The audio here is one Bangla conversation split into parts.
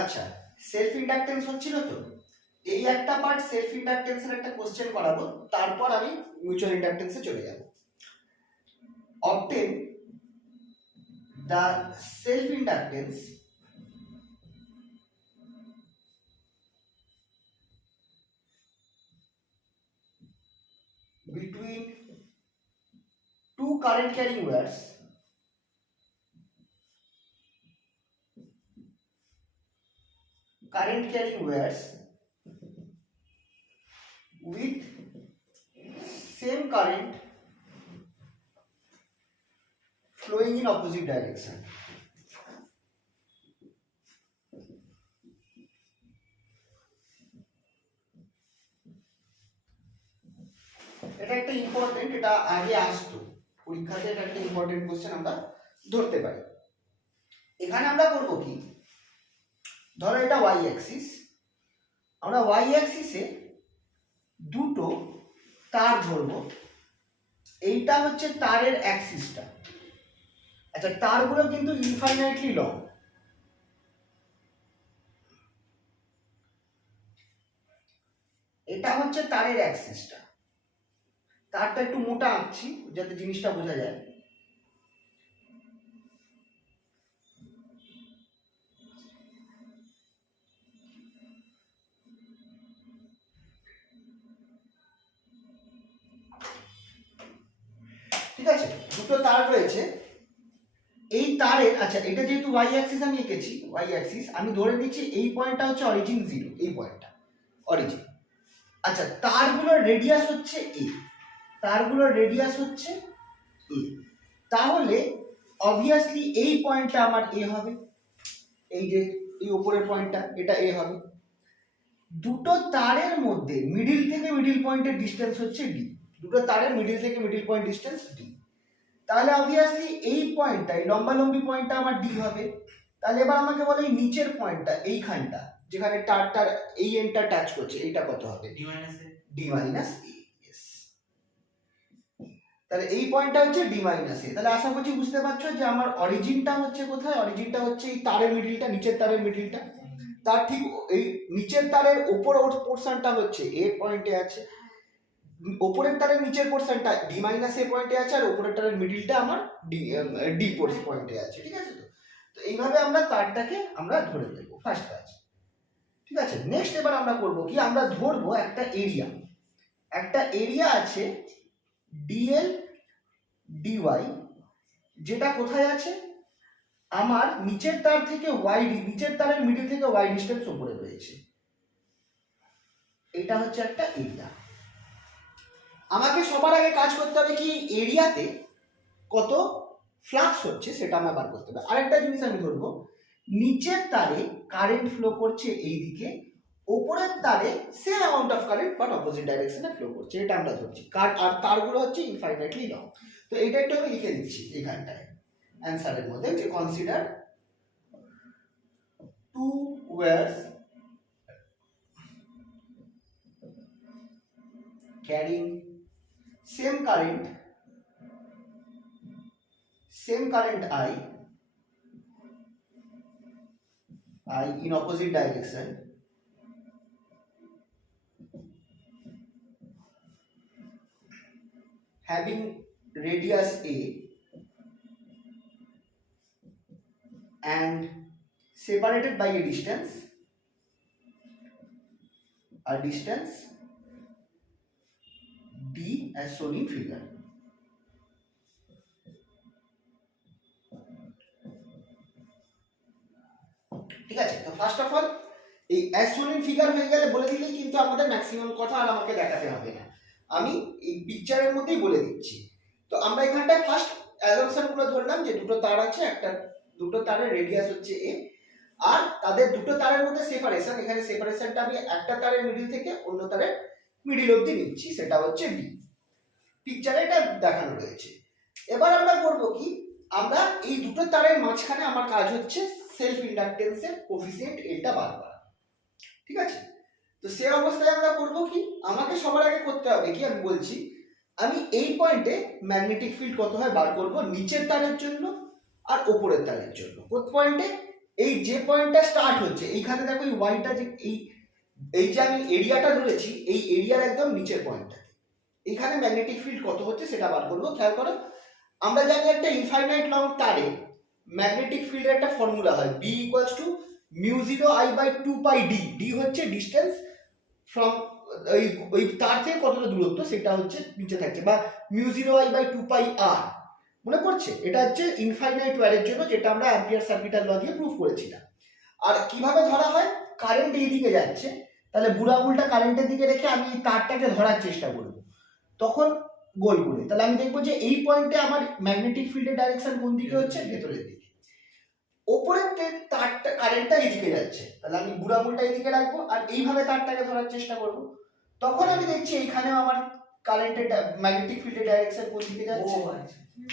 আচ্ছা, সেলফ ইন্ডাকটেন্স হচ্ছিল তো, এই একটা পার্ট সেলফ ইন্ডাকটেন্সের একটা কোশ্চেন করাবো, তারপর আমি মিউচুয়াল ইন্ডাকটেন্সে চলে যাব। Obtain the self inductance between two current carrying wires with same current flowing in opposite direction. এটা একটা ইম্পর্টেন্ট, এটা আগে আসতো পরীক্ষাতে, এটা একটা ইম্পর্টেন্ট কোশ্চেন আমরা ধরতে পারি। এখানে আমরা করব কি, ধরো এটা ওয়াই অ্যাক্সিস, আমরা ওয়াই অ্যাক্সিসে দুটো তার ধরবো, এইটা হচ্ছে তারের অ্যাক্সিসটা। আচ্ছা, তারগুলো কিন্তু ইনফাইনাইটলি লং, এটা হচ্ছে তারের অ্যাক্সিসটা। তারটা একটু মোটা আঁকছি যাতে জিনিসটা বোঝা যায়। ঠিক আছে, দুটো তার রয়েছে, এই তারের, আচ্ছা এটা যেহেতু ওয়াই অ্যাক্সিস আমি এঁকেছি, ওয়াই অ্যাক্সিস আমি ধরে নিচ্ছি এই পয়েন্টটা হচ্ছে অরিজিন 0, এই পয়েন্টটা অরিজিন। আচ্ছা, তারগুলোর রেডিয়াস হচ্ছে এ, তারগুলোর রেডিয়াস হচ্ছে এ, তাহলে অবভিয়াসলি এই পয়েন্টটা আমার এ হবে, এই যে এই উপরের পয়েন্টটা এটা এ হবে। দুটো তারের মধ্যে মিডিল থেকে মিডিল পয়েন্টের ডিসটেন্স হচ্ছে ডি, দুটো তারের মিডিল থেকে মিডিল পয়েন্ট ডিসটেন্স ডি, তাহলে অবভিয়াসলি এই পয়েন্টটা, এই লম্বালম্বি পয়েন্টটা আমার ডি হবে। তাহলে এবার আমাকে বলে এই নিচের পয়েন্টটা, এইখানটা যেখানে তারটার এই এন্ডটা টাচ করছে, এইটা কত হবে? ডি মাইনাস এ। তাহলে এই পয়েন্টটা হচ্ছে ডি মাইনাস এ। তাহলে আশা করছি বুঝতে পারছো যে আমার অরিজিনটা হচ্ছে কোথায়, অরিজিনটা হচ্ছে এই তারের মিডিলটা, নিচের তারের মিডিলটা, তার ঠিক এই নিচের তারের উপর পোর্শনটা হচ্ছে এ পয়েন্টে আছে, উপরের তারের নিচের পোর্শনটা ডি মাইনাস এ পয়েন্টে আছে, আর উপরের তারের মিডিলটা আমার ডি পয়েন্টে আছে। ঠিক আছে, তো এইভাবে আমরা তারটাকে আমরা ধরে নেব, ফার্স্ট কাজ। ঠিক আছে, নেক্সট এবার আমরা করব কি, আমরা ধরবো একটা এরিয়া, একটা এরিয়া আছে ডিএল ডিওয়াই, যেটা কোথায় আছে, আমার নিচের তার থেকে ওয়াই, নিচের তারের মিডিল থেকে ওয়াই ডিস্টেন্স উপরে রয়েছে, এটা হচ্ছে একটা এরিয়া। আমাকে সবার আগে কাজ করতে হবে কি, এরিয়াতে কত ফ্লাক্স হচ্ছে সেটা আমরা বার করতে হবে। আরেকটা জিনিস আমি ধরবো, নিচের তারে কারেন্ট ফ্লো করছে এই দিকে, উপরের তারে same amount of current but opposite ডাইরেকশনে ফ্লো করছে, এটা আমরা ধরছি। আর তারগুলো হচ্ছে ইনফাইনাইটলি লং। তো এটা একটু আমি লিখে দিচ্ছি এখানটায় অ্যান্সারের মধ্যে, যে consider to wires carrying same current I in opposite direction, having radius a and separated by a distance d as shown in figure. ঠিক আছে, তো ফার্স্ট অফ অল এই as shown in figure হয়ে গেলে বলে দিলেই কিন্তু আমাদের ম্যাক্সিমাম কথা আর আমাকে দেখাতে হবে না, আমি এই পিকচারের মধ্যেই বলে দিচ্ছি। তো আমরা এখানটায় ফার্স্ট অ্যাজাম্পশন গুলো ধরলাম যে দুটো তার আছে, একটা দুটো তারের রেডিয়াস হচ্ছে এ, আর তাদের দুটো তারের মধ্যে সেপারেশন, এখানে সেপারেশনটা আমি একটা তারের মিডিল থেকে অন্য তারের মিডিল অবধি নিচ্ছি, সেটা হচ্ছে ডি। পিকচারে এটা দেখানো রয়েছে। এবার আমরা করব কি, আমরা এই দুটো তারের মাঝখানে আমার কাজ হচ্ছে সেলফ ইন্ডাকটেন্সের কোফিসিয়েন্ট এটা বার করা। ঠিক আছে, তো সেই অবস্থায় আমরা করব কি, আমাকে সবার আগে করতে হবে কি, আমি বলছি আমি এই পয়েন্টে ম্যাগনেটিক ফিল্ড কত হয় বার করব, নিচের তারের জন্য আর উপরের তারের জন্য। কোন পয়েন্টে, এই যে পয়েন্টটা স্টার্ট হচ্ছে এইখানে দেখো এই ওয়াইটা যে এই যে আমি এরিয়াটা ধরেছি এই এরিয়ার একদম নিচের পয়েন্টটা, এখানে ম্যাগনেটিক ফিল্ড কত হচ্ছে সেটা বার করবো। খেয়াল করো, আমরা জানি একটা ইনফাইনাইট লং তারে ম্যাগনেটিক ফিল্ডের একটা ফর্মুলা হয়, B equals to mu 0 I by 2 pi D. D হচ্ছে ডিস্টেন্স ফ্রম ওই তার থেকে কতটা দূরত্ব সেটা হচ্ছে নিচে থাকছে, বা মিউ 0 I বাই 2 পাই আর। মনে পড়ছে? এটা হচ্ছে ইনফাইনাইট ওয়্যারের জন্য, যেটা আমরা অ্যাম্পিয়ার সার্কিটাল ল দিয়ে প্রুফ করেছিলাম। আর কিভাবে ধরা হয়, কারেন্ট এই দিকে যাচ্ছে, তাহলে বুড়া আঙুলটা কারেন্টের দিকে রেখে আমি এই তারটাকে ধরার চেষ্টা করব, তখন গোল করে। তাহলে আমি দেখবো যে এই পয়েন্টে আমার ম্যাগনেটিক ফিল্ডের ডাইরেকশন কোন দিকে হচ্ছে, ভেতরের দিকে। ওপরের তারটা কারেন্টটা এইদিকে যাচ্ছে, তাহলে আমি বুড়া আঙুলটা এইদিকে রাখবো আর এইভাবে তারটাকে ধরার চেষ্টা করব। তখন আমি দেখছি এইখানেও আমার কারেন্টের ম্যাগনেটিক ফিল্ডের ডাইরেকশন কোন দিকে যাচ্ছে,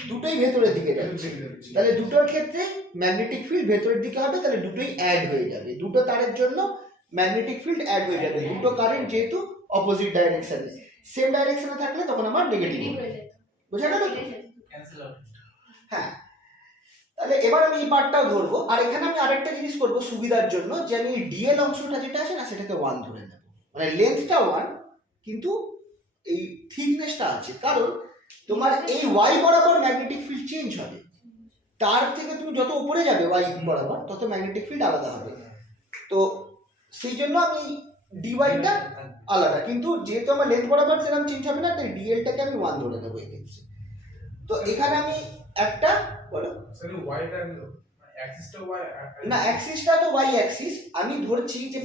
দুটোই ভেতরের দিকে যাচ্ছে। তাহলে দুটোর ক্ষেত্রে ম্যাগনেটিক ফিল্ড ভেতরের দিকে হবে, তাহলে দুটোই অ্যাড হয়ে যাবে। দুটো তারের জন্য ম্যাগনেটিক ফিল্ড অ্যাড হয়ে যাবে, দুটো কারেন্ট যেহেতু অপোজিট ডাইরেকশনে। সেম ডাইরেকশনে থাকলে তখন আমার নেগেটিভ হবে। বোঝা গেল? হ্যাঁ, তাহলে এবার আমি এই পার্টটাও ধরবো। আর এখানে আমি আরেকটা জিনিস করবো সুবিধার জন্য, যে আমি ডিএল অংশটা যেটা আছে না সেটাকে 1 ধরে নেব, মানে লেন্থটা 1 কিন্তু এই থিকনেসটা আছে। কারণ তোমার এই ওয়াই বরাবর ম্যাগনেটিক ফিল্ড চেঞ্জ হবে, তার থেকে তুমি যত উপরে যাবে ওয়াই বরাবর তত ম্যাগনেটিক ফিল্ড আলাদা হবে। তো সেই জন্য আমি ডিওয়াইটা আলাদা, কিন্তু যেহেতু আমার লেন্থ বরাবর সেরকম চেঞ্জ হবে না, তাই ডিএলটাকে আমি 1 ধরে নেবো এক্ষেত্রে। তো এখানে আমি একটা বলো না, অ্যাক্সিসটা তো ওয়াই অ্যাক্সিস। আমি ধরছি যে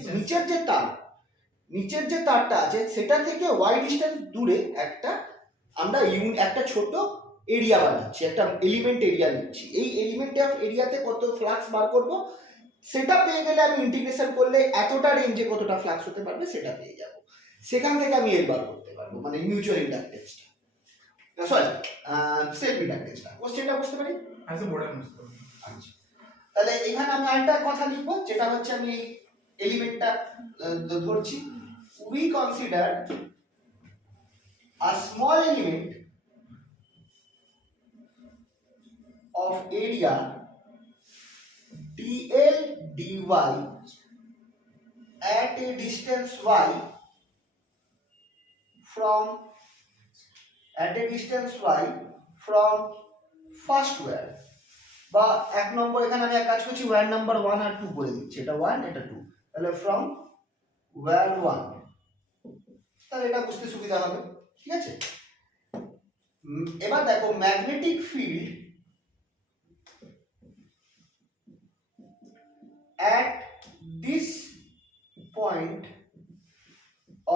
নিচের যে তারটা আছে সেটা থেকে ওয়াই ডিস্টেন্স দূরে একটা ছোট এরিয়া বানাচ্ছি, একটা এলিমেন্ট এরিয়া নিচ্ছি। এই এলিমেন্ট অফ এরিয়াতে কত ফ্লাক্স বার করব সেটা পেয়ে গেলে আমি ইন্টিগ্রেশন করলে এতটা রেঞ্জে কতটা ফ্লাক্স হতে পারবে সেটা পেয়ে যাব। সেখান থেকে আমি এর বার করতে পারবো, মানে মিউচুয়াল ইন্ডাকটেন্সটা, সরি সেলফ ইন্ডাকটেন্সটা। কোশ্চেনটা বুঝতে পারি? আচ্ছা, তাহলে এখানে আমি আরেকটা কথা লিখবো, যেটা হচ্ছে আমি এই এলিমেন্টটা ধরছি। We consider a small element of area dl dy at a distance y from first wire, বা এক নম্বর, এখানে আমি এক কাজ করছি ওয়্যার নাম্বার 1 আর 2 করে দিচ্ছি, এটা 1 এটা 2, তাহলে ফ্রম ওয়্যার 1, তাহলে এটা বুঝতে সুবিধা হবে। ঠিক আছে, এবার দেখো magnetic field at this point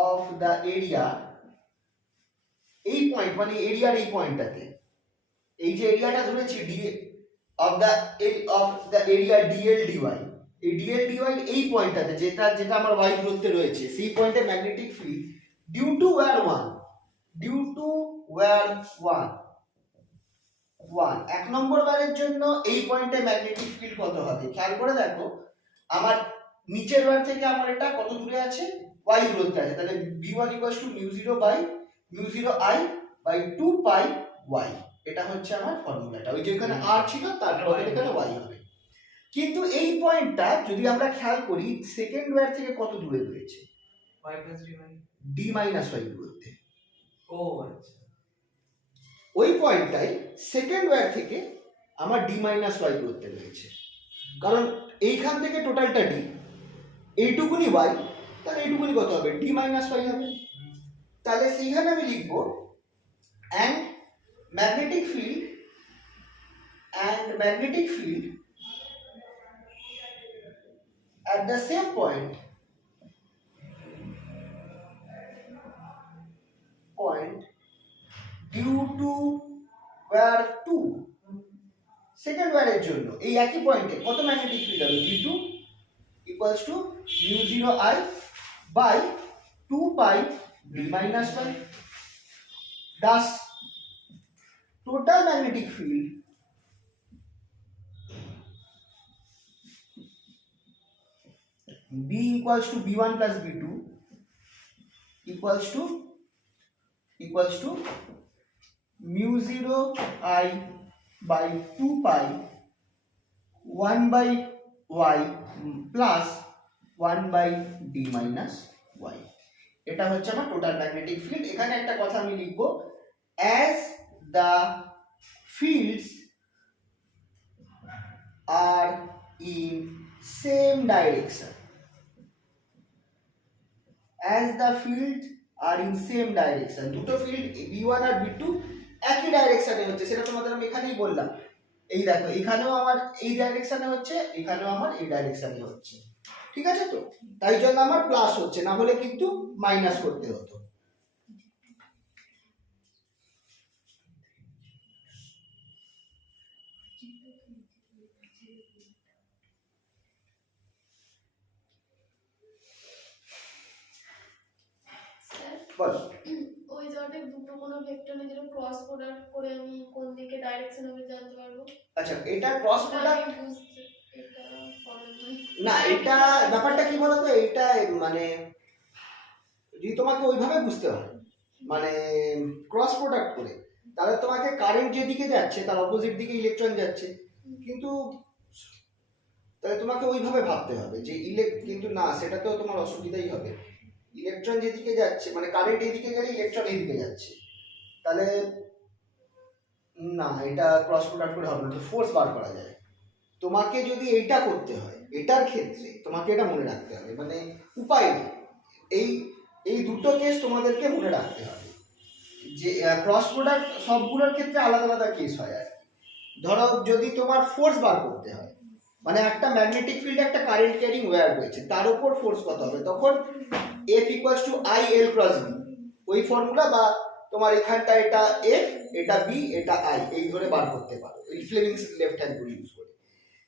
of the area, এই পয়েন্ট মানে এরিয়ার এই পয়েন্টটাতে, এই যে এরিয়াটা ধরেছি of the area dl dy, এই dl dy এই পয়েন্টটাতে যেটা আমার y দূরত্বে রয়েছে, সেই পয়েন্টে magnetic field due to wire 1 এক নম্বর ওয়্যারের জন্য এই পয়েন্টে ম্যাগনেটিক ফিল্ড কত হবে খেয়াল করে দেখো। আমার নিচের ওয়্যার থেকে আমার এটা কত দূরে আছে, y দূরত্বে আছে, তাহলে b1 mu 0 I by 2 pi y, এটা হচ্ছে আমার ফর্মুলাটা। ওই যে এখানে r ছিল তার বদলে এখানে y হবে। কিন্তু এই পয়েন্টটা যদি আমরা খেয়াল করি সেকেন্ড ওয়্যার থেকে কত দূরে রয়েছে, d মাইনাস y দূরত্বে। ও আচ্ছা, ওই পয়েন্টটাই সেকেন্ড ওয়্যার থেকে আমার d মাইনাস y দূরত্বে রয়েছে, কারণ এইখান থেকে টোটালটা d, এইটুকুনি y, তাহলে এইটুকুনি কত হবে, d মাইনাস y হবে। তাহলে সেইখানে আমি লিখবো and magnetic field at the same point due to wire 2, second ওয়্যারের জন্য এই একই পয়েন্টে কত ম্যাগনেটিক ফিল্ড হবে, v2 equals to mu 0 I by 2 pi d minus y, thus total magnetic field B equals to B1 plus B2 equals to mu 0 I by 2 pi 1 by y plus 1/d minus y। এটা হচ্ছে আমার টোটাল ম্যাগনেটিক ফিল্ড। এখানে একটা কথা আমি লিখবো, as the fields are in same direction, as the fields are in same direction, দুটো ফিল্ড v1 আর v2 একই ডাইরেকশনে হচ্ছে, সেটা তোমাদের আমি এখানেই বললাম। এই দেখো এখানেও আমার এই ডাইরেকশনে হচ্ছে, এখানেও আমার এই ডাইরেকশনে হচ্ছে, ঠিক আছে? তো তাই জন্য আমার প্লাস হচ্ছে, না হলে কিন্তু মাইনাস করতে হতো। বলো। ওই জায়গাটায় দুটো কোনো ভেক্টর নেই, যেটা ক্রস প্রোডাক্ট করে আমি কোন দিকে ডাইরেকশন হবে জানতে পারবো? আচ্ছা, এটা ক্রস প্রোডাক্ট এটা না, এটা ব্যাপারটা কি বলতো, এটা মানে যদি তোমাকে ওইভাবে বুঝতে হয়, মানে ক্রস প্রোডাক্ট করে, তাহলে তোমাকে কারেন্ট যেদিকে যাচ্ছে তার অপোজিট দিকে ইলেকট্রন যাচ্ছে, কিন্তু তাহলে তোমাকে ওইভাবে ভাবতে হবে যে কিন্তু না, সেটা তো তোমার অসুবিধাই হবে। ইলেকট্রন যেদিকে যাচ্ছে, মানে কারেন্ট এইদিকে গেলে ইলেকট্রন এইদিকে যাচ্ছে, তাহলে না, এটা ক্রস প্রোডাক্ট করে হবে না, ফোর্স বার করা যায়। তোমাকে যদি এইটা করতে হয়, এটার ক্ষেত্রে তোমাকে এটা মনে রাখতে হবে, মানে উপায় নেই, এই এই দুটো কেস তোমাদেরকে মনে রাখতে হবে যে ক্রস প্রোডাক্ট সবগুলোর ক্ষেত্রে আলাদা আলাদা কেস হয়। আর ধরো যদি তোমার ফোর্স বার করতে হয়, মানে একটা ম্যাগনেটিক ফিল্ডে একটা কারেন্ট ক্যারিং ওয়্যার রয়েছে, তার উপর ফোর্স কত হবে, তখন F = IL × B, ওই ফর্মুলা, বা তোমার এখানটা এটা F, এটা B, এটা I, এই ধরে বার করতে পারো এই Fleming's left hand rule use করে।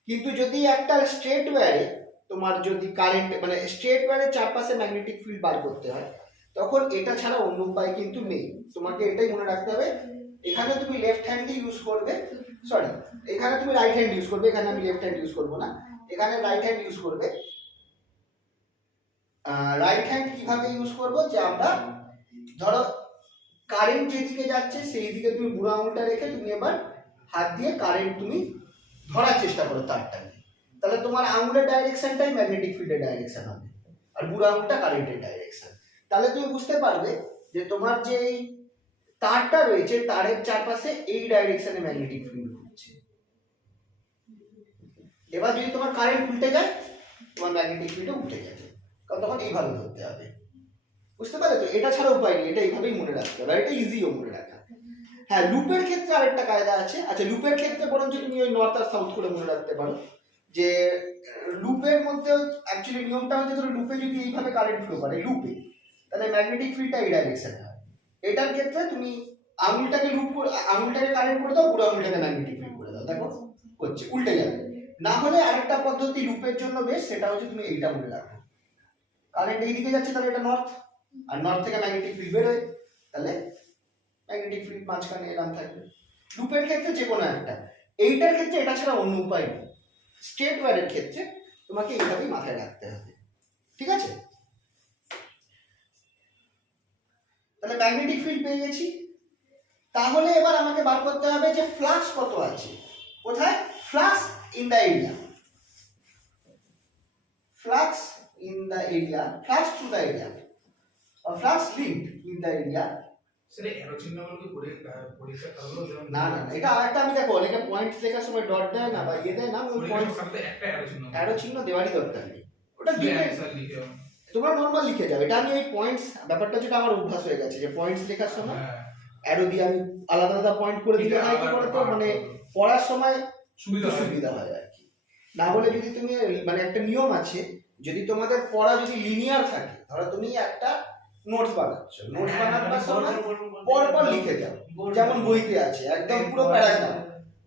কিন্তু যদি একটা স্ট্রেট ওয়্যারে তোমার যদি কারেন্ট, মানে স্ট্রেট ওয়্যারের চারপাশে ম্যাগনেটিক ফিল্ড বার করতে হয়, তখন এটা ছাড়া অন্য উপায় কিন্তু নেই। তোমাকে এটাই মনে রাখতে হবে, এখানে তুমি লেফট হ্যান্ড ইউজ করবে, সরি এখানে তুমি রাইট হ্যান্ড ইউজ করবে, এখানে আমি লেফট হ্যান্ড ইউজ করবো না, এখানে রাইট হ্যান্ড ইউজ করবে। রাইট হ্যান্ড কিভাবে ইউজ করবো, যে আমরা ধরো কারেন্ট যেদিকে যাচ্ছে সেই দিকে তুমি বুড়ো আঙুলটা রেখে তুমি এবার হাত দিয়ে কারেন্ট তুমি ধরার চেষ্টা করো তারটাকে, তাহলে তোমার আঙুলের ডাইরেকশনটাই ম্যাগনেটিক ফিল্ডের ডাইরেকশন হবে, আর বুড়ো আঙুলটা কারেন্টের ডাইরেকশন। তাহলে তুমি বুঝতে পারবে যে তোমার যে এই তারটা রয়েছে, তারের চারপাশে এই ডাইরেকশনে ম্যাগনেটিক ফিল্ড ঘুরছে। এবার যদি তোমার কারেন্ট উল্টে যায়, তোমার ম্যাগনেটিক ফিল্ডও উল্টে যাবে, কারণ তখন এইভাবে ধরতে হবে। বুঝতে পারলে তো? এটা ছাড়া উপায় নেই, এটা এইভাবেই মনে রাখতে হবে, আর এটা ইজিও মনে রাখা। হ্যাঁ, লুপের ক্ষেত্রে আরেকটা কায়দা আছে। আচ্ছা, লুপের ক্ষেত্রে বরঞ্চ তুমি ওই নর্থ আর সাউথ করে মনে রাখতে পারো, যে লুপের মধ্যে অ্যাকচুয়ালি নিয়মটা হচ্ছে, ধরো লুপে যদি এইভাবে কারেন্ট ফ্লো করে লুপে, তাহলে ম্যাগনেটিক ফিল্ডটা এই ডাইরেকশনে হয়। এটার ক্ষেত্রে তুমি আঙুলটাকে লুপ করে, আঙুলটাকে কারেন্ট করে দাও, পুরো আঙুলটাকে ম্যাগনেটিক ফিল্ড করে দাও, দেখো হচ্ছে, উল্টে যাবে। না হলে আরেকটা পদ্ধতি লুপের জন্য বেশ, সেটা হচ্ছে তুমি এইটা মনে রাখো, কারেন্ট এইদিকে যাচ্ছে তাহলে এটা নর্থ, আর নর্থ থেকে ম্যাগনেটিক ফিল্ড বেরোয়, তাহলে ম্যাগনেটিক ফিল্ড মাঝখানে এরকম থাকবে। লুপের ক্ষেত্রে যে কোনো একটা, এইটার ক্ষেত্রে এটা ছাড়া অন্য উপায় নেই। স্ট্রেট ওয়্যারের ক্ষেত্রে তোমাকে এইভাবেই মাথায় রাখতে হবে, ঠিক আছে? তাহলে ম্যাগনেটিক ফিল্ড পেয়ে গেছি, তাহলে এবার আমাকে বার করতে হবে যে ফ্লাক্স কত আছে, কোথায়? Flux in the area, flux in the area, flux through the area, or flux linked in the area। সেটা অ্যারো চিহ্নগুলো কি পরীক্ষা করলো, যেমন না না, এটা আরেকটা আমি দেখো, অনেকে পয়েন্টস লেখার সময় ডট দেয় না, বা দেয় না, ওই পয়েন্টস সাথে একটা অ্যারো চিহ্ন দেওয়ারই দরকার নেই, ওটা অ্যান্সার লিখে তোমরা নরমাল লিখে যাও। এটা আমি ওই পয়েন্টস, ব্যাপারটা যেটা আমার অভ্যাস হয়ে গেছে, যে পয়েন্টস লেখার সময় অ্যারো দিয়ে আমি আলাদা আলাদা পয়েন্ট করে দিলে না, কি বলতো, মানে পড়ার সময় সুবিধা হয় আর কি। না হলে যদি তুমি, মানে একটা নিয়ম আছে, যদি তোমাদের পড়া যদি লিনিয়ার থাকে, ধরো তুমি একটা নোটস বানাচ্ছ, নোটস বানাবার সময় পরপর লিখে যাও, যেমন বইতে আছে একদম পুরো প্যারাগ্রাফ,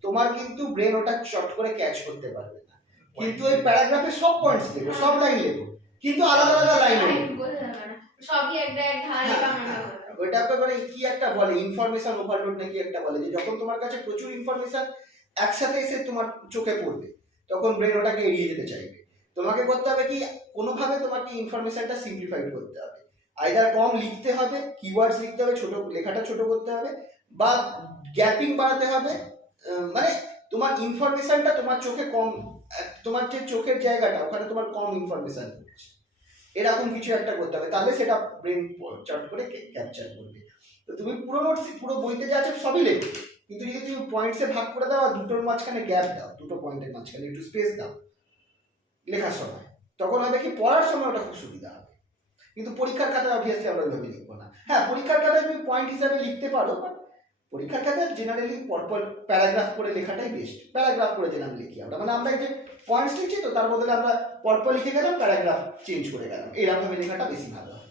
তোমার কিন্তু ব্রেন ওটা শর্ট করে ক্যাচ করতে পারবে না। কিন্তু এই প্যারাগ্রাফে সব পয়েন্টস লেখো, সব লাইন লেখো, কিন্তু আলাদা আলাদা লাইন লেখো, সবই একটা ধারে কামনা ওইটা মানে কি একটা বলে, ইনফরমেশন ওভারলোড নাকি একটা বলে, যে যখন তোমার কাছে প্রচুর ইনফরমেশন একসাথে এসে তোমার চোখে পড়বে, তখন ব্রেন ওটাকে এড়িয়ে যেতে চাইবে। তোমাকে করতে হবে কি, কোনোভাবে তোমাকে ইনফরমেশনটা সিম্পলিফাইড করতে হবে, আইদার কম লিখতে হবে, কিওয়ার্ডস লিখতে হবে, ছোট লেখাটা ছোট করতে হবে, বা গ্যাপিং বাড়াতে হবে, মানে তোমার ইনফরমেশনটা তোমার চোখে কম তোমার যে চোখের জায়গাটা ওখানে তোমার কম ইনফরমেশন পড়ছে, এরকম কিছু একটা করতে হবে, তাহলে সেটা ব্রেন চট করে ক্যাপচার করবে। তো তুমি পুরো নোটস পুরো বইতে যা আছে সবই লেখো, কিন্তু যদি তুমি পয়েন্টসে ভাগ করে দাও আর দুটোর মাঝখানে গ্যাপ দাও, দুটো পয়েন্টের মাঝখানে একটু স্পেস দাও লেখার সময়, তখন হবে কি পড়ার সময় ওটা খুব সুবিধা হবে। কিন্তু পরীক্ষার খাতায় অবভিয়াসলি আমরা ওইভাবে লিখবো না। হ্যাঁ, পরীক্ষার খাতায় তুমি পয়েন্ট হিসাবে লিখতে পারো, পরীক্ষার খাতায় জেনারেলি পরপর প্যারাগ্রাফ করে লেখাটাই বেস্ট। প্যারাগ্রাফ করে যেন লিখি আমরা, মানে আমরা এই যে পয়েন্টস লিখছি তো তার বদলে আমরা পরপর লিখে গেলাম, প্যারাগ্রাফ চেঞ্জ করে গেলাম, এরকম ভাবে লেখাটা বেশি ভালো হয়।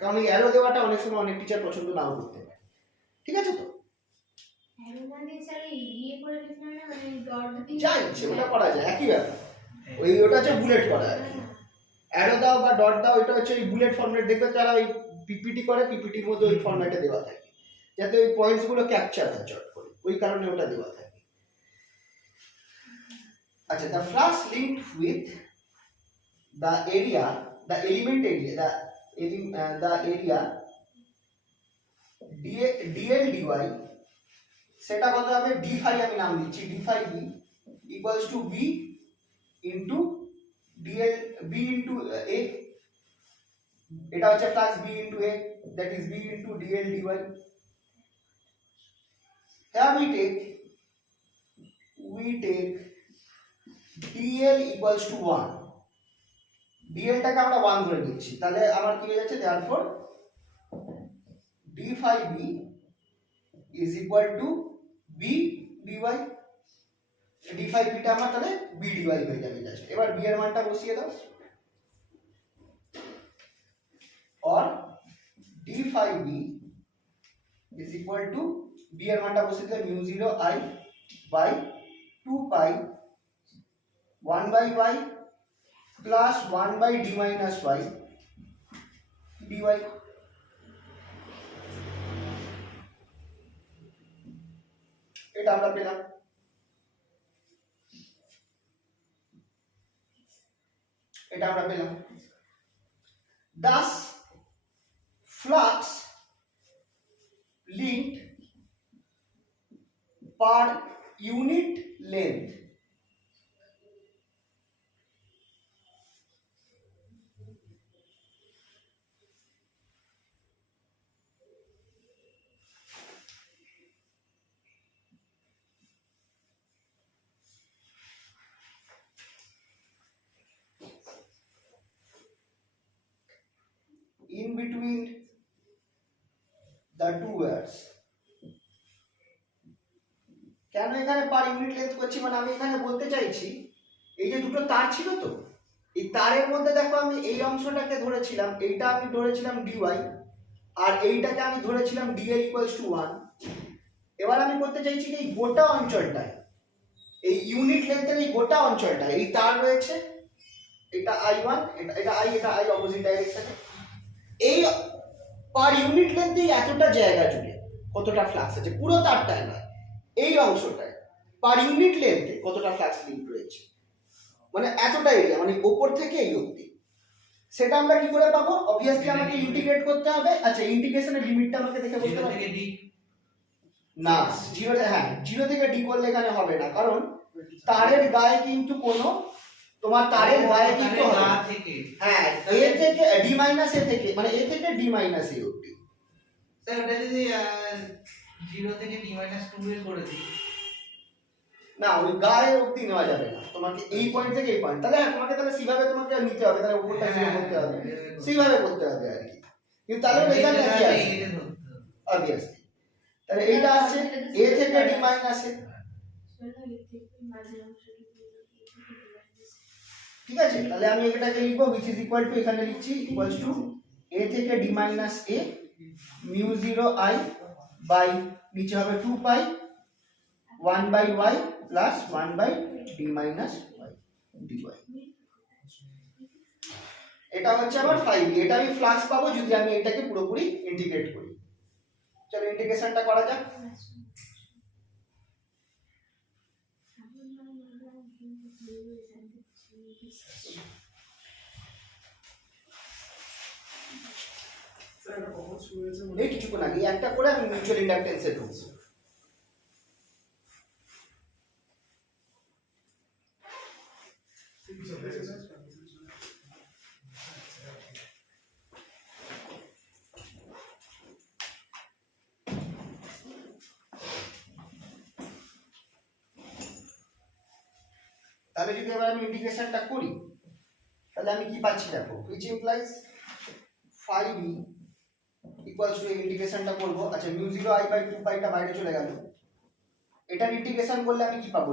কারণ এই অ্যারো দেওয়াটা অনেক সময় অনেক টিচার পছন্দ নাও করতে পারে। ঠিক আছে তো, যা ইচ্ছে ওটা করা যায়, একই ব্যাপার। ওটা হচ্ছে বুলেট করা আর কি। অ্যারো দাও বা ডট দাও, এটা হচ্ছে ওই বুলেট ফর্মেট, দেখবে যারা ওই পিপিটি করে পিপিটির মধ্যে ওই ফর্মেটে দেওয়া থাকে, যাতে ওই পয়েন্টস গুলো ক্যাপচার হয় চট করে, ওই কারণে ওটা দেওয়া থাকে। আচ্ছা, the flux linked with the area, the element area, the area dl dy, সেটা কত হবে, d phi আমি নাম দিচ্ছি, d phi b equals to b into dl b into a, এটা হচ্ছে plus b into a, that is b into dl dy. Here we take dl equals to 1, dl টাকে আমরা 1 ধরে নিচ্ছি, তাহলে আমার কি হয়ে যাচ্ছে, therefore d phi b is equal to b dy, d phi b টা আমার তাহলে b dy হয়ে যাবে। জাস্ট এবার b এর মানটা বসিয়ে দাও, or d phi b is equal to b এর মানটা বসিয়ে দিলে mu 0 I by 2 pi 1 by y plus 1 by d minus y dy। এটা আমরা পেলাম। Thus flux linked per unit length in between the two words। কেন এখানে পার ইউনিট লেন্থ করছি, মানে আমি এখানে বলতে চাইছি এই যে দুটো তার ছিল তো, এই তারের মধ্যে দেখো আমি এই অংশটাকে ধরেছিলাম, এইটা আমি ধরেছিলাম dy, আর এইটাকে আমি ধরেছিলাম dl equals to 1। এবার আমি করতে চাইছি এই গোটা অঞ্চলটায়, এই ইউনিট লেন্থের এই গোটা অঞ্চলটায় এই তার রয়েছে, এটা i1, এটা i অপোজিট ডাইরেকশনে, এই পার ইউনিট লেন্থে এতটা জায়গা জুড়ে কতটা ফ্লাক্স আছে, পুরো তারটায় নয়, এই অংশটায় পার ইউনিট লেন্থে কতটা ফ্লাক্স লিঙ্ক রয়েছে, মানে এতটা এরিয়া, মানে উপর থেকে এই অবধি। সেটা আমরা কি করে পাবো, অবভিয়াসলি আমাকে ইন্টিগ্রেট করতে হবে। আচ্ছা, ইন্টিগ্রেশনের লিমিটটা আমাকে দেখে বলতে হবে না, 0 থেকে d করলে এখানে হবে না, কারণ তারের গায়ে কিন্তু কোনো তোমার তারের গায়ে কিন্তু হবে, হ্যাঁ a থেকে d মাইনাস a থেকে, মানে a থেকে d মাইনাস a অবধি। স্যার ওটা যদি 0 থেকে d মাইনাস 2 এ করে দিই, না ওই গায়ে অবধি নেওয়া যাবে না, তোমাকে এই পয়েন্ট থেকে এই পয়েন্ট, তাহলে তোমাকে সিভাবে তোমাকে নিতে হবে, তাহলে উপরটা জিরো করতে হবে, সিভাবে করতে হবে আর কি। কিন্তু তাহলে রেজাল্ট কি আসবে, অবভিয়াসলি তাহলে এইটা আসছে a থেকে d মাইনাস a, ঠিক আছে। তাহলে আমি এটাকে লিখবো which is equal to, এখানে লিখছি equals to a থেকে d minus a mu 0 I by নিচে হবে 2 pi 1 by y plus 1 by d minus y dy। এটা হচ্ছে আমার 5, এটা আমি ফ্লাক্স পাবো যদি আমি এটাকে পুরোপুরি ইন্টিগ্রেট করি। চলো ইন্টিগ্রেশনটা করা যাক। এই কিছুক্ষণ আগে একটা করে আমি মিউচুয়াল ইন্ডাকটেন্সে ঢুকবো। তাহলে যদি এবার আমি ইন্টিগ্রেশনটা করি তাহলে আমি কি পাচ্ছি দেখো, which implies 5e equals to ইন্টিগ্রেশনটা করব। আচ্ছা মিউ 0i/2 টা বাইরে চলে গেল, এটার ইন্টিগ্রেশন করলে আমি কি পাবো,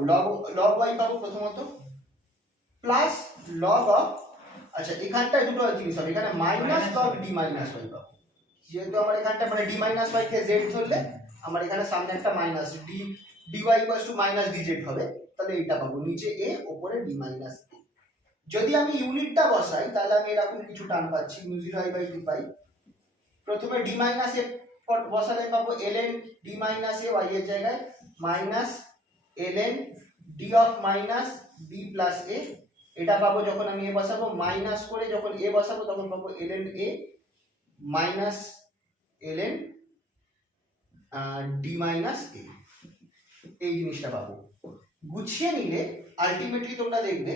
log y পাবো প্রথমত, প্লাস log অফ, আচ্ছা এখানটায় দুটো জিনিস হবে, এখানে minus log d minus y পাবো, যেহেতু আমার এখানটা মানে d মাইনাস y কে z ধরলে আমার এখানে সামনে একটা minus d dy equals to minus dz হবে, তাহলে এইটা পাবো নিচে a উপরে d মাইনাস a। যদি আমি ইউনিটটা বসাই তাহলে আমি এরকম কিছু টার্ম পাচ্ছি মিউ 0i/2 পাই, প্রথমে d মাইনাস a বসালে পাবো ln d minus a y এর জায়গায় minus ln d of minus b plus a, এটা পাবো যখন আমি a বসাবো, মাইনাস করে যখন a বসাবো তখন পাবো ln a minus ln d minus a, এই জিনিসটা পাবো। গুছিয়ে নিলে আলটিমেটলি তোমরা দেখবে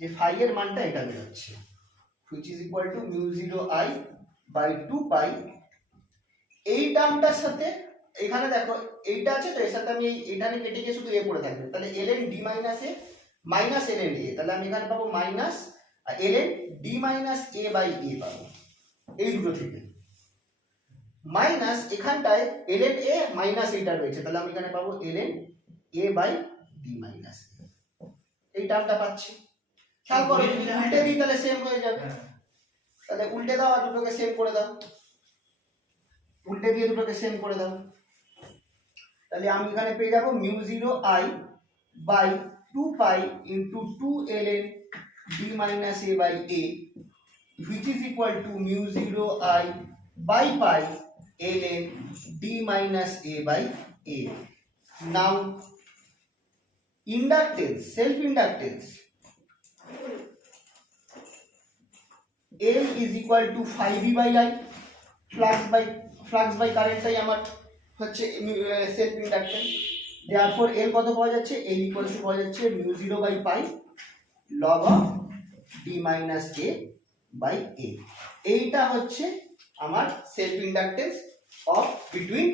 যে ফাই এর মানটা এটা বেরোচ্ছে, which is equal to mu 0i/2 পাই। এই টার্মটার সাথে এখানে দেখো এইটা আছে তো, এর সাথে আমি এখানে কেটে গিয়ে শুধু a পড়ে থাকবে, তাহলে ln d minus a minus ln a, তাহলে আমি এখানে পাবো minus ln d minus a by a পাবো এই দুটো থেকে, মাইনাস এখানটায় ln a মাইনাস এইটা রয়েছে, তাহলে আমি এখানে পাবো ln a by d minus এই টার্মটা পাচ্ছি। খেয়াল করো যদি উল্টে দিই তাহলে সেম হয়ে যাবে, তাহলে উল্টে দাও আর দুটোকে সেম করে দাও, উল্টে দিয়ে দুটোকে সেম করে দাও, তাহলে আমি এখানে পেয়ে যাবো mu 0i/2 pi into 2 ln d minus a by a, which is equal to mu 0i/pi ln d minus a by a. Now inductance, self inductance L is equal to 5v by I, flux by current টাই আমার হচ্ছে সেলফ ইন্ডাকটেন্স, therefore L কত পাওয়া যাচ্ছে, L equals to পাওয়া যাচ্ছে mu 0/pi log of d minus a by a, এইটা হচ্ছে আমার self inductance of between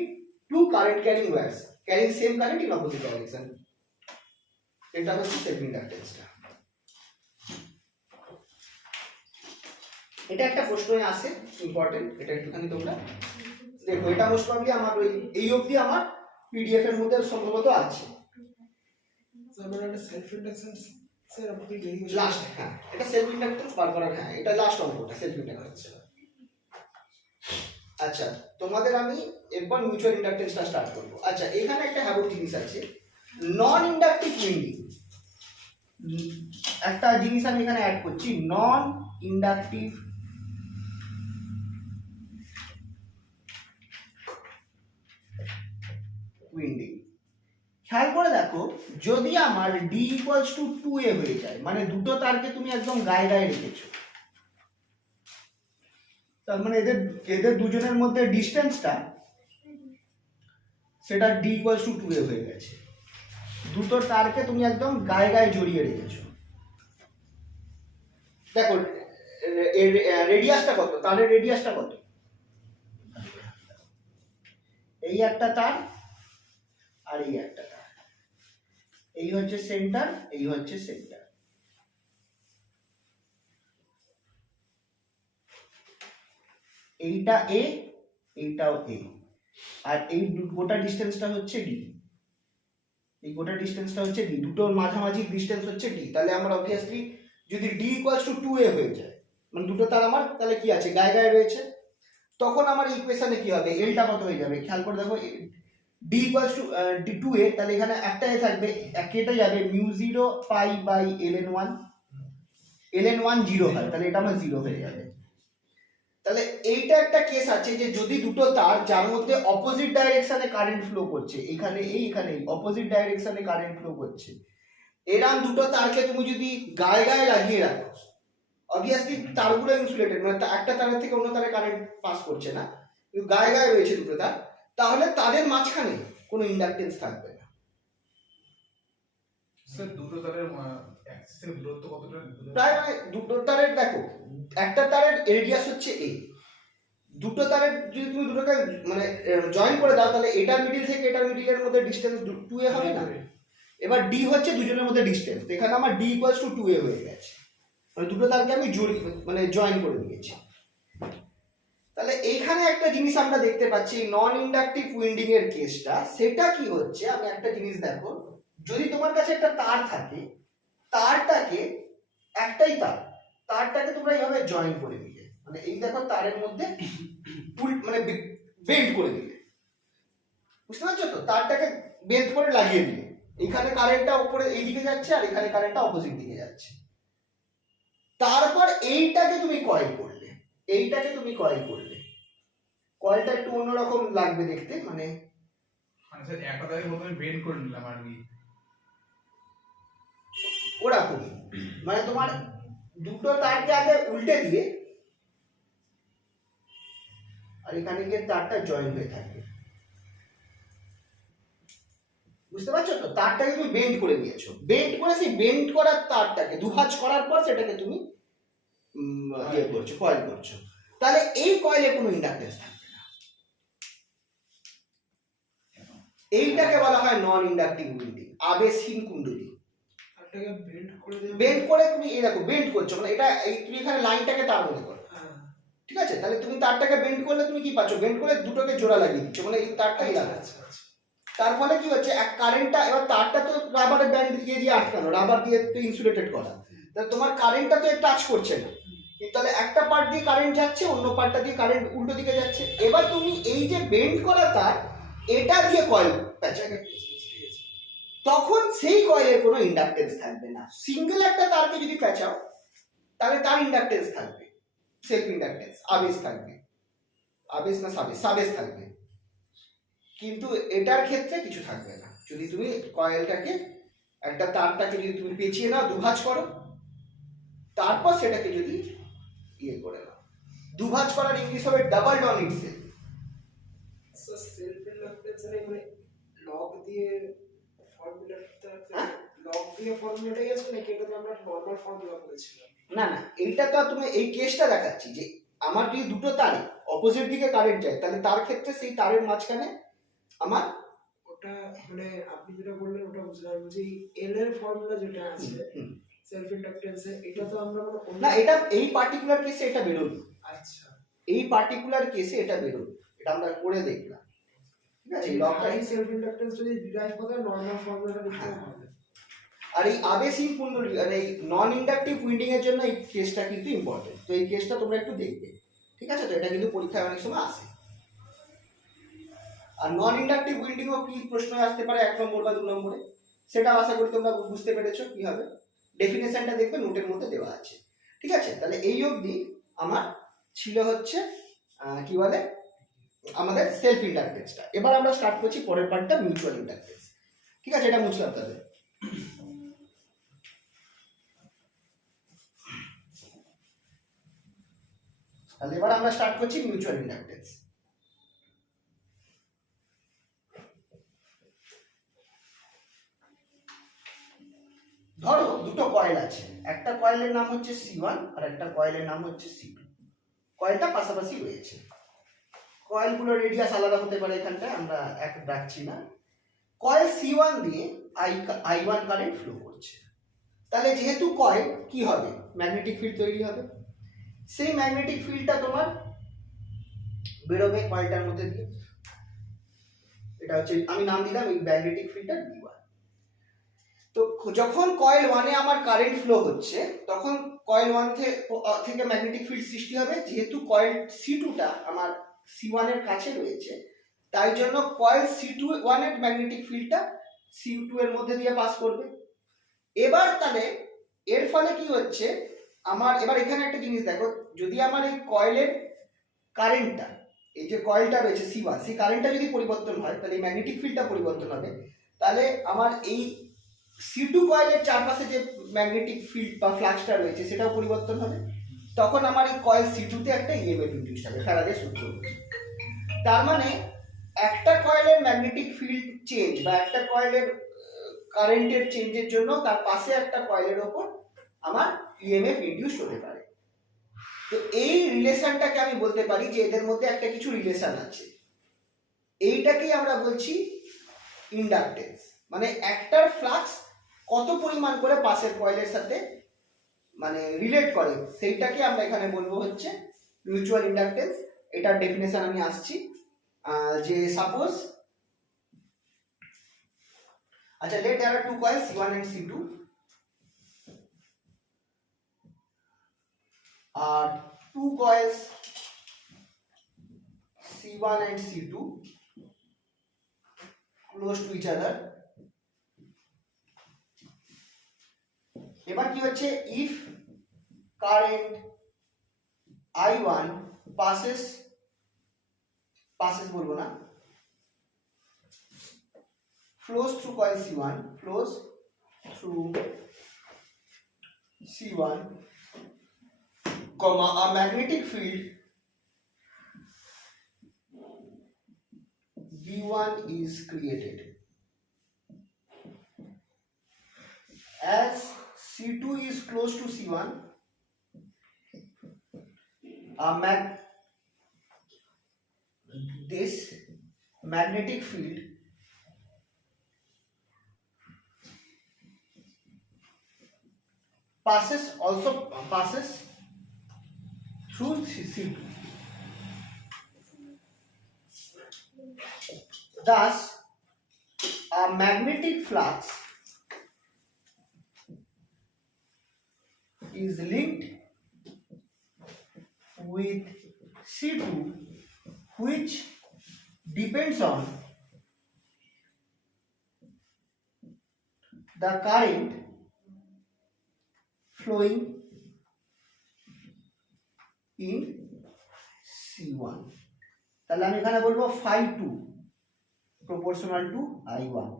two current carrying wires carrying same current in opposite direction, এটা হচ্ছে সেলফ ইন্ডাকটেন্সটা। এটা একটা প্রশ্নে আসে ইম্পর্টেন্ট, এটা একটুখানি তোমরা দেখো, এটা মোস্ট প্রবাবলি আমার ওই এই অবধি আমার পিডিএফ এর মধ্যে সম্ভবত আছে। তারপরে একটা সেলফ ইন্ডাকশনস এর আপনি ডেরিভেশন লাস্ট, হ্যাঁ এটা সেলফ ইন্ডাকটেন্স বার করার, হ্যাঁ এটা লাস্ট অঙ্কটা সেলফ ইন্ডাকটেন্স। আচ্ছা তোমাদের আমি এরপর মিউচুয়াল ইন্ডাকটেন্সটা স্টার্ট করব। আচ্ছা এখানে একটা হ্যাবট জিনিস আছে, নন ইন্ডাকটিভ উইন্ডিং, একটা জিনিস আমি এখানে অ্যাড করছি, নন ইন্ডাকটিভ উইন্ডিং। খেয়াল করে দেখো যদি আমার d ইকুয়ালস টু 2a হয়ে যায়, মানে দুটো তারকে তুমি একদম গায়ে গায়ে রেখেছো, তার মানে এদের দুজনের মধ্যে ডিস্টেন্সটা সেটা d ইকুয়ালস টু 2a হয়ে গেছে, দুটো তারকে তুমি একদম গায়ে গায়ে জড়িয়ে রেখেছো। দেখো রেডিয়াসটা কত, তারের রেডিয়াসটা কত, এই একটা তার আর এই একটা তার, এই হচ্ছে সেন্টার, এই হচ্ছে সেন্টার, এইটা এ এইটাও এ, আর এই গোটা ডিস্টেন্সটা হচ্ছে ডি, এই গোটা ডিস্টেন্সটা হচ্ছে ডি, দুটোর মাঝামাঝি ডিস্টেন্স হচ্ছে ডি। তাহলে আমরা অবভিয়াসলি যদি ডি ইকুয়ালস টু 2a হয়ে যায়, মানে দুটো তার আমার তাহলে কি আছে গায়ে গায়ে রয়েছে, তখন আমার ইকুয়েশনে কি হবে, এলটা কত হয়ে যাবে, খেয়াল করে দেখো d ইকুয়ালস টু 2a, তাহলে এখানে একটা এ থাকবে, কেটে যাবে mu 0 pi ln1, ln1 0 হয় তাহলে এটা আমার 0 হয়ে যাবে। তাহলে এইটা একটা কেস আছে যে যদি দুটো তার যার মধ্যে অপোজিট ডাইরেকশনে কারেন্ট ফ্লো করছে, এখানে এইখানে অপোজিট ডাইরেকশনে কারেন্ট ফ্লো করছে, এরকম দুটো তারকে তুমি যদি গায়ে গায়ে লাগিয়ে রাখো, অবভিয়াসলি তারগুলো ইনসুলেটেড, মানে একটা তারের থেকে অন্য তারে কারেন্ট পাস করছে না, কিন্তু গায়ে গায়ে রয়েছে দুটো তার, তাহলে তাদের মাঝখানে কোনো ইন্ডাকটেন্স থাকবে না। স্যার দুটো তারের অ্যাক্সিস থেকে দূরত্ব কতটা? প্রায় মানে দুটো তারের দেখো, একটা তারের রেডিয়াস হচ্ছে a, দুটো তারের যদি তুমি দুটোকে মানে জয়েন করে দাও তাহলে এটার মিডিল থেকে এটার মিডিলের মধ্যে ডিসটেন্স 2a হবে না। এবার d হচ্ছে দুজনের মধ্যে ডিসটেন্স, এখানে আমার d = 2a হয়ে গেছে, মানে দুটো তারকে আমি মানে জয়েন করে দিয়েছি। তাহলে এইখানে একটা জিনিস আমরা দেখতে পাচ্ছি নন ইন্ডাকটিভ উইন্ডিং এর কেসটা, সেটা কি হচ্ছে আমি একটা জিনিস দেখো, যদি তোমার কাছে একটা তার থাকে, তারটাকে একটাই তারটাকে তোমরা এইভাবে জয়েন করে দিলে, মানে এই দেখো তারের মধ্যে মানে বেল্ট করে দিলে, বুঝতে পারছো তো, তারটাকে বেল্ট করে লাগিয়ে দিলে, এখানে কারেন্টটা উপরে এই দিকে যাচ্ছে আর এখানে কারেন্টটা অপোজিট দিকে যাচ্ছে। তারপর এইটাকে তুমি কয়েল করলে, কয়েলটা একটু অন্যরকম লাগবে দেখতে, মানে স্যার একটা তারে প্রথমে বেন্ড করে নিলাম আর কি, ওরকমই, মানে তোমার দুটো তারকে আগে উল্টে দিয়ে আর এখানে গিয়ে তারটা জয়েন হয়ে থাকবে, বুঝতে পারছো তো, তারটাকে তুমি বেন্ড করে দিয়েছো, বেন্ড করে সেই বেন্ড করার তারটাকে দুভাঁজ করার পর সেটাকে তুমি ইয়ে করছো, কয়েল করছো। তাহলে এই কয়েলে কোনো ইন্ডাকটেন্স থাকবে না, এইটাকে বলা হয় নন ইন্ডাকটিভ উইন্ডিং, আবেশহীন কুণ্ডলী। তারটাকে বেন্ড করে দেবে, বেন্ড করে তুমি এই দেখো বেন্ড করছো, মানে এটা তুমি এখানে লাইনটাকে তার মনে করো, ঠিক আছে, তাহলে তুমি তারটাকে বেন্ড করলে তুমি কি পাচ্ছ, বেন্ড করে দুটোকে জোড়া লাগিয়ে দিচ্ছ, মানে এই তারটাই লাগাচ্ছ। তার ফলে কি হচ্ছে, এক কারেন্টটা, এবার তারটা তো রাবারের ব্যান্ড দিয়ে আটকানো, রাবার দিয়ে তো ইনসুলেটেড করা, তাহলে তোমার কারেন্টটা তো টাচ করছে না, কিন্তু তাহলে একটা পার্ট দিয়ে কারেন্ট যাচ্ছে, অন্য পার্টটা দিয়ে কারেন্ট উল্টো দিকে যাচ্ছে। এবার তুমি এই যে বেন্ড করা তার, এটা দিয়ে কয়েল প্যাঁচাবে, তখন সেই কয়েলের কোনো ইন্ডাকটেন্স থাকবে না। সিঙ্গেল একটা তারকে যদি প্যাঁচাও তাহলে তার ইন্ডাকটেন্স থাকবে, সেলফ ইন্ডাকটেন্স, আবেশ থাকবে, আবেশ না সাবেশ থাকবে, কিন্তু এটার ক্ষেত্রে কিছু থাকবে না। যদি তুমি কয়েলটাকে একটা তারটাকে যদি তুমি পেঁচিয়ে নাও, দুভাঁজ করো, তারপর সেটাকে যদি ইয়ে করে নাও, দুভাঁজ করার ইংলিশ হবে double on itself. Self inductance মানে লগ দিয়ে ফর্মুলাটা, লগ দিয়ে ফর্মুলাটাই আছে নাকি এটা তো আমরা নরমাল ফর্মুলা করেছিলাম? না না, এইটা তো তুমি এই কেসটা দেখাচ্ছি যে আমার যদি দুটো তারে অপোজিট দিকে কারেন্ট যায়, তাহলে তার ক্ষেত্রে সেই তারের মাঝখানে আমার ওটা মানে আপনি যেটা বললেন ওটা বুঝলাম, যে এল এর ফর্মুলা যেটা আছে সেলফ ইন্ডাকটেন্সে, এটা তো আমরা মানে না, এটা এই পার্টিকুলার কেসে এটা বেরোবে। আচ্ছা, এই পার্টিকুলার কেসে এটা বেরোবে, এটা আমরা করে দেখলাম, ঠিক আছে। এই লগটা সেলফ ইন্ডাকটেন্স যদি ডিরাইভ করতে নরমাল ফর্মুলাটা লিখতে হবে। আর এই আবেশহীন কুণ্ডলী আর এই নন ইন্ডাকটিভ উইন্ডিং এর জন্য এই কেসটা কিন্তু ইম্পর্টেন্ট, তো এই কেসটা তোমরা একটু দেখবে, ঠিক আছে, তো এটা কিন্তু পরীক্ষায় অনেক সময় আসে। আর নন ইন্ডাকটিভ উইন্ডিংও কি প্রশ্ন আসতে পারে 1 নম্বর বা 2 নম্বরে, সেটা আশা করি তোমরা বুঝতে পেরেছো কি হবে, ডেফিনেশনটা দেখবে নোটের মধ্যে দেওয়া আছে, ঠিক আছে। তাহলে এই অবধি আমার ছিল হচ্ছে কি বলে আমাদের সেলফ ইন্ডাকটেন্সটা। এবার আমরা স্টার্ট করছি পরের পার্টটা, মিউচুয়াল ইন্ডাকটেন্স, ঠিক আছে, এটা মুছলাম তাহলে। তাহলে এবার আমরা স্টার্ট করছি মিউচুয়াল ইন্ডাকটেন্স। ধরো দুটো কয়েল আছে, একটা কয়েলের নাম হচ্ছে C1 আর একটা কয়েলের নাম হচ্ছে C2, কয়েলটা পাশাপাশি রয়েছে, কয়েলগুলোর রেডিয়াস আলাদা হতে পারে, এখানটায় আমরা এক রাখছি না। কয়েল C1 দিয়ে I1 কারেন্ট ফ্লো করছে, তাহলে যেহেতু কয়েল কি হবে, ম্যাগনেটিক ফিল্ড তৈরি হবে, সেই ম্যাগনেটিক ফিল্ডটা তোমার বেরোবে কয়েলটার মধ্যে দিয়ে, এটা হচ্ছে আমি নাম দিলাম এই ম্যাগনেটিক ফিল্ডটা B1। তো যখন কয়েল 1 এ আমার কারেন্ট ফ্লো হচ্ছে, তখন কয়েল 1 থেকে ম্যাগনেটিক ফিল্ড সৃষ্টি হবে, যেহেতু কয়েল C2 টা আমার C1 এর কাছে রয়েছে, তাই জন্য কয়েল C1 এর ম্যাগনেটিক ফিল্ডটা C2 এর মধ্যে দিয়ে পাস করবে। এবার তাহলে এর ফলে কি হচ্ছে, আমার এবার এখানে একটা জিনিস দেখো, যদি আমার এই কয়েলের কারেন্টটা, এই যে কয়েলটা রয়েছে C1, সেই কারেন্টটা যদি পরিবর্তন হয়, তাহলে এই ম্যাগনেটিক ফিল্ডটা পরিবর্তন হবে, তাহলে আমার এই C2 কয়েলের চারপাশে যে ম্যাগনেটিক ফিল্ড বা ফ্লাক্সটা রয়েছে সেটাও পরিবর্তন হবে, তখন আমার এই কয়েল C2 তে একটা ইএমএফ ইনডিউসড হবে, ফ্যারাডের সূত্র। তার মানে একটা কয়েলের ম্যাগনেটিক ফিল্ড চেঞ্জ বা একটা কয়েলের কারেন্টের চেঞ্জের জন্য তার পাশে একটা কয়েলের ওপর আমার ইএমএফ ইনডিউস হতে পারে। তো এই রিলেশনটাকে আমি বলতে পারি যে এদের মধ্যে একটা কিছু রিলেশন আছে, এইটাকেই আমরা বলছি ইন্ডাকটেন্স। মানে একটার ফ্লাক্স কত পরিমাণ করে পাশের কয়েলের সাথে মানে রিলেট করে, সেইটাকে আমরা এখানে বলবো হচ্ছে মিউচুয়াল ইন্ডাকটেন্স। এটার ডেফিনেশন আমি আসছি। যে সাপোজ, আচ্ছা let there are two coils C1 and C2 আর two coils C1 and C2 close to each other. এবার কি হচ্ছে, if current I1 passes বলবো না, flows through coil C1, flows through C1, comma, a magnetic field B1 is created. As C2 is close to C1, this magnetic field passes through C2. Thus, a magnetic flux is linked with C2, which depends on the current flowing in C1. তাহলে আমি এখানে বলবো phi2 proportional to I1.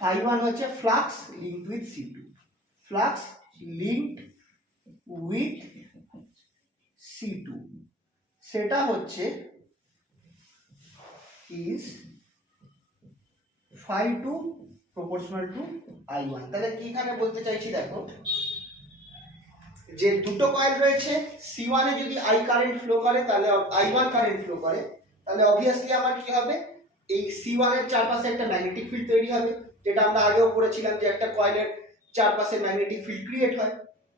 phi1 হচ্ছে flux linked with C2, flux linked with C2, সেটা হচ্ছে is phi2 proportional to I1. তাহলে কি এখানে বলতে চাইছি, দেখো যে দুটো কয়েল রয়েছে, C1 এ যদি I কারেন্ট ফ্লো করে তাহলে I1 কারেন্ট ফ্লো করে, তাহলে অবভিয়াসলি আমার কি হবে, এই C1 এর চারপাশে একটা ম্যাগনেটিক ফিল্ড তৈরি হবে, যেটা আমরা আগেও পড়েছিলাম যে একটা কয়েলের চারপাশে ম্যাগনেটিক ফিল্ড ক্রিয়েট হয়,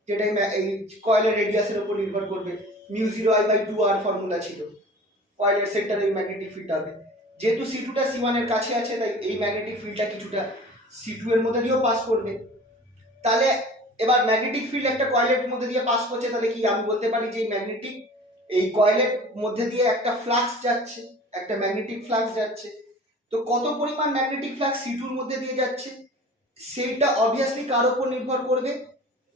যেটা এই কয়েলের রেডিয়াসের উপর নির্ভর করবে। μ0I/2R ফর্মুলা ছিল, কয়েলের সেন্টারে এই ম্যাগনেটিক ফিল্ডটা হবে। যেহেতু C2 টা C1 এর কাছে আছে, তাই এই ম্যাগনেটিক ফিল্ডটা কিছুটা C2 এর মধ্যে দিয়েও পাস করবে। তাহলে এবার ম্যাগনেটিক ফিল্ড একটা কয়েলের মধ্যে দিয়ে পাস করছে, তাহলে কি আমি বলতে পারি যে এই কয়েলের মধ্যে দিয়ে একটা ফ্লাক্স যাচ্ছে, একটা ম্যাগনেটিক ফ্লাক্স যাচ্ছে। তো কত পরিমাণ ম্যাগনেটিক ফ্লাক্স C2 এর মধ্যে দিয়ে যাচ্ছে, সেইটা অবভিয়াসলি কার উপর নির্ভর করবে,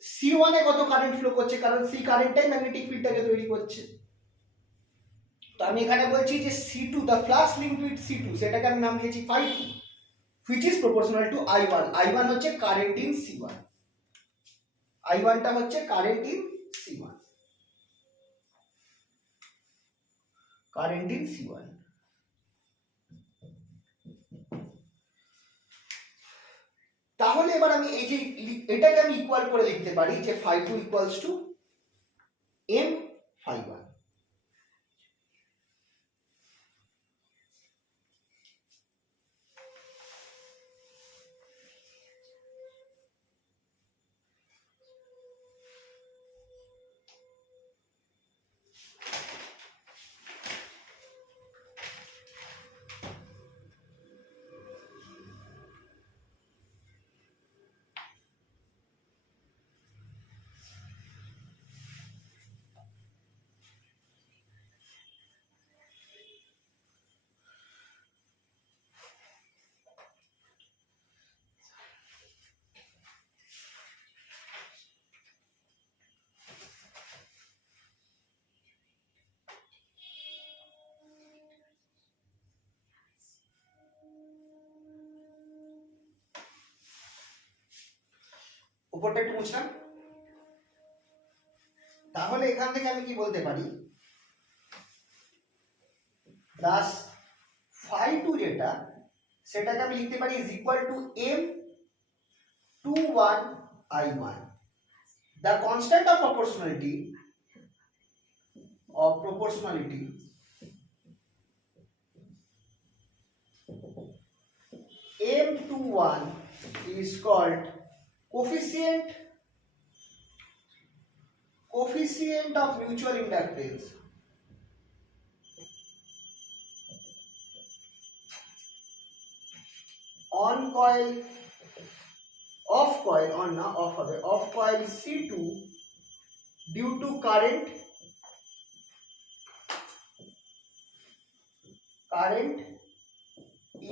C1 এ কত কারেন্ট ফ্লো করছে, কারণ C কারেন্টটাই ম্যাগনেটিক ফিল্ডটাকে তৈরি করছে। তো আমি এখানে বলছি যে C2, the flux linked with C2, সেটাকে আমি নাম দিয়েছি phi2, which is proportional to I1. I1 হচ্ছে কারেন্ট ইন C1, I1 টা হচ্ছে current in C1, current in C1। তাহলে এবার আমি এই যে এটাকে আমি ইকুয়াল করে লিখতে পারি যে phi2 equals to m phi1। উপরটা একটু মুছলাম। তাহলে এখান থেকে আমি কি বলতে পারি, প্লাস phi2 যেটা, সেটাকে আমি লিখতে পারি is equal to m 21 I1, the constant of proportionality M21 is called coefficient of mutual inductance on coil of coil C2 due to current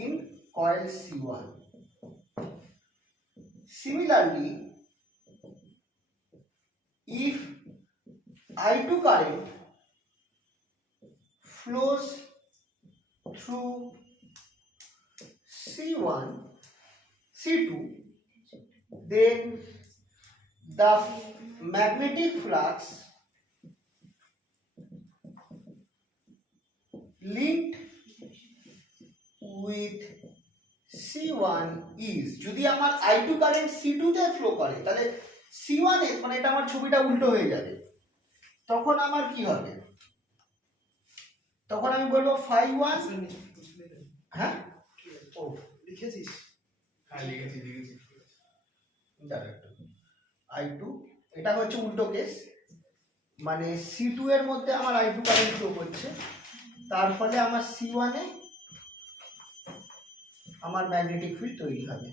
in coil C1. Similarly, if I2 current flows through C2, then the magnetic flux linked with C1 is, যদি আমার I2 কারেন্ট C2 তে ফ্লো করে তাহলে C1 এ মানে এটা আমার ছবিটা উল্টো হয়ে যাবে, তখন আমার কি হবে, তখন আমি বলবো phi1 হ্যাঁ ও লিখেছিস? হ্যাঁ লিখেছি I2 এটা হচ্ছে উল্টো কেস, মানে C2 এর মধ্যে আমার I2 কারেন্ট ফ্লো করছে, তার ফলে আমার C1 এ আমার ম্যাগনেটিক ফিল্ড তৈরি হবে।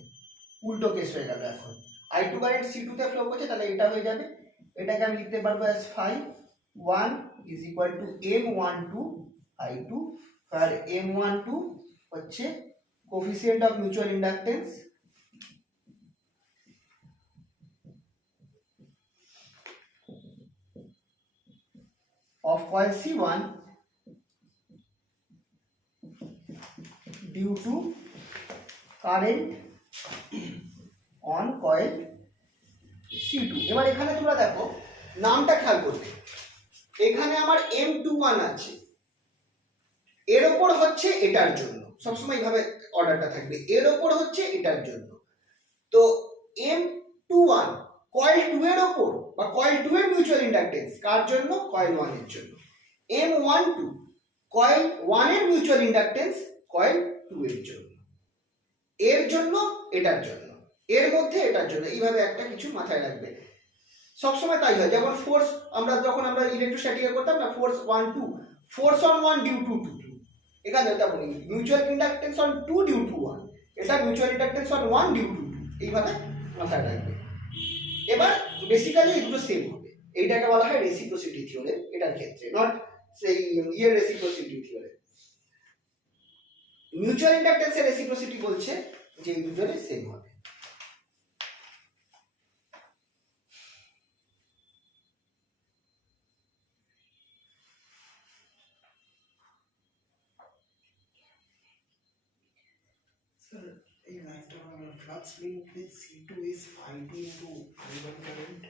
উল্টো কেস হয়ে গেল। এখন I2 কারেন্ট C2 তে ফ্লো করছে, তাহলে এটা হয়ে যাবে, এটাকে আমি লিখতে পারবো as phi1 is equal to M12 I2, R M12 হচ্ছে coefficient of mutual inductance of coil C1 due to current on coil C2। এবার এখানে তোমরা দেখো নামটা খেয়াল করবে, এখানে আমার M21 আছে, এর ওপর হচ্ছে এটার জন্য, সবসময় এইভাবে অর্ডারটা থাকবে, এর ওপর হচ্ছে এটার জন্য। তো M21 কয়েল 2 এর ওপর বা কয়েল 2 এর মিউচুয়াল ইন্ডাকটেন্স কার জন্য? কয়েল 1 এর জন্য। M12 কয়েল 1 এর মিউচুয়াল ইন্ডাকটেন্স কয়েল 2 এর জন্য, এর জন্য এটার জন্য, এর মধ্যে এটার জন্য, এইভাবে একটা কিছু মাথায় রাখবে সবসময়। তাই হয়, যেমন ফোর্স যখন আমরা ইলেকট্রোস্ট্যাটিকে করতাম না, force 1 2, force on 1 due to 2, এখানে তেমন mutual inductance on 2 due to 1, এটা mutual inductance on 1 due to 2, এইভাবে মাথায় রাখবে। এবার বেসিক্যালি এই দুটো সেম হবে, এইটাকে বলা হয় রেসিপ্রোসিটি থিওরেম এটার ক্ষেত্রে, নট সেই রেসিপ্রোসিটি থিওরেম। মিউচুয়াল ইন্ডাকটেন্সের রেসিপ্রোসিটি বলছে যে এই দুটোরে সেম হবে। এই লাইনটা flux link with C2 is phi2 into I1 current।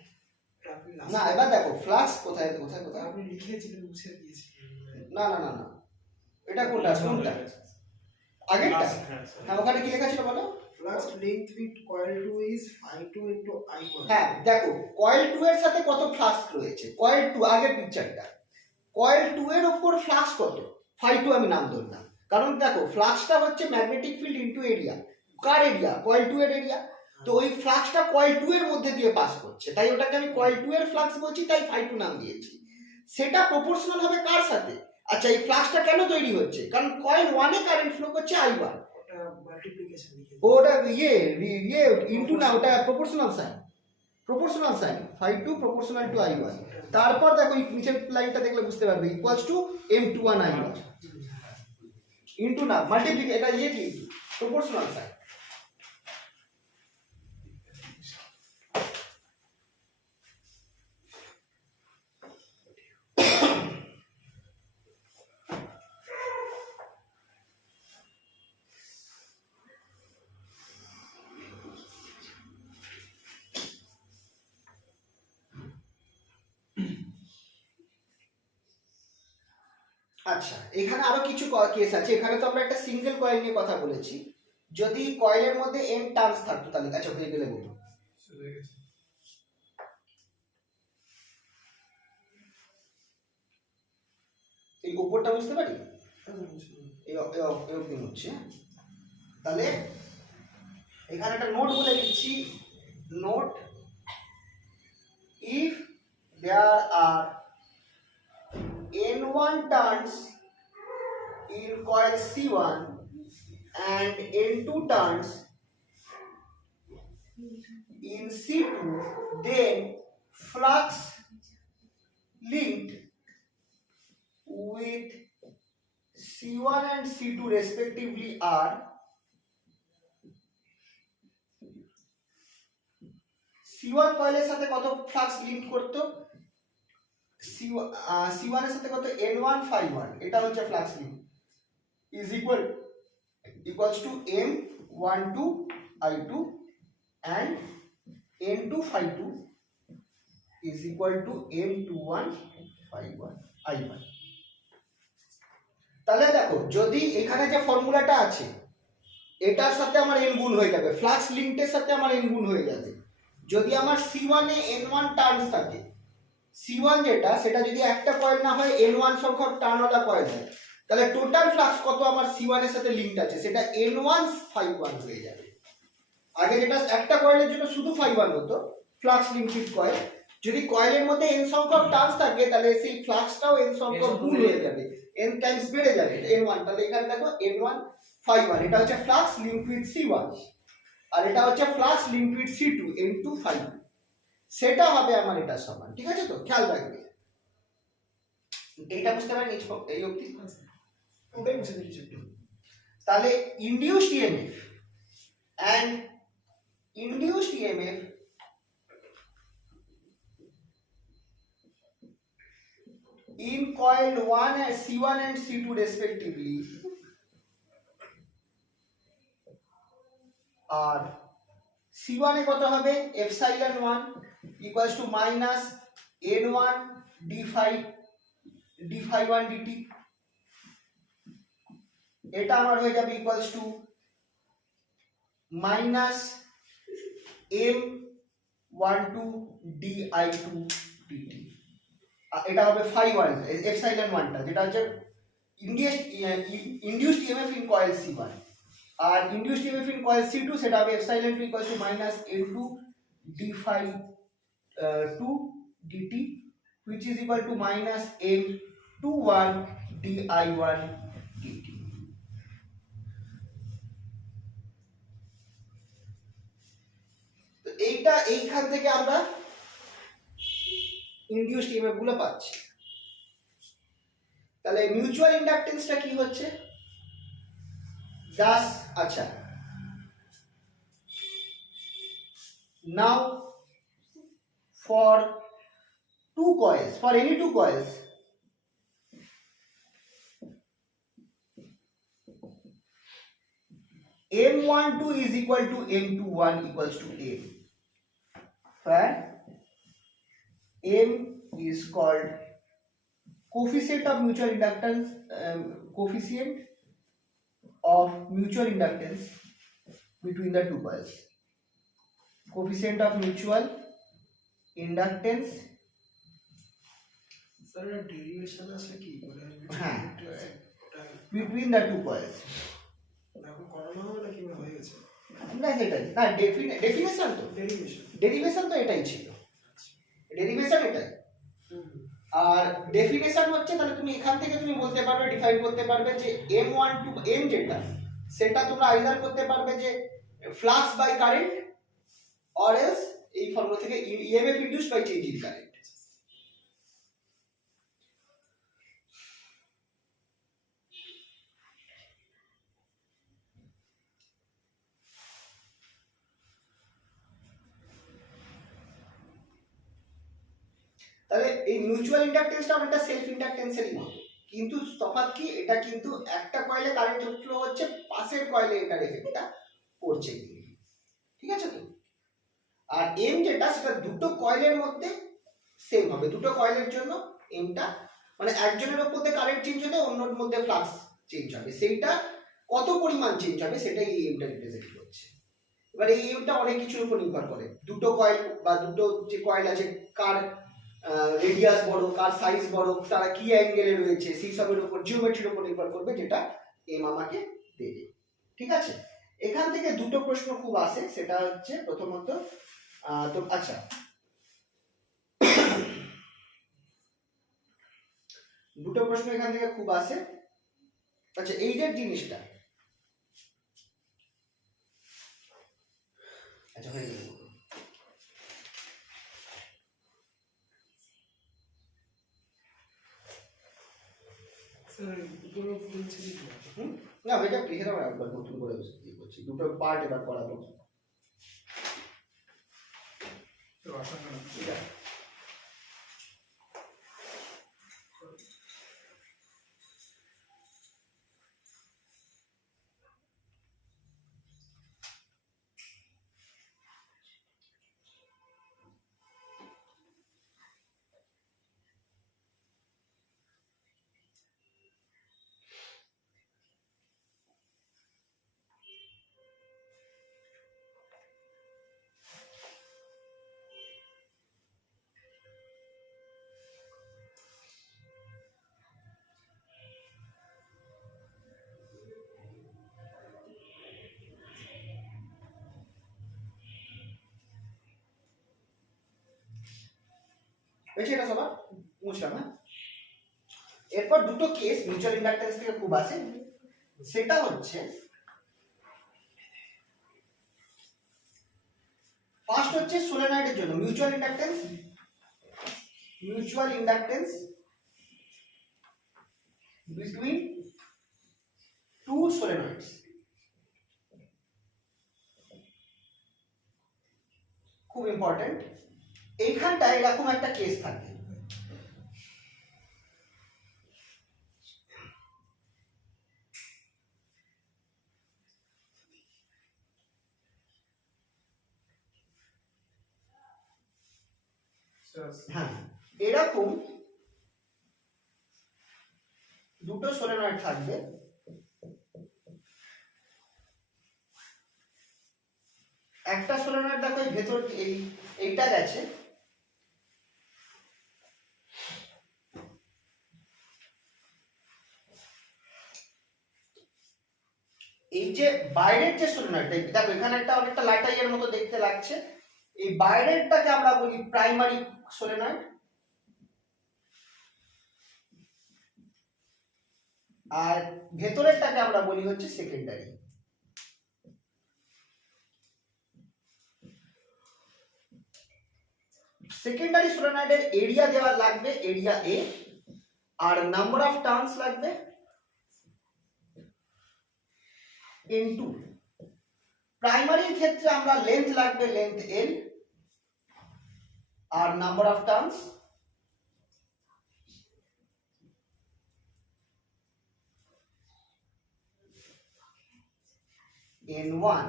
না এবার দেখো ফ্লাক্স কোথায় কোথায় কোথায় আপনি লিখেছিলেন, মুছে দিয়েছিলেন। না না না না, এটা কোনটা কোনটা আগেরটা? হ্যাঁ ওখানে কি লেখা ছিল বলো? Flux link with coil 2 is phi2 into I1। হ্যাঁ দেখো কয়েল 2 এর সাথে কত ফ্লাক্স রয়েছে, কয়েল 2 আগের পিকচারটা, কয়েল 2 এর উপর ফ্লাক্স কত? phi2 আমি নাম ধরলাম, কারণ দেখো ফ্লাক্সটা হচ্ছে ম্যাগনেটিক ফিল্ড ইনটু এরিয়া, কার এরিয়া? কয়েল 2 এর এরিয়া, তো ওই ফ্লাক্সটা কয়েল 2 এর মধ্যে দিয়ে পাস করছে, তাই ওটাকে আমি কয়েল 2 এর ফ্লাক্স বলছি, তাই phi2 নাম দিয়েছি। সেটা প্রপোর্শনাল হবে কার সাথে? আচ্ছা এই ফ্লাক্সটা কেন তৈরি হচ্ছে? কারণ কয়েল 1 এ কারেন্ট ফ্লো করছে I1, ওটা মাল্টিপ্লিকেশন লিখে ওটা ইনটু না, ওটা proportional sign, phi2 proportional to I1। তারপর দেখো এই নিচের লাইনটা দেখলে বুঝতে পারবে, equals to M21 I1 into না মাল্টিপ্লিকেশন, এটা কি প্রপোর্শনাল সাইন। আচ্ছা এখানে আরো কিছু কেস আছে, এখানে তো আমরা একটা সিঙ্গেল কয়েল নিয়ে কথা বলেছি, যদি কয়েলের মধ্যে n টার্নস থাকতো তাহলে, আচ্ছা হয়ে গেলে বলুন। এই উপরটা বুঝতে পারি, এই অবধি হচ্ছে। তাহলে এখানে একটা নোট বলে দিচ্ছি, note, if there are n1 turns in coil C1 and n2 turns in C2, then flux linked with C1 and C2 respectively are C1 কয়েলের সাথে কত ফ্লাক্স লিংক করতো, C1 এর সাথে কত N1 phi1, এটা হচ্ছে flux link, is equals to M12 I2 and N2 phi2 is equal to M21 phi1 I1। তাহলে দেখো যদি এখানে যে ফর্মুলাটা আছে এটার সাথে আমার n গুণ হয়ে যাবে, ফ্লাক্স লিংকের সাথে আমার n গুণ হয়ে যাবে। যদি আমার C1 এ n1 টার্নস থাকে, C1 যেটা সেটা যদি একটা কয়েল না হয় n1 সংখ্যক টার্নওয়ালা কয়েল হয়, তাহলে টোটাল ফ্লাক্স কত আমার C1 এর সাথে লিংকড আছে সেটা N1 phi1 হয়ে যাবে। আগে যেটা একটা কয়েলের জন্য শুধু phi1 হতো ফ্লাক্স লিংকড কয়েল, যদি কয়েলের মধ্যে n সংখ্যক টার্নস থাকে তাহলে সেই ফ্লাক্সটাও n সংখ্যক গুণ হয়ে যাবে, n টাইমস বেড়ে যাবে n1। তাহলে এখানে দেখো N1 phi1, এটা হচ্ছে ফ্লাক্স লিংকড উইথ C1, আর এটা হচ্ছে flux linked with C2 N2 phi2, সেটা হবে আমার এটার সমান। ঠিক আছে, তো খেয়াল রাখবে এইটা বুঝতে পারেন এই অবধি। ওটাই বুঝে দিচ্ছি। তাহলে induced EMF and induced EMF in coil 1 and C1 and C2 respectively আর C1 এ কত হবে epsilon 1 equals to minus N1 d phi 1 dt, এটা আমার হয়ে যাবে equals to minus M12 di2 dt, এটা হবে phi 1 epsilon 1টা যেটা হচ্ছে induced EMF in coil C1, R induced EMF in coil C2 সেটা হবে epsilon 2 equals to minus M2 d phi 2 dt which is equal to minus M21 di1 dt। তো এইখান থেকে আমরা ইনডিউসড ইএমএফ গুলো পাচ্ছি। তাহলে মিউচুয়াল ইন্ডাকটেন্সটা কি হচ্ছে দাস, আচ্ছা নাও for two coils, for any two coils M12 is equal to M21 equals to M, where M is called coefficient of mutual inductance, coefficient of mutual inductance between the two coils, coefficient of mutual inductance, sir derivation আসলে কি করে হ্যাঁ between the two coils, এখন করানো হবে না কিভাবে হয়ে গেছে না সেটাই না ডেফিনেশন তো ডেরিভেশন তো এটাই ছিল, ডেরিভেশন এটাই। আর ডেফিনেশন হচ্ছে তাহলে তুমি এখান থেকে তুমি বলতে পারবে, ডিফাইন করতে পারবে যে M12 M যেটা সেটা তোমরা আইদার করতে পারবে যে flux by current or else এই ফর্মুলা থেকে EMF induced by change in current. তাহলে এই মিউচুয়াল ইন্ডাকটেন্সটা অনেকটা সেলফ ইন্ডাকটেন্সেরই মতো, কিন্তু তফাৎ কি এটা কিন্তু একটা কয়েলে কারেন্ট ফ্লো হচ্ছে, পাশের কয়েলে এটার এফেক্টটা পড়ছে, ঠিক আছে তো। আর এম যেটা সেটা দুটো কয়েলের মধ্যে সেম হবে, দুটো কয়েলের জন্য এমটা মানে একজনের ওপর দিয়ে কারেন্ট চেঞ্জ হলে অন্যর মধ্যে ফ্লাক্স চেঞ্জ হবে, সেইটা কত পরিমাণ চেঞ্জ হবে সেটাই এই এমটা রিপ্রেজেন্ট করছে। এবার এই এমটা অনেক কিছুর উপর নির্ভর করে, দুটো কয়েল বা দুটো যে কয়েল আছে কার রেডিয়াস বড়, কার সাইজ বড়, তারা কি অ্যাঙ্গেলে রয়েছে, সেই সবের উপর জিওমেট্রির উপর নির্ভর করবে, যেটা এম আমাকে দেবে। ঠিক আছে, এখান থেকে দুটো প্রশ্ন খুব আসে, সেটা হচ্ছে প্রথমত তো আচ্ছা দুটো প্রশ্ন এখান থেকে খুব আসে। আচ্ছা, এই যে জিনিসটা, আচ্ছা হয়ে গেল। স্যার দুটো বলছি না এটা লিখে দাও, একবার নতুন করে ইয়ে করছি, দুটো পার্ট এবার করাবো। তো আশঙ্কা না। ঠিক আছে, হয়েছে এটা সবার, বুঝলাম না? এরপর দুটো কেস মিউচুয়াল ইন্ডাকটেন্স থেকে খুব আসে, সেটা হচ্ছে ফার্স্ট হচ্ছে সোলেনয়েডের জন্য মিউচুয়াল ইন্ডাকটেন্স বিটুইন টু সোলেনয়েডস। খুব ইম্পর্টেন্ট, এইখানটায় এরকম একটা কেস থাকে, হ্যাঁ এরকম দুটো সোলেনয়েড থাকবে, একটা সোলেনয়েড দেখো এই ভেতর এইটা গেছে, এই যে বাইরের যে সোলেনয়েডটা দেখো এখানে একটা অনেকটা লাটাইয়ের মতো দেখতে লাগছে, এই বাইরেরটাকে আমরা বলি প্রাইমারি সোলেনয়েড, আর ভেতরেরটাকে আমরা বলি হচ্ছে সেকেন্ডারি। সেকেন্ডারি সোলেনয়েডের এরিয়া দেওয়া লাগবে এরিয়া এ, আর নাম্বার অফ টার্নস লাগবে n2। প্রাইমারির ক্ষেত্রে আমরা লেন্থ লাগবে লেন্থ l, আর নাম্বার অফ টার্নস n1।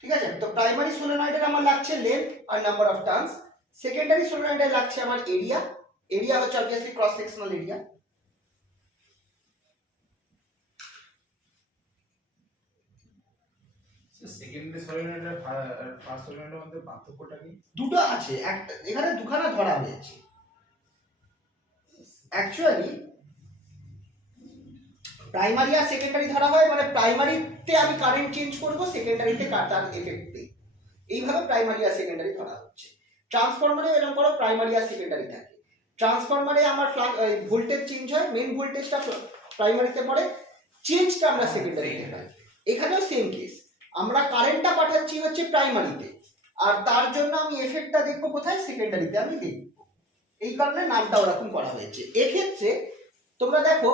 ঠিক আছে, তো প্রাইমারি সোলেনয়েডের আমার লাগছে লেন্থ আর নাম্বার অফ টার্নস, সেকেন্ডারি সোলেনয়েডের লাগছে আমার এরিয়া, এরিয়া হচ্ছে obviously cross sectional area. Secondary solenoid আর ফার্স্ট সলিনয়েডের মধ্যে পার্থক্যটা কি? দুটো আছে, একটা এখানে দুখানা ধরা হয়েছে। অ্যাকচুয়ালি প্রাইমারি আর সেকেন্ডারি ধরা হয়, মানে প্রাইমারিতে আমি কারেন্ট চেঞ্জ করব, সেকেন্ডারিতে তার এফেক্টে, এইভাবে প্রাইমারি আর সেকেন্ডারি ধরা হচ্ছে। ট্রান্সফরমারে এরকম করো প্রাইমারি আর সেকেন্ডারি থাকে, ট্রান্সফরমারে আমার ভোল্টেজ চেঞ্জ হয়, মেইন ভোল্টেজটা প্রাইমারিতে পড়ে, চেঞ্জটা আমরা সেকেন্ডারিতে পাই। এখানেও সেম কেস, আমরা কারেন্টটা পাঠাচ্ছি হচ্ছে প্রাইমারিতে, আর তার জন্য আমি এফেক্টটা দেখবো কোথায়, সেকেন্ডারিতে আমি দেখবো, এই কারণে নামটা ওরকম করা হয়েছে। এক্ষেত্রে তোমরা দেখো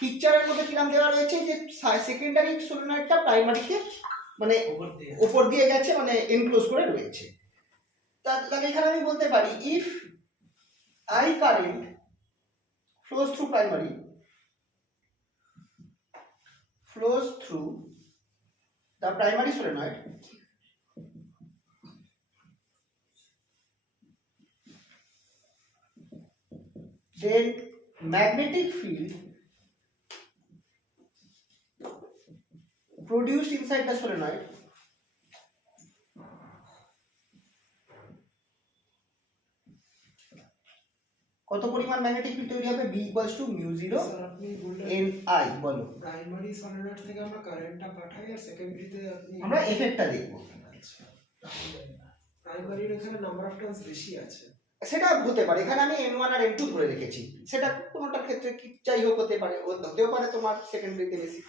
পিকচারের মধ্যে কিরাম দেওয়া রয়েছে যে সেকেন্ডারি সোলেনয়েডটা প্রাইমারিতে মানে উপর দিয়ে গেছে, মানে এনক্লোজ করে রয়েছে। তাহলে এখানে আমি বলতে পারি if I current flows through primary, flows through the primary solenoid, then magnetic field produced inside the solenoid কত পরিমাণ ম্যাগনেটিক ফিল্ড তৈরি হবে? B equals to mu zero sir আপনি বললেন এন আই। বলো। প্রাইমারি সলিনয়েড থেকে আমরা কারেন্টটা পাঠাই আর সেকেন্ডারিতে আপনি আমরা এফেক্টটা দেখবো। আচ্ছা প্রাইমারির এখানে নাম্বার অফ টার্নস বেশি আছে। সেটা হতে পারে, এখানে আমি N1 আর N2 ধরে রেখেছি, সেটা কোনোটার ক্ষেত্রে কি যাই হোক হতে পারে, হতেও পারে তোমার সেকেন্ডারিতে বেশি,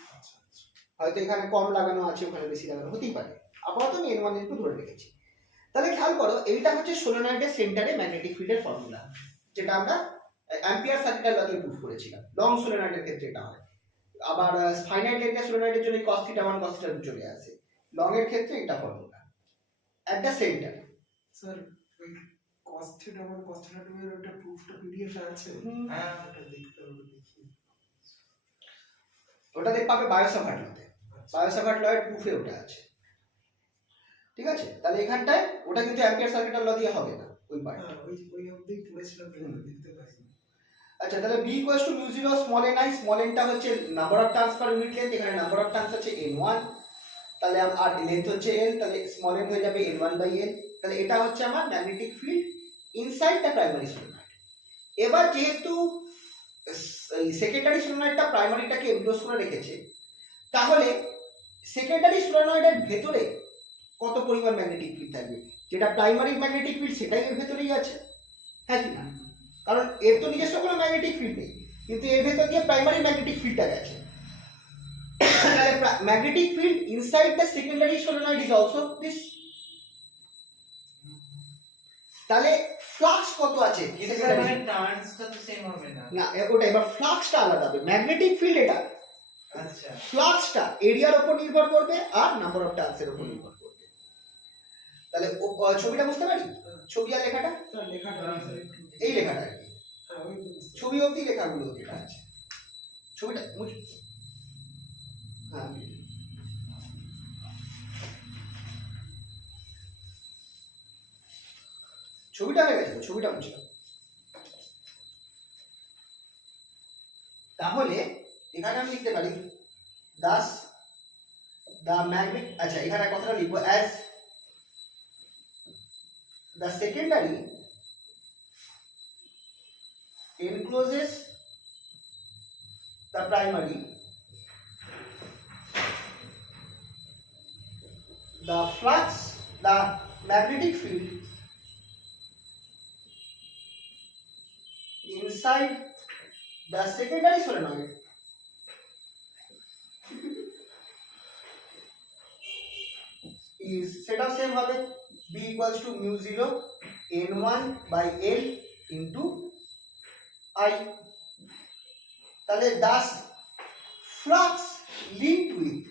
হয়তো এখানে কম লাগানো আছে ওখানে বেশি লাগানো হতেই পারে। আপাতত আমি N1 N2 ধরে রেখেছি। তাহলে খেয়াল করো, এইটা হচ্ছে সোলেনয়েডের সেন্টারে ম্যাগনেটিক ফিল্ডের ফর্মুলা, যেটা আমরা অ্যাম্পিয়ার সার্কিটের লগে প্রুফ করেছিলাম। লং সোলেনয়েডের ক্ষেত্রে এটা হয়, আবার ফাইনাইট লেন্থের সোলেনয়েডের জন্য cos θ 1 cos θ 2 চলে আসে। লং এর ক্ষেত্রে এটা formula at the centre. Sir ওই cos θ 1 cos θ 2 এর ওটা প্রুফটা পিডিএফ এ আছে? হ্যাঁ ওটা দেখতে হবে, দেখি। ওটা দেখতে পাবে বায়োসাভার্ট লতে, বায়োসাভার্ট লয়ের প্রুফে ওটা আছে, ঠিক আছে? তাহলে এখানটায় ওটা কিন্তু অ্যাম্পিয়ার সার্কিটের ল দিয়ে হবে না, ওই পার্ট। হ্যাঁ ওই অবধি পড়েছিলাম, দেখতে পাইনি। আচ্ছা, তাহলে b equals to mu zero small n i, small n টা হচ্ছে number of turns per unit length, এখানে নাম্বার অফ টার্নস হচ্ছে n1, তাহলে আর লেন্থ হচ্ছে l, তাহলে স্মল n হয়ে যাবে n1 বাই l। তাহলে এটা হচ্ছে আমার magnetic field inside the primary solenoid. এবার যেহেতু সেকেন্ডারি সোলেনয়েডটা প্রাইমারিটাকে এনক্লোজ করে রেখেছে, তাহলে সেকেন্ডারি সোলেনয়েডের ভেতরে কত পরিমাণ ম্যাগনেটিক ফিল্ড থাকবে? যেটা প্রাইমারি ম্যাগনেটিক ফিল্ড সেটাই এর ভেতরেই আছে, হ্যাঁ কি না? কারণ এর তো নিজস্ব কোনো ম্যাগনেটিক ফিল্ড নেই, কিন্তু এর ভেতর দিয়ে প্রাইমারি ম্যাগনেটিক ফিল্ডটা গেছে। তাহলে magnetic field inside the secondary solenoid is also this. তাহলে ফ্লাক্স কত আছে? কিন্তু স্যার মানে টার্নসটা তো সেম হবে না। না, ওটা এবার ফ্লাক্সটা আলাদা হবে। ম্যাগনেটিক ফিল্ড এটা, আচ্ছা ফ্লাক্সটা এরিয়ার উপর নির্ভর করবে আর নাম্বার অফ টার্নসের উপর নির্ভর করবে। তাহলে ছবিটা বুঝতে পারি? ছবি আর লেখাটা, স্যার লেখাটা একটু এই লেখাটা আর কি, হ্যাঁ ওই তো বুঝতে ছবি অবধি লেখাগুলো যেটা আছে, ছবিটা হ্যাঁ ছবিটা হয়ে গেছে, ছবিটা মুছলাম। তাহলে এখানে আমি লিখতে পারি দাস দ্য ম্যাগনেট, আচ্ছা এখানে কথাটা লিখবো as the secondary encloses the primary, the flux, the magnetic field inside the secondary solenoid is set of same হবে b equals to mu 0 n1 by l into I. তাহলে thus flux linked with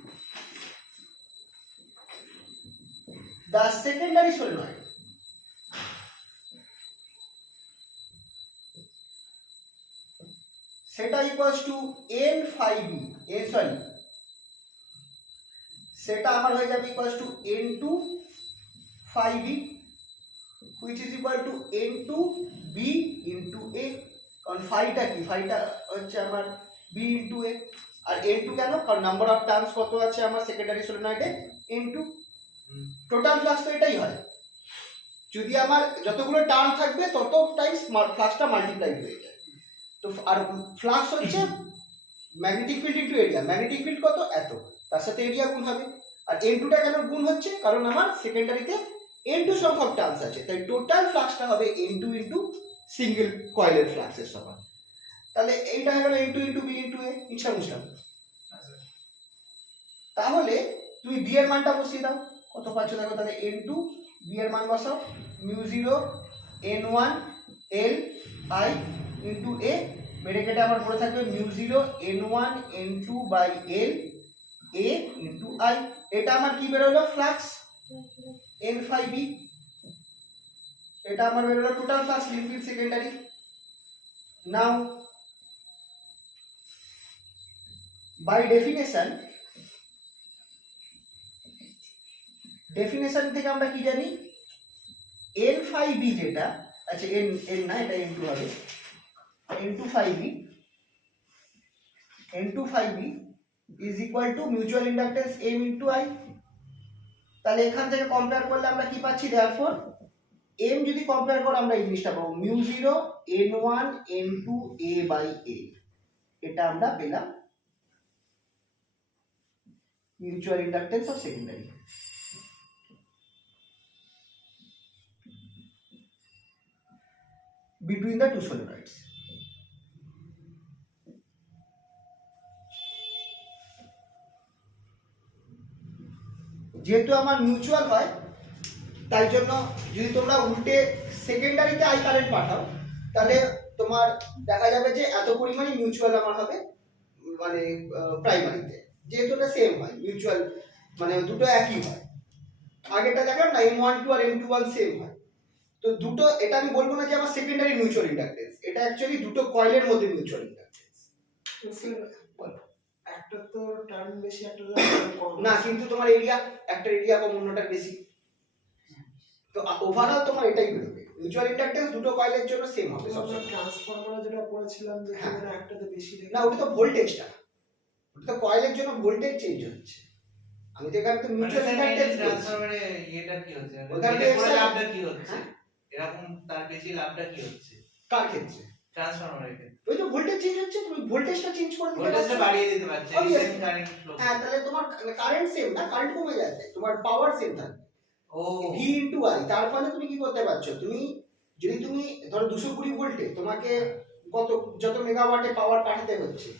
the secondary solenoid সেটা equals to n phi b, সেটা আমার হয়ে যাবে equals to n2 phi b, which is equal to n2 b into a। কারণ ফাইটা কি, ফাইটা হচ্ছে আমার b into a, R n2 কেন? কারণ নাম্বার অফ টার্নস কত আছে আমার সেকেন্ডারি সোলেনয়েডে? n2। টোটাল ফ্লাক্স তো এটাই হয়, যদি আমার যতগুলো টার্ন থাকবে তত টাইমস ফ্লাক্সটা মাল্টিপ্লাই হয়ে যায়। তো আর ফ্লাক্স হচ্ছে magnetic field into area, magnetic field কত এত, তার সাথে এরিয়া গুণ হবে। আর n2টা কেন গুণ হচ্ছে? কারণ আমার সেকেন্ডারিতে n2 সংখ্যক টার্নস আছে, তাই টোটাল ফ্লাক্সটা হবে n2 ইনটু সিঙ্গেল কয়েলের ফ্লাক্সের সমান। তাহলে এইটা হয়ে গেল n2 into b into a, ইচ্ছা বুঝলাম। তাহলে তুমি b এর মানটা বসিয়ে দাও, কত পাচ্ছ দেখো। তাহলে n2 b এর মান বসাও, mu 0 n1 l i into a, ব্র্যাকেটে আমার পড়ে থাকবে mu 0 n1 n2 by l a into i। এটা আমার কি বেরোলো? Flux n phi b। এটা আমার বেরোলো total flux linked with secondary. Now by definition থেকে আমরা কি জানি? n phi b যেটা, আচ্ছা n না, এটা n2 হবে, n2 phi b is equal to mutual inductance m into i। তাহলে এখান থেকে কম্পেয়ার করলে আমরা কি পাচ্ছি? therefore এম যদি কম্পেয়ার করো আমরা এই জিনিসটা পাবো mu zero n1 n2 a by a, এটা আমরা পেলাম mutual inductance of secondary. between the two solenoids. যেহেতু আমার মিউচুয়াল হয় তাই জন্য যদি তোমরা উল্টে সেকেন্ডারিতে আই কারেন্ট পাঠাও তাহলে তোমার দেখা যাবে যে এত পরিমাণে মিউচুয়াল আমার হবে মানে প্রাইমারিতে, যেহেতু এটা সেম হয় মিউচুয়াল মানে দুটো একই হয়। আগেরটা দেখলাম না M12 আর M21 সেম হয়, তো দুটো এটা আমি বলবো না যে আমার সেকেন্ডারি মিউচুয়াল ইন্ডাকটেন্স, এটা অ্যাকচুয়ালি দুটো কয়েলের মধ্যে মিউচুয়াল ইন্ডাকটেন্স। একটা তো টার্ন বেশি, একটা তো turn কম। না কিন্তু তোমার এরিয়া, একটা এরিয়া কম অন্যটার বেশি, তো ওভারঅল তোমার এটাই বেরোবে মিউচুয়াল ইন্ডাকটেন্স দুটো কয়েলের জন্য সেম হবে সব আমরা সময়। ট্রান্সফরমারে যেটা পড়েছিলাম যে হ্যাঁ। এখানে একটাতে বেশি না ওটা তো ভোল্টেজটা, ওটা তো কয়েলের জন্য ভোল্টেজ চেঞ্জ হচ্ছে। আমি তো এখানে তো মিউচুয়াল ইন্ডাকটেন্স ট্রান্সফরমারে এটা কি হচ্ছে, ওখানে এটা করে extra- লাভটা কি হচ্ছে, হ্যাঁ? এরকম তার বেশি লাভটা কি হচ্ছে কার ক্ষেত্রে ট্রান্সফরমারের ক্ষেত্রে? ওই তো ভোল্টেজ চেঞ্জ হচ্ছে, তুমি ভোল্টেজটা চেঞ্জ করে দিতে ভোল্টেজটা পারছো। বাড়িয়ে দিতে পারছে, Obviously. Same current flow. হ্যাঁ তাহলে তোমার কারেন্ট সেম না, কারেন্ট কমে যাচ্ছে, তোমার পাওয়ার সেম থাকবে ও V ইনটু I। তার ফলে তুমি কি করতে পারছো, তুমি যদি তুমি ধরো 220 ভোল্টে তোমাকে কত যত মেগাওয়াটে পাওয়ার পাঠাতে হচ্ছে,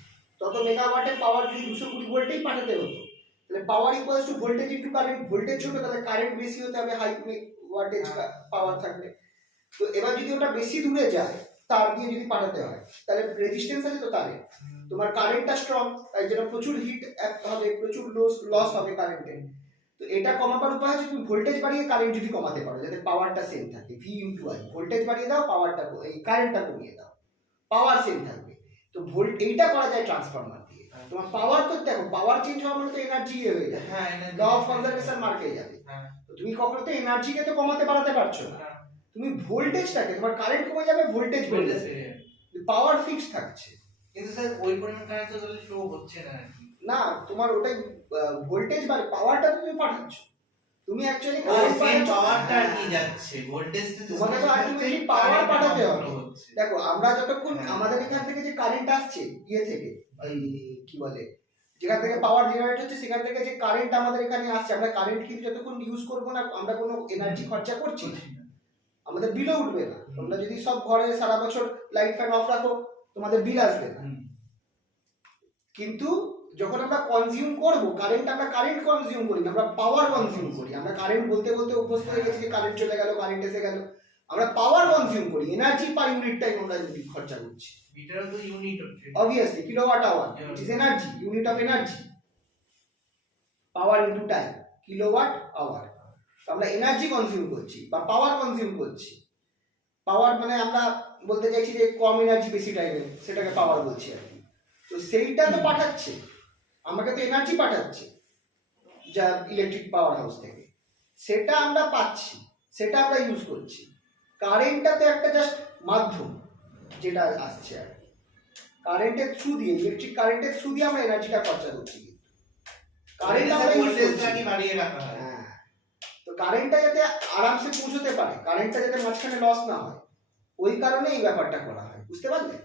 তত মেগাওয়াটে পাওয়ার যদি 220 ভোল্টেই পাঠাতে হতো তাহলে power equals to voltage into current, voltage ছোট তাহলে কারেন্ট বেশি হতে হবে, হাই ওয়াটেজ পাওয়ার থাকবে। তো এবার যদি ওটা বেশি দূরে যায় তার দিয়ে যদি পাঠাতে হয় তাহলে রেজিস্ট্যান্স আছে তো তারে, তোমার কারেন্টটা স্ট্রং, তাই জন্য প্রচুর হিট হবে, প্রচুর লস হবে কারেন্টে। তো এটা কমাবার উপায় হচ্ছে তুমি ভোল্টেজ বাড়িয়ে কারেন্ট যদি কমাতে পারো যাতে পাওয়ারটা সেম থাকে, V ইনটু I, ভোল্টেজ বাড়িয়ে দাও পাওয়ারটা এই কারেন্টটা কমিয়ে দাও, পাওয়ার সেম থাকবে। তো এইটা করা যায় ট্রান্সফরমার দিয়ে। তোমার পাওয়ার তো দেখো পাওয়ার চেঞ্জ হওয়া মানে তো এনার্জি হয়ে যাবে, হ্যাঁ ল অফ কনজারভেশন মার্কে যাবে। হ্যাঁ তো তুমি কখনো তো এনার্জিকে তো কমাতে বাড়াতে পারছো না, তুমি ভোল্টেজটাকে, তোমার কারেন্ট কমে যাবে ভোল্টেজ বেড়ে ভোল্টেজ যাবে, বেড়ে যাবে। পাওয়ার ফিক্স থাকছে। কিন্তু স্যার ওই পরিমাণ কারেন্ট তো তাহলে ফ্লো হচ্ছে না আর কি। না তোমার ওটাই ভোল্টেজ বাড়ে, পাওয়ারটা তুমি পাঠাচ্ছ, তুমি অ্যাকচুয়ালি ও সেই পাওয়ারটা আর কি যাচ্ছে, ভোল্টেজ তো তোমাকে তো আলটিমেটলি পাওয়ার পাঠাতে হবে। হচ্ছে। দেখো আমরা যতক্ষণ হ্যাঁ। আমাদের এখান থেকে যে কারেন্ট আসছে ইয়ে থেকে ওই কি বলে যেখান থেকে পাওয়ার জেনারেট হচ্ছে সেখান থেকে যে কারেন্ট আমাদের এখানে আসছে, আমরা কারেন্ট কিন্তু যতক্ষণ ইউজ করবো না আমরা কোনো এনার্জি খরচা করছি না, আমাদের বিলও উঠবে না। তোমরা যদি সব ঘরে সারা বছর লাইট ফ্যান অফ রাখো তোমাদের বিল আসবে না, কিন্তু যখন আমরা কনজিউম করব কারেন্ট, আমরা কারেন্ট কনজিউম করি না, আমরা পাওয়ার কনজিউম করি। আমরা কারেন্ট বলতে বলতে অভ্যস্ত হয়ে গেছি যে কারেন্ট চলে গেল কারেন্ট এসে গেল, আমরা পাওয়ার কনজিউম করি, এনার্জি পার ইউনিট টাইম আমরা যদি খরচা করছি। মিটারও তো ইউনিট হচ্ছে। Obviously, kilowatt hour, which is energy, unit of energy. Power into time, kilowatt hour. তো আমরা এনার্জি কনজিউম করছি বা পাওয়ার কনজিউম করছি। পাওয়ার মানে আমরা বলতে চাইছি যে কম এনার্জি বেশি টাইমে, সেটাকে পাওয়ার বলছি আর কি। তো সেইটা তো পাঠাচ্ছে, আমাকে তো এনার্জি পাঠাচ্ছে যা ইলেকট্রিক পাওয়ার হাউস থেকে, সেটা আমরা পাচ্ছি, সেটা আমরা ইউজ করছি। কারেন্টটা তো একটা জাস্ট মাধ্যম যেটা আসছে আর কি, কারেন্টের থ্রু দিয়ে, ইলেকট্রিক কারেন্টের থ্রু দিয়ে আমরা এনার্জিটা খরচা করছি, কিন্তু কারেন্ট আমরা ইউজ করছি। ভোল্টেজটাকে বাড়িয়ে রাখা হয়। হ্যাঁ, তো কারেন্টটা যাতে আরামসে পৌঁছতে পারে, কারেন্টটা যাতে মাঝখানে লস না হয়, ওই কারণে এই ব্যাপারটা করা হয়, বুঝতে পারলে?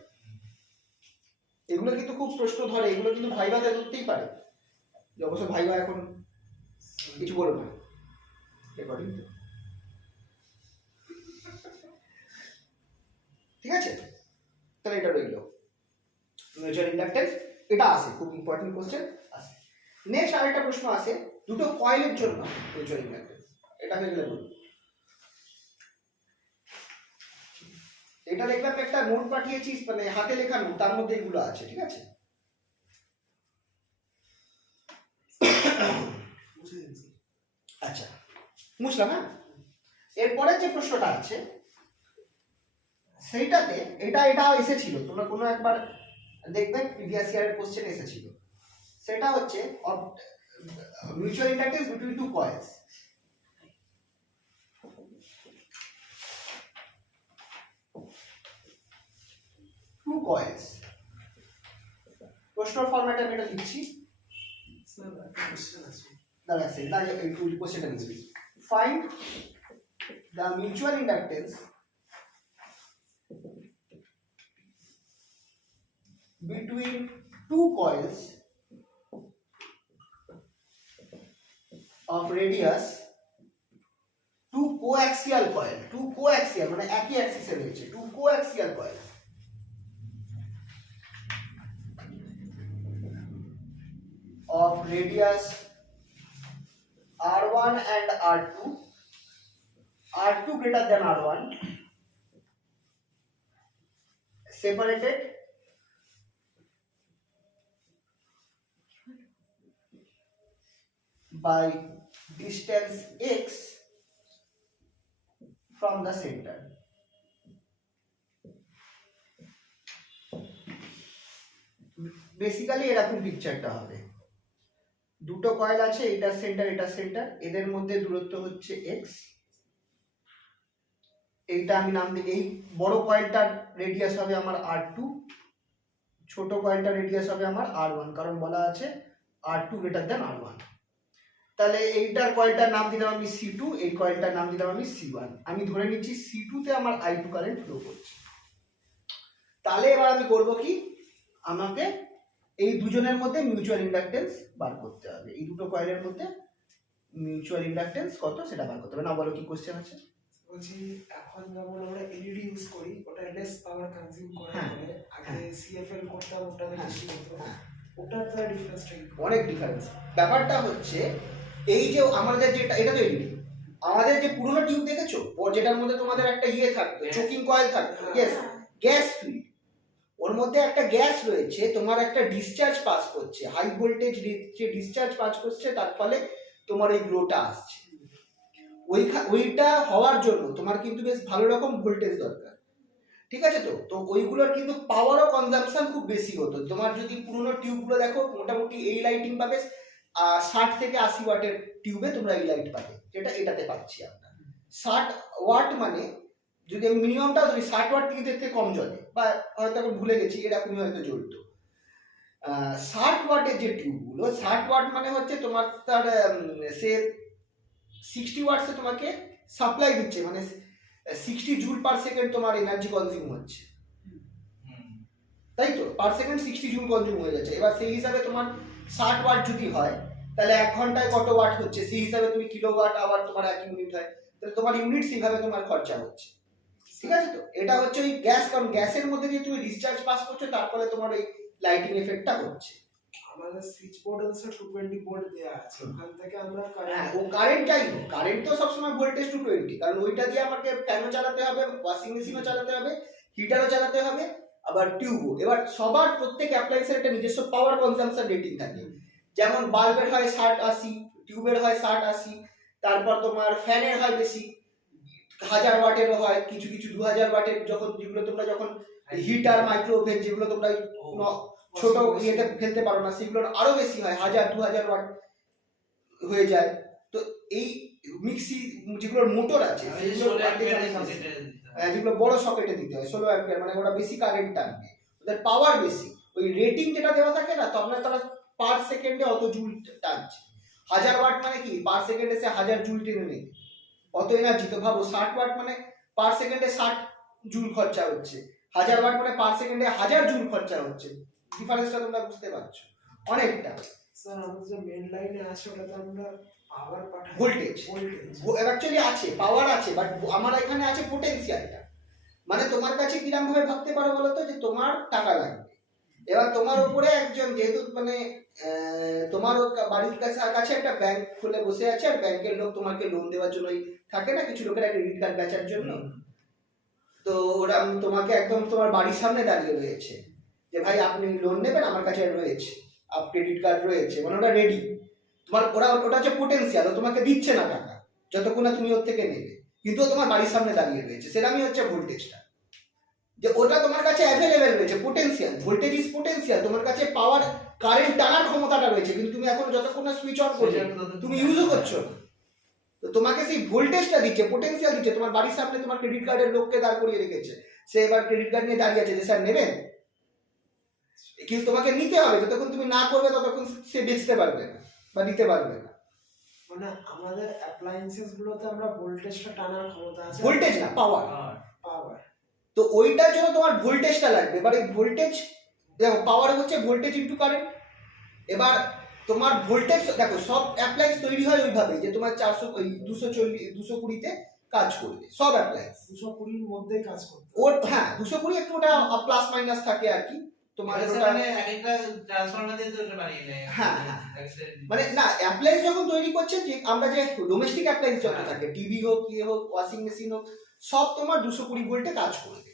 এগুলো কিন্তু খুব প্রশ্ন ধরে, এগুলো কিন্তু ভাইভাতে ধরতেই পারে, যে অবশ্য ভাইভা এখন কিছু বলো না রেকর্ডিং তো, ঠিক আছে? তাহলে এটা রইল মিউচুয়াল ইন্ডাকটেন্স, এটা আসে, খুব ইম্পর্টেন্ট কোশ্চেন আসে। নেক্সট আরেকটা প্রশ্ন আসে দুটো কয়েলের জন্য মিউচুয়াল ইন্ডাকটেন্স, এটা হয়ে গেলে বলুন। এটা দেখলাম একটা নোট পাঠিয়েছিস, মানে হাতে লেখা নোট, তার মধ্যে এগুলো আছে, ঠিক আছে? আচ্ছা মুছলাম। হ্যাঁ, এরপরে যে প্রশ্নটা আছে সেইটাতে এটা এসেছিল, তোমরা কোনো একবার দেখবে প্রিভিয়াস ইয়ারের কোশ্চেন এসেছিল, সেটা হচ্ছে mutual inductance between two coils. Two coils, প্রশ্ন ফরম্যাটে আমি এটা লিখছি, স্যার একটা কোশ্চেন আছে। দাঁড়া সেটা এই কোশ্চেনটা লিখছি। Find the mutual inductance between two coils of radius, two coaxial মানে একই অ্যাক্সিসে রয়েছে, two coaxial coil of radius R1 and R2, R2 greater than R1, separated by distance x from the center. Basically এরকম পিকচারটা হবে, দুটো কয়েল আছে, এটার সেন্টার, এদের মধ্যে দূরত্ব হচ্ছে x, এইটা আমি নাম দিই, এই বড় কয়েলটার রেডিয়াস হবে আমার R2, ছোট কয়েলটার রেডিয়াস হবে আমার R1, কারণ বলা আছে R2 গ্রেটার দ্যান R1। তাহলে এইটার কয়েলটার নাম দিলাম আমি C2, এই কয়েলটার নাম দিলাম আমি C1। আমি ধরে নিচ্ছি C2 তে আমার I2 কারেন্ট ফ্লো করছে। তাহলে এবার আমি করব কি, আমাকে এই দুজনের মধ্যে মিউচুয়াল ইন্ডাকটেন্স বার করতে হবে, এই দুটো কয়েলের মধ্যে মিউচুয়াল ইন্ডাকটেন্স কত সেটা বার করতে হবে। না বলো কি কোশ্চেন আছে? বলছি এখন যেমন আমরা এলইডি ইউজ করি, ওটা লেস পাওয়ার কনজিউম করে, বলে আগে সিএফএল করতাম, ওটা বেশি হতো, ওটার তো ডিফারেন্সটা কি? অনেক ডিফারেন্স। ব্যাপারটা হচ্ছে এই যে আমাদের যেটা, এটা তো এলইডি, আমাদের যে পুরোনো টিউব দেখেছো, যেটার মধ্যে তোমাদের একটা ইয়ে থাকতো, চোকিং কয়েল থাকতো, ইয়েস, গ্যাস ফিল্ড, ওর মধ্যে একটা গ্যাস রয়েছে, তোমার একটা ডিসচার্জ পাস করছে, হাই ভোল্টেজ যে ডিসচার্জ পাস করছে, তার ফলে তোমার এই গ্লোটা আসছে। ওইটা হওয়ার জন্য তোমার কিন্তু বেশ ভালো রকম ভোল্টেজ দরকার, ঠিক আছে? তো ওইগুলোর কিন্তু পাওয়ারও কনজাম্পশন খুব বেশি হতো। তোমার যদি পুরোনো টিউবগুলো দেখো, মোটামুটি এই লাইটিং পাবে 60 থেকে 80 ওয়াটের টিউবে তোমরা এই লাইট পাবে, যেটা এটাতে পাচ্ছি আমরা। 60 ওয়াট মানে যদি আমি মিনিমামটাও ধরি 60 ওয়াট থেকে কম জ্বলে, বা হয়তো আমি ভুলে গেছি, এরকমই হয়তো জ্বলতো। 60 ওয়াটের যে টিউবগুলো, 60 ওয়াট মানে হচ্ছে তোমার তার সে 60 ওয়াটসে তোমাকে সাপ্লাই দিচ্ছে, মানে 60 জুল পার সেকেন্ড তোমার এনার্জি কনজিউম হচ্ছে, তাই তো? পার সেকেন্ড 60 জুল কনজিউম হয়ে যাচ্ছে। এবার সেই হিসাবে তোমার 60 ওয়াট যদি হয়, তাহলে 1 ঘন্টায় কত ওয়াট হচ্ছে, সেই হিসাবে তুমি কিলোওয়াট আওয়ার তোমার 1 ইউনিট হয়, তাহলে তোমার ইউনিট সেইভাবে তোমার খরচা হচ্ছে, ঠিক আছে? তো এটা হচ্ছে ওই গ্যাস, কারণ গ্যাসের মধ্যে যে তুমি ডিসচার্জ পাস করছো, তার ফলে তোমার ওই লাইটিং এফেক্টটা হচ্ছে। আমাদের সুইচ বোর্ড আছে 220 ভোল্ট দেয়া আছে, ওখান থেকে আমরা হ্যাঁ, ও কারেন্ট চাই, কারেন্ট তো সবসময় ভোল্টেজ 220, কারণ ওইটা দিয়ে আমাকে ফ্যানও চালাতে হবে, ওয়াশিং মেশিনও চালাতে হবে, হিটারও চালাতে হবে, আবার টিউবও। এবার সবার প্রত্যেক অ্যাপ্লায়েন্সের একটা নিজস্ব পাওয়ার কনজাম্পশন রেটিং থাকে, যেমন বাল্বের হয় 60-80, টিউবের হয় 60-80, তারপর তোমার ফ্যানের হয় বেশি 1000 ওয়াটেরও হয়, কিছু 2000 ওয়াটের, যেগুলো তোমরা যখন হিটার, মাইক্রো ওভেন, যেগুলো তোমরা ছোট ইয়েতে ফেলতে পারো না, সেগুলোর আরো বেশি হয়, 1000-2000 ওয়াট হয়ে যায়। তো এই মিক্সি যেগুলোর মোটর আছে, যেগুলো বড় সকেটে দিতে হয় 16 অ্যাম্পিয়ার, মানে ওরা বেশি কারেন্ট টানবে, ওদের পাওয়ার বেশি। ওই রেটিং যেটা দেওয়া থাকে না, তখন তারা পার সেকেন্ডে অত জুল টানছে। 1000 ওয়াট মানে কি, পার সেকেন্ডে সে 1000 জুল টেনে নেবে, অত এনার্জি। তো ভাবো 60 ওয়াট মানে পার সেকেন্ডে 60 জুল খরচা হচ্ছে, 1000 ওয়াট মানে পার সেকেন্ডে 1000 জুল খরচা হচ্ছে। ডিফারেন্সটা তোমরা বুঝতে পারছো অনেকটা। স্যার আমাদের যে মেইন লাইনে আছে, ওটাতে আমরা পাওয়ার পাঠাই, ভোল্টেজ অ্যাকচুয়ালি আছে, পাওয়ার আছে, বাট আমার এখানে আছে পোটেনশিয়ালটা। মানে তোমার কাছে কিরকম ভাবে ভাবতে পারো বলো তো, যে তোমার টাকা লাগবে, এবার তোমার উপরে একজন, যেহেতু মানে তোমার বাড়ির কাছে একটা ব্যাংক খুলে বসে আছে, আর ব্যাংকের লোক তোমাকে লোন দেওয়ার জন্যই থাকে না, কিছু লোকের ক্রেডিট কার্ড বেচার জন্য, তো ওরা তোমাকে একদম তোমার বাড়ির সামনে দাঁড়িয়ে রয়েছে যে ভাই আপনি লোন নেবেন, আমার কাছে রয়েছে, ক্রেডিট কার্ড রয়েছে, মানে ওটা রেডি। তোমার ওটা হচ্ছে পোটেনশিয়াল, ও তোমাকে দিচ্ছে না টাকা যতক্ষণ না তুমি ওর থেকে নেবে, কিন্তু ও তোমার বাড়ির সামনে দাঁড়িয়ে রয়েছে, সেটাই হচ্ছে ভোল্টেজটা, যে ওটা তোমার কাছে অ্যাভেলেবেল রয়েছে। পোটেনশিয়াল, ভোল্টেজ ইজ পোটেনশিয়াল, তোমার কাছে পাওয়ার কারেন্ট টানার ক্ষমতাটা রয়েছে, কিন্তু তুমি এখন যতক্ষণ না সুইচ অন করবে তুমি ইউজও করছো না। তো তোমাকে সেই ভোল্টেজটা দিচ্ছে, পোটেনশিয়াল দিচ্ছে। তোমার বাড়ির সামনে তোমার ক্রেডিট কার্ডের লোককে দাঁড় করিয়ে রেখেছে, সে এবার ক্রেডিট কার্ড নিয়ে দাঁড়িয়ে আছে যে স্যার নেবেন, কিন্তু তোমাকে নিতে হবে, যতক্ষণ তুমি না করবে ততক্ষণ সে বেচতে পারবে না বা দিতে পারবে না। মানে আমাদের অ্যাপ্লায়েন্সেস গুলোতে আমরা ভোল্টেজটা টানার ক্ষমতা আছে, ভোল্টেজ না, পাওয়ার। পাওয়ার। তো ওইটার জন্য তোমার ভোল্টেজটা লাগবে। এবার এই ভোল্টেজ দেখো, পাওয়ার হচ্ছে ভোল্টেজ ইনটু কারেন্ট। এবার তোমার ভোল্টেজ দেখো, সব অ্যাপ্লায়েন্স তৈরি হয় ওইভাবে যে তোমার 400 ওই 220 তে কাজ করবে সব অ্যাপ্লায়েন্স। 220 মধ্যেই কাজ করতে ওর হ্যাঁ 220 একটু ওটা প্লাস মাইনাস থাকে আর কি তোমার ওটা। মানে একটা ট্রান্সফরমার দিয়ে তো ওটা বানিয়ে নেয়। হ্যাঁ, মানে না অ্যাপ্লায়েন্স যখন তৈরি করছে, যে আমরা যে ডোমেস্টিক অ্যাপ্লায়েন্স যত থাকে, টিভি হোক, ইয়ে হোক, ওয়াশিং মেশিন হোক, সব তোমার 220 ভোল্টে কাজ করবে।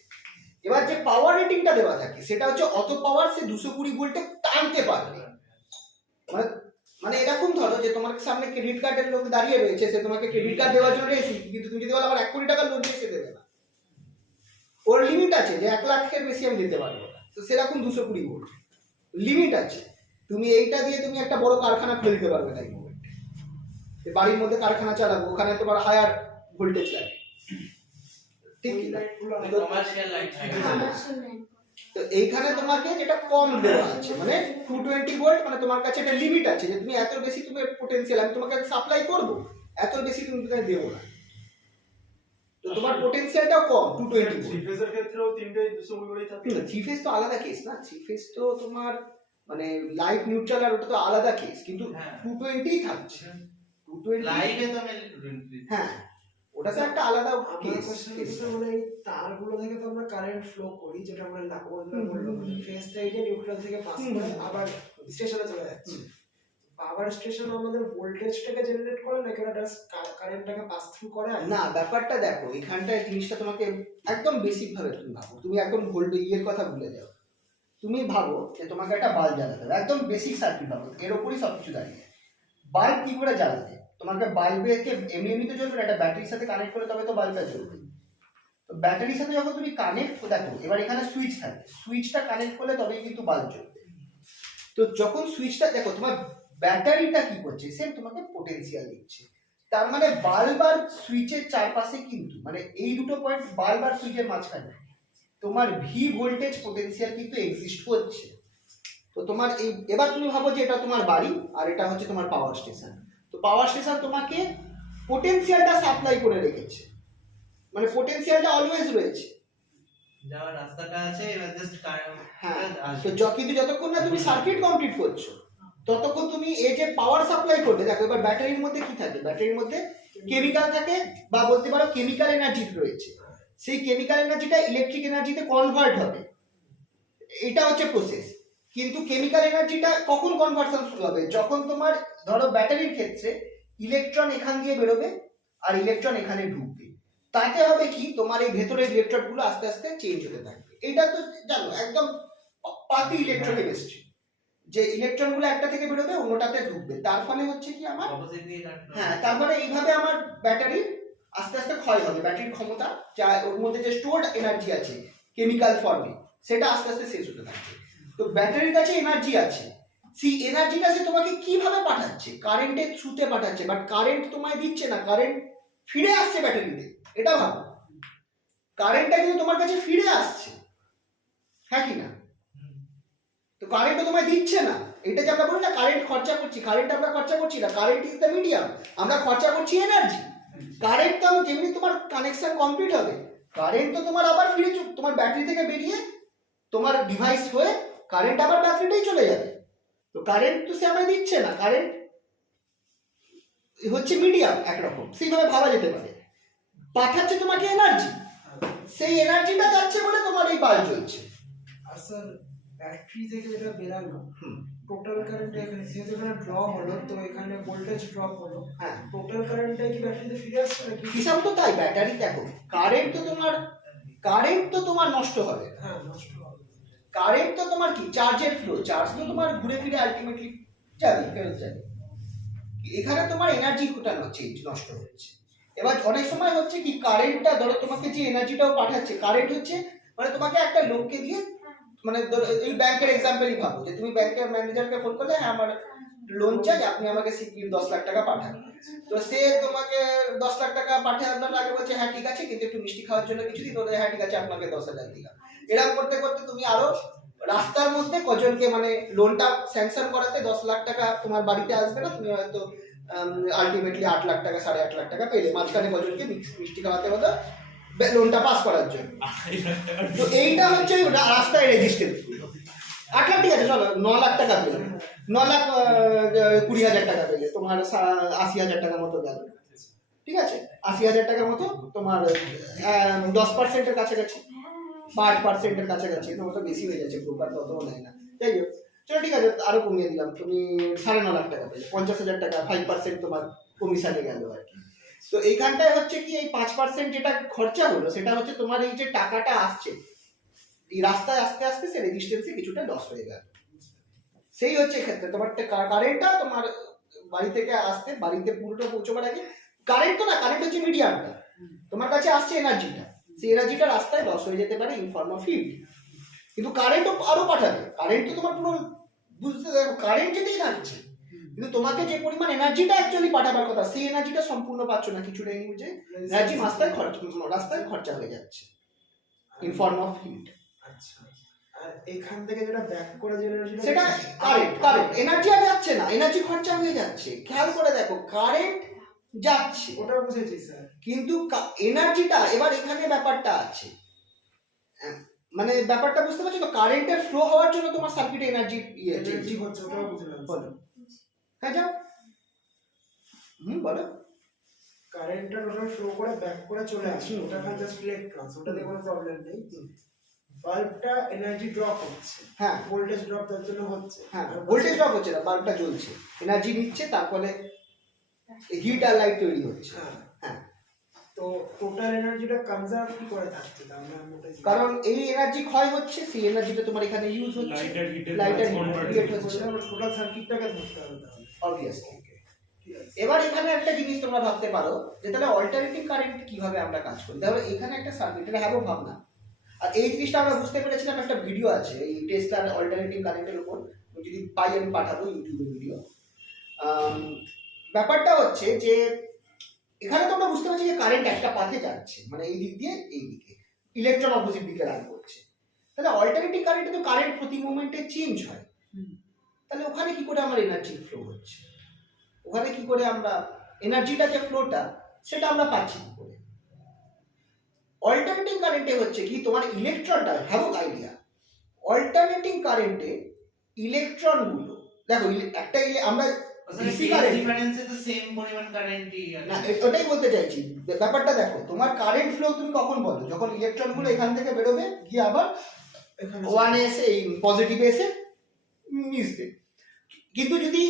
এবার যে পাওয়ার রেটিংটা দেওয়া থাকে সেটা হচ্ছে অত পাওয়ার সে 220 ভোল্টে টানতে পারবে। মানে মানে এরকম ধরো যে তোমার সামনে ক্রেডিট কার্ডের লোক দাঁড়িয়ে রয়েছে, সে তোমাকে ক্রেডিট কার্ড দেওয়ার জন্য রেসি, কিন্তু তুমি যদি বলো আমার 1 কোটি টাকা লোন দিয়ে, সে দেবে না। ওর লিমিট আছে যে 1 লাখের বেশি আমি দিতে পারবো না। তো সেরকম 220 ভোল্ট লিমিট আছে। তুমি এইটা দিয়ে তুমি একটা বড় কারখানা খুলে দিতে পারবে না এই মোমেন্টে। বাড়ির মধ্যে কারখানা চালাবো, ওখানে তোমার হায়ার ভোল্টেজ লাগে, ঠিক কি না? কমার্শিয়াল লাইট থাকে। Commercial line. তো এইখানে তোমাকে যেটা কম দেওয়া আছে মানে 220 ভোল্ট, মানে তোমার কাছে একটা লিমিট আছে যে তুমি এত বেশি তুমি পোটেনশিয়াল আমি তোমাকে সাপ্লাই করব, এত বেশি তুমি তোমাকে দেবো না। তো তোমার পোটেনশিয়ালটাও কম 220 ভোল্ট। থ্রি ফেজের ক্ষেত্রেও তিনটেই 220 ভোল্টই থাকে। থ্রি ফেজ তো আলাদা কেস না, থ্রি ফেজ তো তোমার মানে লাইট নিউট্রাল আর ওটা তো আলাদা কেস, কিন্তু হ্যাঁ। 220 থাকছে 220। লাইভে তো আমি 220। হ্যাঁ, ওটা তো একটা আলাদা আমার কেস। কোশ্চেন হচ্ছে মানে এই তারগুলো থেকে তো আমরা কারেন্ট ফ্লো করি, যেটা আমরা বললো ফেজ থেকে নিউট্রাল থেকে পাস করে আবার স্টেশনে চলে যাচ্ছে। পাওয়ার স্টেশন আমাদের ভোল্টেজটাকে জেনারেট করে নাকি ওটা কারেন্টটাকে পাস থ্রু করে? না, ব্যাপারটা দেখো, এখানটায় জিনিসটা তোমাকে একদম বেসিক ভাবে তুমি ভাবো, তুমি একদম ভোল্টেজ ইয়ের কথা ভুলে যাও। তুমি ভাবো যে তোমাকে একটা বাল্ব জ্বালাতে হবে, একদম বেসিক সার্কিট ভাবো, এর উপরই সবকিছু দাঁড়িয়ে। বাল্ব কি করে জ্বালাতে? তোমাকে বাল্বেকে এমনি এমনিতে জ্বলবে না, একটা ব্যাটারির সাথে কানেক্ট করে তবে তো বাল্বটা জ্বলবে। তো ব্যাটারির সাথে যখন তুমি কানেক্ট, দেখো এবার এখানে সুইচ থাকে, সুইচটা কানেক্ট করলে তবেই কিন্তু বাল্ব জ্বলবে। তো যখন সুইচটা দেখো, তোমার ব্যাটারিটা কি করছে, সে তোমাকে পোটেনশিয়াল দিচ্ছে। তার মানে বাল্ব আর সুইচের চারপাশে কিন্তু মানে এই দুটো পয়েন্ট, বাল্ব আর সুইচের মাঝখানে তোমার ভি ভোল্টেজ পোটেনশিয়াল কিন্তু এক্সিস্ট করছে। তো তোমার এই এবার তুমি ভাবো যে এটা তোমার বাড়ি আর এটা হচ্ছে তোমার পাওয়ার স্টেশন। তো পাওয়ার স্টেশন তোমাকে পোটেনশিয়ালটা সাপ্লাই করে রেখেছে, মানে পোটেনশিয়ালটা অলওয়েজ রয়েছে। যাওয়ার রাস্তাটা আছে, এবার জাস্ট কারেন্ট। হ্যাঁ, তো কিন্তু যতক্ষণ না তুমি সার্কিট কমপ্লিট করছো ততক্ষণ তুমি এই যে পাওয়ার সাপ্লাই করবে। দেখো এবার ব্যাটারির মধ্যে কি থাকে, ব্যাটারির মধ্যে কেমিক্যাল থাকে বা বলতে পারো কেমিক্যাল এনার্জি রয়েছে। সেই কেমিক্যাল এনার্জিটা ইলেকট্রিক এনার্জিতে কনভার্ট হবে, এটা হচ্ছে প্রসেস। কিন্তু কেমিক্যাল এনার্জিটা কখন কনভার্সন শুরু হবে, যখন তোমার ধরো ব্যাটারির ক্ষেত্রে ইলেকট্রন এখান দিয়ে বেরোবে আর ইলেকট্রন এখানে ঢুকবে, তাতে হবে কি তোমার এই ভেতরের ইলেকট্রনগুলো আস্তে আস্তে চেঞ্জ হতে থাকবে। এটা তো জানো একদম পাতি ইলেকট্রনিক কেমিস্ট্রি, যে ইলেকট্রনগুলো একটা থেকে বেরোবে অন্যটাতে ঢুকবে, তার ফলে হচ্ছে কি আমার অপোজিট দিয়ে কাটলো। হ্যাঁ, তারপরে এইভাবে আমার ব্যাটারি আস্তে আস্তে ক্ষয় হবে, ব্যাটারির ক্ষমতা যা ওর মধ্যে যে স্টোরড এনার্জি আছে কেমিক্যাল ফর্মে সেটা আস্তে আস্তে শেষ হতে থাকবে। তো ব্যাটারির কাছে এনার্জি আছে, সেই এনার্জিটা সে তোমাকে কিভাবে পাঠাচ্ছে, কারেন্টের থ্রুতে পাঠাচ্ছে, বাট কারেন্ট তোমায় দিচ্ছে না, কারেন্ট ফিরে আসছে ব্যাটারিতে। এটা ভাবো, কারেন্টটা কিন্তু তোমার কাছে ফিরে আসছে, হ্যাঁ কি না? তো কারেন্টও তোমায় দিচ্ছে না। এটা যে আমরা বলি না কারেন্ট খরচা করছি, কারেন্ট আমরা খরচা করছি না, কারেন্ট ইজ দ্য মিডিয়াম, আমরা খরচা করছি এনার্জি। কারেন্ট তো যেমনি তোমার কানেকশন কমপ্লিট হবে, কারেন্ট তো তোমার আবার ফিরে তোমার ব্যাটারি থেকে বেরিয়ে তোমার ডিভাইস হয়ে কারেন্ট আবার ব্যাটারিতেই চলে যাবে। তো কারেন্ট তো সে আমায় দিচ্ছে না, কারেন্ট হচ্ছে মিডিয়াম একরকম, সেইভাবে ভাবা যেতে পারে। পাঠাচ্ছে তোমাকে এনার্জি, সেই এনার্জিটা যাচ্ছে বলে তোমার এই বাল্ব জ্বলছে। আর স্যার ব্যাটারি থেকে যেটা বেরালো টোটাল কারেন্ট এখানে যেহেতু এখানে ড্রপ হলো, তো এখানে ভোল্টেজ ড্রপ হলো, হ্যাঁ, টোটাল কারেন্টটা কি ব্যাটারিতে ফিরে আসছে নাকি? হিসাব তো তাই। ব্যাটারি দেখো, কারেন্ট তো তোমার নষ্ট হবে, হ্যাঁ, নষ্ট হবে। কারেন্ট তো তোমার কি চার্জের ফ্লো, চার্জ তো তোমার ঘুরে ফিরে আলটিমেটলি যাবে, ফেরত যাবে। এখানে তোমার এনার্জি কোটানো চেঞ্জ নষ্ট হচ্ছে। এবার অনেক সময় হচ্ছে কি কারেন্টটা ধরো তোমাকে যে এনার্জিটাও পাঠাচ্ছে, কারেন্ট হচ্ছে মানে তোমাকে একটা লোককে দিয়ে, মানে এই ব্যাংকের এক্সাম্পলই ভাবো যে তুমি ব্যাংকের ম্যানেজারকে ফোন করলে, হ্যাঁ আমার লোন চাই, আপনি আমাকে শিগগির 10 লাখ টাকা পাঠান। তো সে তোমাকে 10 লাখ টাকা পাঠানোর আগে বলছে হ্যাঁ ঠিক আছে, কিন্তু একটু মিষ্টি খাওয়ার জন্য কিছু দিই, তো হ্যাঁ ঠিক আছে আপনাকে 10,000 দিলাম। এরকম করতে করতে তুমি আরো রাস্তার মধ্যে কজনকে মানে লোনটা স্যাংশন করাতে 10 লাখ টাকা তোমার বাড়িতে আসবে না, তুমি হয়তো আলটিমেটলি 8 লাখ টাকা 8.5 লাখ টাকা পেলে, মাঝখানে কজনকে মিষ্টি খাওয়াতে হতো লোনটা পাস করার জন্য। তো এইটা হচ্ছে রাস্তায় রেজিস্ট্যান্স। 8 লাখ ঠিক আছে, চলো 9 লাখ টাকা পেলে, 9 লাখ 20,000 টাকা পেলে তোমার 80,000 টাকার মতো গেল, ঠিক আছে? 80,000 টাকার মতো তোমার 10%-এর কাছাকাছি বা 8%-এর কাছাকাছি, তোমার তো বেশি হয়ে যাচ্ছে, ব্রোকার তো অতও নেয় না। যাই হোক, চলো ঠিক আছে, আরো কমিয়ে দিলাম, তুমি 9.5 লাখ টাকা পেলে, 50,000 টাকা 5% তোমার কমিশনে গেল আর কি। তো এইখানটায় হচ্ছে কি এই 5% যেটা খরচা হলো সেটা হচ্ছে তোমার এই যে টাকাটা আসছে এই রাস্তায় আস্তে আস্তে সে রেজিস্ট্যান্সে কিছুটা লস হয়ে গেল। সেই হচ্ছে ক্ষেত্রে তোমার কারেন্টটা তোমার বাড়ি থেকে আসতে, বাড়িতে পুরোটা পৌঁছবার আগে কারেন্ট তো না, কারেন্ট হচ্ছে মিডিয়ামটা, তোমার কাছে আসছে এনার্জিটা, সেই এনার্জিটা রাস্তায় লস হয়ে যেতে পারে ইন ফর্ম অফ হিট। কিন্তু কারেন্টও আরো পাঠাবে, কারেন্ট তো তোমার পুরো বুঝতে, কারেন্ট যেতেই থাকছে, কিন্তু তোমাকে যে পরিমাণ এনার্জিটা অ্যাকচুয়ালি পাঠাবার কথা সেই এনার্জিটা সম্পূর্ণ পাচ্ছ না, কিছুটা এনার্জি রাস্তায় খরচা হয়ে যাচ্ছে ইন ফর্ম অফ হিট। আচ্ছা, আর এখান থেকে যেটা ব্যাক করে যে এনার্জিটা সেটা কারেন্ট এনার্জি আর যাচ্ছে না, এনার্জি খরচা হয়ে যাচ্ছে। খেয়াল করে দেখো, কারেন্ট যাচ্ছে, ওটা বুঝেছি স্যার, কিন্তু এনার্জিটা, এবার এখানে ব্যাপারটা আছে, মানে ব্যাপারটা বুঝতে পারছো তো, কারেন্টের ফ্লো হওয়ার জন্য তোমার সার্কিটে এনার্জি এনার্জি হচ্ছে, ওটাও বুঝলাম। বলো, হ্যাঁ যাও, বলো। কারেন্টটা ওটা ফ্লো করে ব্যাক করে চলে আসে, ওটা খালি জাস্ট ইলেকট্রনস, ওটাতে কোনো প্রবলেম নেই। বাল্বটা এনার্জি ড্রপ হচ্ছে, হ্যাঁ ভোল্টেজ ড্রপ তার জন্য হচ্ছে, হ্যাঁ, ভোল্টেজ ড্রপ হচ্ছে না, বাল্বটা জ্বলছে, এনার্জি নিচ্ছে, তারপরে হিট আর লাইট তৈরি হচ্ছে। হ্যাঁ হ্যাঁ, তো টোটাল এনার্জিটা কনজার্ভ কি করে থাকছে তাহলে আমরা, কারণ এই এনার্জি ক্ষয় হচ্ছে, সেই এনার্জিটা তোমার এখানে ইউজ হচ্ছে, লাইটার হিট হচ্ছে, টোটাল সার্কিটটাকে ধরতে হবে তাহলে অবভিয়াসলি। এবার এখানে একটা জিনিস তোমরা ভাবতে পারো যে তাহলে অল্টারনেটিভ কারেন্ট কিভাবে আমরা কাজ করি। তাহলে এখানে একটা সার্কিটের হ্যাভো ভাবনা, আর এই জিনিসটা আমরা বুঝতে পেরেছিলাম, একটা ভিডিও আছে এই টেসলার অল্টারনেটিভ কারেন্টের উপর, যদি পাই আমি পাঠাবো ইউটিউবে ভিডিও। ব্যাপারটা হচ্ছে যে এখানে তো আমরা বুঝতে পারছি যে কারেন্ট একটা পাথে যাচ্ছে, মানে এই দিক দিয়ে এই দিকে, ইলেকট্রন অপোজিট দিকে রান করছে। তাহলে অল্টারনেটিভ কারেন্টে তো কারেন্ট প্রতি মোমেন্টে চেঞ্জ হয়, তাহলে ওখানে কি করে আমার এনার্জি ফ্লো হচ্ছে, ওখানে কি করে আমরা এনার্জিটা যে ফ্লোটা সেটা আমরা পাচ্ছি কি করে। অল্টারনেটিং কারেন্টে হচ্ছে কি তোমার ইলেকট্রনটা, হ্যাভো আইডিয়া, অল্টারনেটিং কারেন্টে ইলেকট্রনগুলো দেখো, একটা আমরা ডিসি কারেন্ট ডিফারেন্সে তো সেম পরিমাণ কারেন্টই না, ওটাই বলতে চাইছি। ব্যাপারটা দেখো, তোমার কারেন্ট ফ্লো তুমি কখন বলো, যখন ইলেকট্রনগুলো এখান থেকে বেরোবে গিয়ে আবার ওয়ানে এসে এই পজিটিভে এসে মিশবে। কিন্তু যদি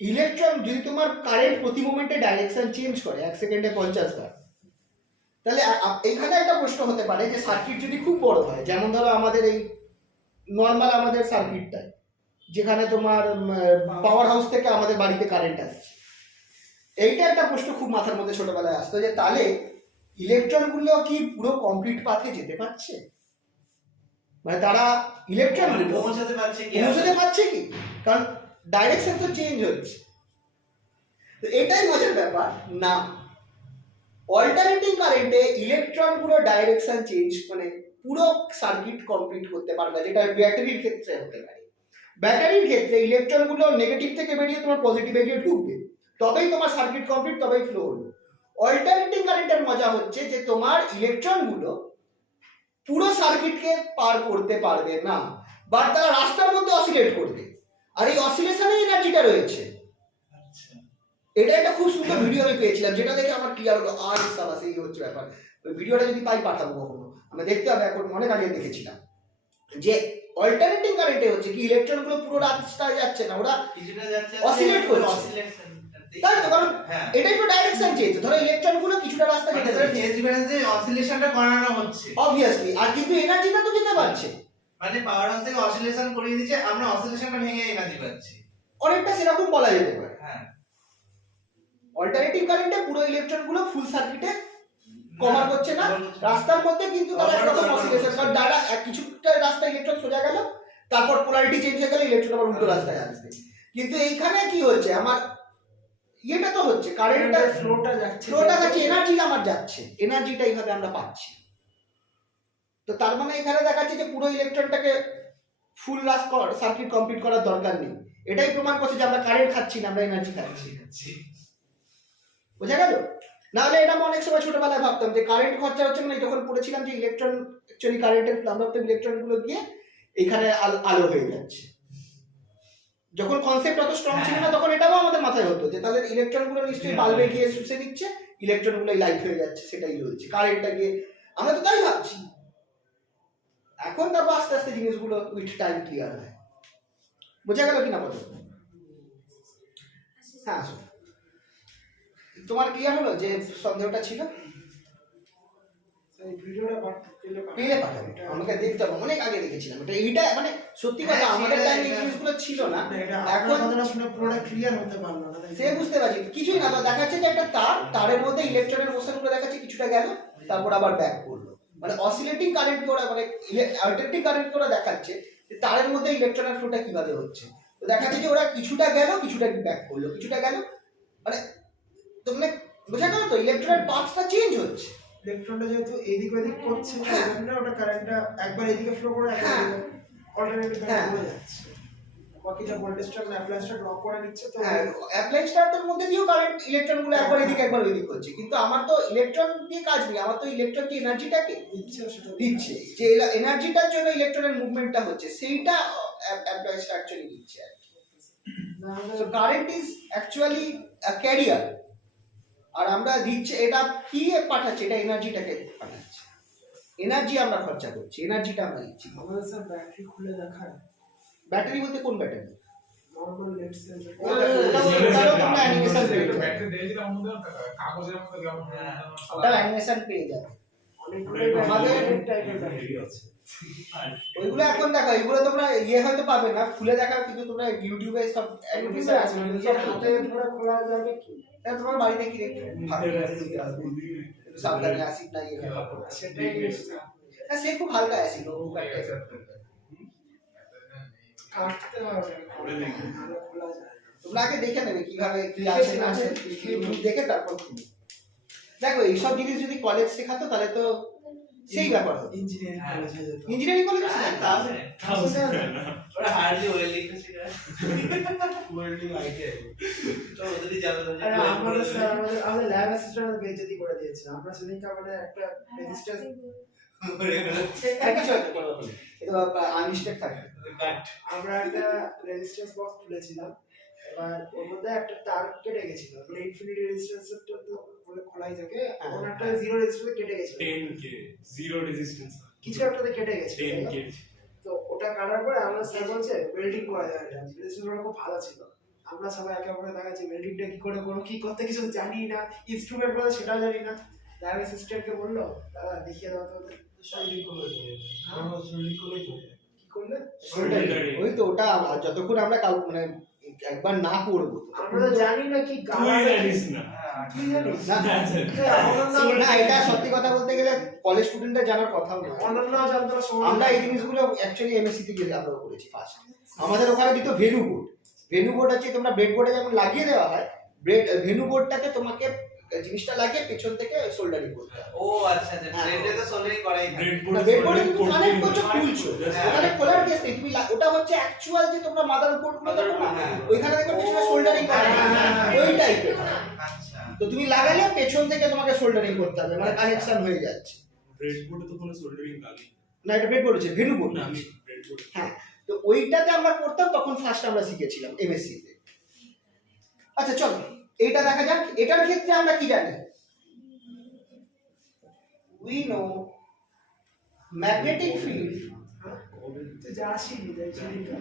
ইলেকট্রন, যদি তোমার কারেন্ট প্রতি মোমেন্টে ডাইরেকশন চেঞ্জ করে 1 সেকেন্ডে 50 বার, তাহলে এখানে একটা প্রশ্ন হতে পারে যে সার্কিট যদি খুব বড় হয়, যেমন ধরো আমাদের এই নর্মাল আমাদের সার্কিটটাই, যেখানে তোমার পাওয়ার হাউস থেকে আমাদের বাড়িতে কারেন্ট আসছে, এইটা একটা প্রশ্ন খুব মাথার মধ্যে ছোটবেলায় আসতো যে তাহলে ইলেকট্রনগুলো কি পুরো কমপ্লিট পাথে যেতে পারছে, মানে তারা ইলেকট্রনগুলো পৌঁছাতে পারছে কি, কারণ ডাইরেকশন তো চেঞ্জ হচ্ছে। তো এটাই মজার ব্যাপার না, অল্টারনেটিং কারেন্টে ইলেকট্রনগুলো ডাইরেকশন চেঞ্জ মানে পুরো সার্কিট কমপ্লিট করতে পারবে, যেটা ব্যাটারির ক্ষেত্রে হতে পারে। ব্যাটারির ক্ষেত্রে ইলেকট্রনগুলো নেগেটিভ থেকে বেরিয়ে তোমার পজিটিভে গিয়ে ঢুকবে, তবেই তোমার সার্কিট কমপ্লিট, তবেই ফ্লো হলো। অল্টারনেটিং কারেন্টের মজা হচ্ছে যে তোমার ইলেকট্রনগুলো পুরো সার্কিটকে পার করতে পারবে না, বাট তারা রাস্তার মধ্যে অসিলেট করবে, আর এই অসিলেশনে এনার্জিটা রয়েছে। এটা একটা খুব সুন্দর ভিডিও আমি পেয়েছিলাম, যেটা দেখে আমার ক্লিয়ার হলো, আর সাবাস এই হচ্ছে ব্যাপার। ওই ভিডিওটা যদি পাই পাঠাবো কখনো, আমি দেখতে হবে, এখন অনেক আগে দেখেছিলাম যে অল্টারনেটিং কারেন্টে হচ্ছে কি ইলেকট্রনগুলো পুরো রাস্তায় যাচ্ছে না, ওরা কিছুটা যাচ্ছে অসিলেট করছে, অসিলেশন, তাই তো? কারণ হ্যাঁ, এটাই তো ডাইরেকশন চেঞ্জ, ধরো ইলেকট্রনগুলো কিছুটা রাস্তা যেতে পারছে ফেজ ডিফারেন্সে অসিলেশনটা করানো হচ্ছে অবভিয়াসলি, আর কিন্তু এনার্জিটা তো যেতে পারছে, মানে পাওয়ার হাউস থেকে অসিলেশন করিয়ে দিচ্ছে, আমরা অসিলেশনটা ভেঙে এনার্জি পাচ্ছি। অনেকটা সেরকম বলা যেতে পারে। হ্যাঁ, অল্টারনেটিং কারেন্টে পুরো ইলেকট্রনগুলো ফুল সার্কিটে কভার করছে না, রাস্তার মধ্যে কিন্তু তারা একরকম অসিলেশন, কারণ ডাটা কিছুটা রাস্তা ইলেকট্রন সোজা গেল, তারপর পোলারিটি চেঞ্জ হয়ে গেল, ইলেকট্রন আবার উল্টো রাস্তায় আসবে। কিন্তু এইখানে কি হচ্ছে, আমার এটা তো হচ্ছে কারেন্টটা ফ্লোটা যাচ্ছে, এনার্জি আমার যাচ্ছে, এনার্জিটা এইভাবে আমরা পাচ্ছি। তো তার মানে এখানে দেখাচ্ছে যে পুরো ইলেকট্রনটাকে ফুল সার্কিট কমপ্লিট করার দরকার নেই, এটাই প্রমাণ করছে যে আমরা কারেন্ট খাচ্ছি না, আমরা এনার্জি খাচ্ছি। বোঝা গেল? নাহলে এটা আমি অনেক সময় ছোটবেলায় ভাবতাম যে কারেন্ট খরচা হচ্ছে, মানে যখন পড়েছিলাম যে ইলেকট্রন অ্যাকচুয়ালি কারেন্টের নাম্বার অফ ইলেকট্রন গুলো গিয়ে এখানে আলো হয়ে যাচ্ছে। যখন কনসেপ্ট অত স্ট্রং ছিল না তখন এটাও আমাদের মাথায় হতো যে তাদের ইলেকট্রন গুলো নিশ্চয়ই বাল্বে গিয়ে শুষে দিচ্ছে, ইলেকট্রন গুলো লাইট হয়ে যাচ্ছে, সেটাই রয়েছে কারেন্টটা গিয়ে, আমরা তো তাই ভাবছি। এখন তারপর আস্তে আস্তে জিনিসগুলো উইথ টাইম ক্লিয়ার হয়। বোঝা গেল কিনা বলো? হ্যাঁ, তোমার ক্লিয়ার হলো যে সন্দেহটা ছিল? এই ভিডিওটা পেলে পাঠাবে, আমাকে দেখতে হবে, অনেক আগে দেখেছিলাম এটা। এইটা মানে সত্যি কথা আমাদের টাইমে এই জিনিসগুলো ছিল না, এখন কথাটা শুনে পুরোটা ক্লিয়ার হতে পারলো না। সে বুঝতে পারছি কিছুই না, তো দেখাচ্ছে যে একটা তারের মধ্যে ইলেকট্রনের মোশনগুলো দেখাচ্ছে, কিছুটা গেল তারপর আবার ব্যাক করলো, মানে অসিলেটিং কারেন্ট ওরা, মানে অল্টারনেটিং কারেন্ট ওরা দেখাচ্ছে যে তারের মধ্যে ইলেকট্রনের ফ্লোটা কিভাবে হচ্ছে। তো দেখাচ্ছে যে ওরা কিছুটা গেল, কিছুটা ব্যাক করলো, কিছুটা গেল, মানে তোমরা বোঝা গেল তো ইলেকট্রনের পাথটা চেঞ্জ হচ্ছে। ইলেকট্রনটা যেহেতু এদিক ওদিক করছে তাই জন্য ওটা কারেন্টটা একবার এদিকে ফ্লো করে একবার অল্টারনেটিভ কারেন্ট হয়ে যাচ্ছে। বাকিটা ভোল্টেজটা অ্যাপ্লায়েন্সটা ড্রপ করে নিচ্ছে। তো হ্যাঁ, অ্যাপ্লায়েন্সটার মধ্যে দিয়েও কারেন্ট ইলেকট্রনগুলো একবার এদিকে একবার ওইদিক হচ্ছে, কিন্তু আমার তো ইলেকট্রন দিয়ে কাজ নেই, আমার তো ইলেকট্রন যে এনার্জিটাকে দিচ্ছে সেটা দিচ্ছে, যে এনার্জিটার জন্য ইলেকট্রনের মুভমেন্টটা হচ্ছে সেইটা অ্যাপ্লায়েন্সটা অ্যাকচুয়ালি দিচ্ছে আর কি। So current is actually a carrier, আর আমরা দিচ্ছে এটা কি পাঠাচ্ছে, এটা এনার্জিটাকে পাঠাচ্ছে। এনার্জি আমরা খরচা করছি, এনার্জিটা আমরা দিচ্ছি। আমাদের স্যার ব্যাটারি খুলে দেখায়। ব্যাটারি বলতে কোন ব্যাটারি? নরমাল লেট সেল ওটাও তোমরা অ্যানিমেশন পেয়ে যাবে, ব্যাটারি দিয়ে দিলে আমাদের কাগজের মতো যেমন ওটাও অ্যানিমেশন পেয়ে যাবে। অনেকগুলো আমাদের টাইপের ব্যাটারি আছে। ওইগুলো এখন দেখো, এইগুলো তোমরা হয়তো পাবে না খুলে দেখাও, কিন্তু তোমরা ইউটিউবে সব অ্যানিমেশন আছে, নিজের হাতে ধরে খোলা যাবে কি? এটা তোমার বাড়িতে কি দেখতে সাবধানে অ্যাসিড না সেটাই সে খুব হালকা অ্যাসিড, ও কাটতে হবে করে দেখি ভালো খোলা যায়। তোমরা আগে দেখে নেবে কিভাবে কি আছে না আছে, ইউটিউব দেখে তারপর খুলবে। দেখো এইসব জিনিস যদি কলেজ শেখাতো তাহলে তো সেই ব্যাপার হতো। ইঞ্জিনিয়ারিং কলেজ হয়ে যেত। ইঞ্জিনিয়ারিং কলেজ ওরা হার্ডলি ওয়েল্ডিংটা শেখায়, ওয়েল্ডিং আইডিয়া তো ওদেরই যাবে। আমাদের স্যার আমাদের ল্যাব অ্যাসিস্ট্যান্ট বেইজ্জতি করে দিয়েছে। আমরা সেদিনকে মানে একটা রেজিস্ট্যান্স কিছু একটা করবো, এটা আনলিস্টেড থাকে। আমরা একটা রেজিস্ট্যান্স বক্স খুলেছিলাম, এবার ওর মধ্যে একটা তার কেটে গেছিল, মানে ইনফিনিটি রেজিস্ট্যান্সটা তো বলে খোলাই থাকে, ওখানে একটা জিরো রেজিস্ট্যান্স কেটে গেছিল, 10k জিরো রেজিস্ট্যান্স, কিছু একটাতে কেটে গেছিল। 10k তো ওটা কাটার পরে আমরা স্যার বলছে ওয়েল্ডিং করা যায় না, রেজিস্ট্যান্সটা খুব ভালো ছিল। আমরা সবাই একে অপরকে দেখাচ্ছি ওয়েল্ডিংটা কি করে করবো, কি করতে কিছু জানি না, ইনস্ট্রুমেন্ট বলে সেটাও জানি না। ল্যাব অ্যাসিস্ট্যান্টকে বললো দাদা দেখিয়ে দাও তো, সোল্ডারিং করলে আমরা সোল্ডারিং করলে কি করলে ওই তো ওটা যতক্ষণ আমরা মানে একবার না করবো আমরা তো জানি না কি তুই জানিস না, তুই জানিস না, না, এটা সত্যি কথা বলতে গেলে কলেজ স্টুডেন্টরা জানার কথাও না। অনন্য জানতো না সময়। আমরা এই জিনিসগুলো অ্যাকচুয়ালি এমএসসি তে গিয়ে আমরা করেছি ফার্স্ট। আমাদের ওখানে দিত ভেনু বোর্ড। ভেনু বোর্ড হচ্ছে তোমরা ব্রেড বোর্ডে যেমন লাগিয়ে দেওয়া হয়, ভেনু বোর্ডটাকে তোমাকে জিনিসটা লাগিয়ে পেছন থেকে সোল্ডারিং করতে হয়। ও আচ্ছা আচ্ছা, ব্রেডে তো সোল্ডারিং করাই থাকে। ব্রেড বোর্ডে কিন্তু কানেক্ট করছো, খুলছো, ওখানে খোলার কেস নেই। তুমি ওটা হচ্ছে অ্যাকচুয়াল যে তোমরা মাদার বোর্ড গুলো দেখো না, ওইখানে দেখো পেছনে সোল্ডারিং করা ওই টাইপের। আচ্ছা তো তুমি লাগালে পেছন থেকে তোমাকে সোল্ডারিং করতে হবে, মানে কানেকশন হয়ে যাচ্ছে। ব্রেড বোর্ডে তো কোনো সোল্ডারিং লাগে না, এটা ব্রেড বোর্ড হচ্ছে, ভেনু বোর্ড না, না। আমি ব্রেড বোর্ড হ্যাঁ, তো ওইটাতে আমরা করতাম, তখন ফার্স্ট আমরা শিখেছিলাম এমএসসি তে। আচ্ছা চলো এইটা দেখা যাক। এটার ক্ষেত্রে আমরা কি জানি? we know magnetic field তুই যা আসিনি তাই জানি না।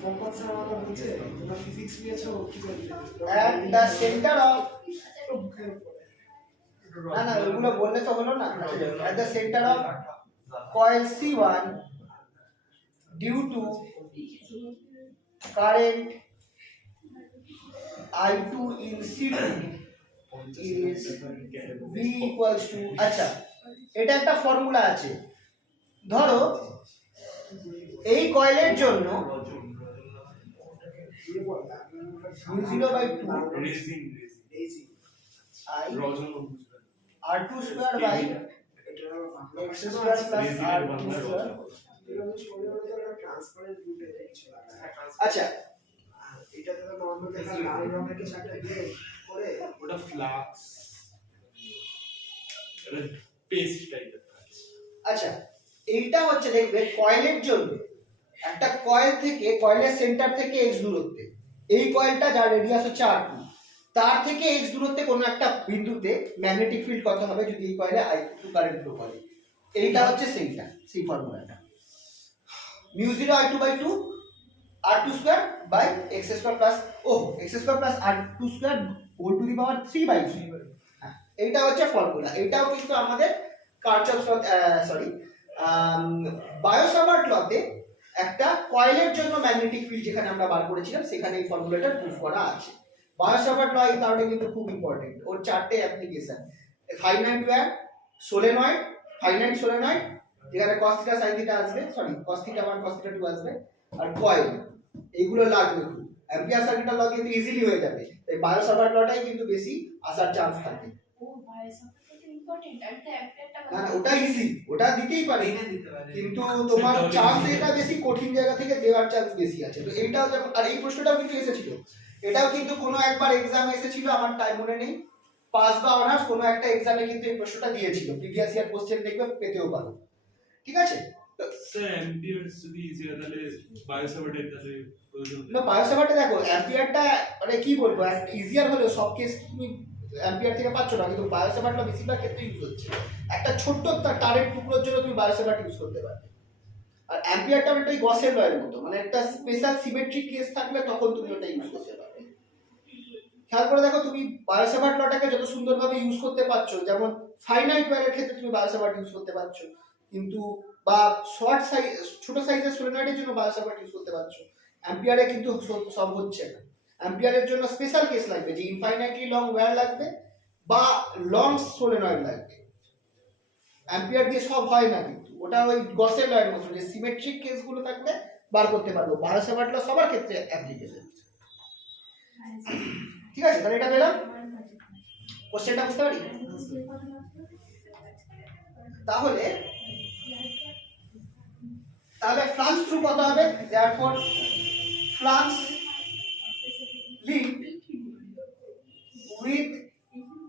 ফোকাস স্যার আমাকে বলছে তোমরা ফিজিক্স নিয়েছো কি জানি at the center of না না ওগুলো বললে তো হলো না। at the center of coil C1 due to current I2 in C2 is V equals to, আচ্ছা এটা একটা ফর্মুলা আছে। ধরো এই কয়েলের জন্য U0/2 raising I রজন R2 square by x square plus R2 square। Transparent রুটে কিছু লাগা। আচ্ছা এটাতে তো নরমাল দেখা লাল রঙের কিছু একটা দিয়ে করে ওটা ফ্লাক্স, এটা পেস্ট টাইপের। আচ্ছা এইটা হচ্ছে দেখবে কয়েলের জন্য, একটা কয়েল থেকে, কয়েলের সেন্টার থেকে x দূরত্বে, এই কয়েলটা যার রেডিয়াস হচ্ছে r2, তার থেকে x দূরত্বে কোনো একটা বিন্দুতে ম্যাগনেটিক ফিল্ড কত হবে যদি এই কয়েলে I2 কারেন্ট ফ্লো করে। এইটা হচ্ছে সেইটা, সেই ফর্মুলাটা μ0I2/2 r2 square by x square plus x square plus r2 square whole to the power 3/3। হ্যাঁ এইটা হচ্ছে ফর্মুলা। এইটাও কিন্তু আমাদের কার্চফস সরি বায়োসাভার্ট লতে একটা কয়েলের জন্য ম্যাগনেটিক ফিল্ড যেখানে আমরা বার করেছিলাম সেখানে এই ফর্মুলাটা প্রুফ করা আছে। বায়োসাভার্ট ল এই কারণে কিন্তু খুব ইম্পর্টেন্ট, ওর চারটে application, finite wire, solenoid, finite solenoid যেখানে cos θ sin θ আসবে, সরি cos θ 1 cos θ 2 আসবে, আর কয়েল, এইগুলো লাগবে খুব। অ্যাম্পিয়ার সার্কিটের ল কিন্তু ইজিলি হয়ে যাবে, এই বায়োসাভার্ট লটাই কিন্তু বেশি আসার চান্স থাকে। ও ভাই সবটা তো ইম্পর্টেন্ট, একটা না না ওটা ইজি, ওটা দিতেই পারে, এনে দিতে পারে। কিন্তু তোমার চান্স এটা বেশি কঠিন জায়গা থেকে দেওয়ার চান্স বেশি আছে। তো এইটাও যেমন, আর এই প্রশ্নটাও কিন্তু এসেছিল, এটাও কিন্তু কোনো একবার এক্সামে এসেছিল, আমার টাইম মনে নেই, পাস বা অনার্স কোনো একটা এক্সামে কিন্তু এই প্রশ্নটা দিয়েছিল, প্রিভিয়াস ইয়ার কোশ্চেন দেখবে পেতেও পারো। ঠিক আছে, স্যার অ্যাম্পিয়ার যদি ইজি হয় তাহলে বায়োসাভার্টের কাছে প্রয়োজন না বায়োসাভার্টে দেখো অ্যাম্পিয়ারটা মানে কি বলবো, ইজিয়ার হলেও সব কেস তুমি অ্যাম্পিয়ার থেকে পাচ্ছ না, কিন্তু বায়োসাভার্টটা বেশিরভাগ ক্ষেত্রে ইউজ হচ্ছে। একটা ছোট্ট তারের টুকরোর জন্য তুমি বায়োসাভার্ট ইউজ করতে পারবে। আর অ্যাম্পিয়ারটা ওটাই গসের লয়ের মতো, মানে একটা স্পেশাল সিমেট্রিক কেস থাকলে তখন তুমি ওটা ইউজ করতে পারবে। খেয়াল করে দেখো তুমি বায়োসাভার্ট লটাকে যত সুন্দরভাবে ইউজ করতে পারছো, যেমন ফাইনাইট ওয়্যারের ক্ষেত্রে তুমি বায়োসাভার্ট ইউজ করতে পারছো, কিন্তু বা শর্ট সাইজ ছোট সাইজের সোলেনয়েডের জন্য বায়োসাভার্ট ইউজ করতে পারছো, অ্যাম্পিয়ারে কিন্তু সব হচ্ছে না। অ্যাম্পিয়ারের জন্য স্পেশাল কেস লাগবে, যে ইনফাইনাইটলি লং ওয়্যার লাগবে বা লং সোলেনয়েড লাগবে। অ্যাম্পিয়ার দিয়ে সব হয় না, কিন্তু ওটা ওই গসের লয়ের মতো, যে সিমেট্রিক কেসগুলো থাকলে বার করতে পারবো। বায়োসাভার্ট ল সবার ক্ষেত্রে অ্যাপ্লিকেবল। ঠিক আছে, তাহলে এটা পেলাম, কোশ্চেনটা বুঝতে পারি। তাহলে ফ্লাক্স থ্রু কত হবে, therefore flux link with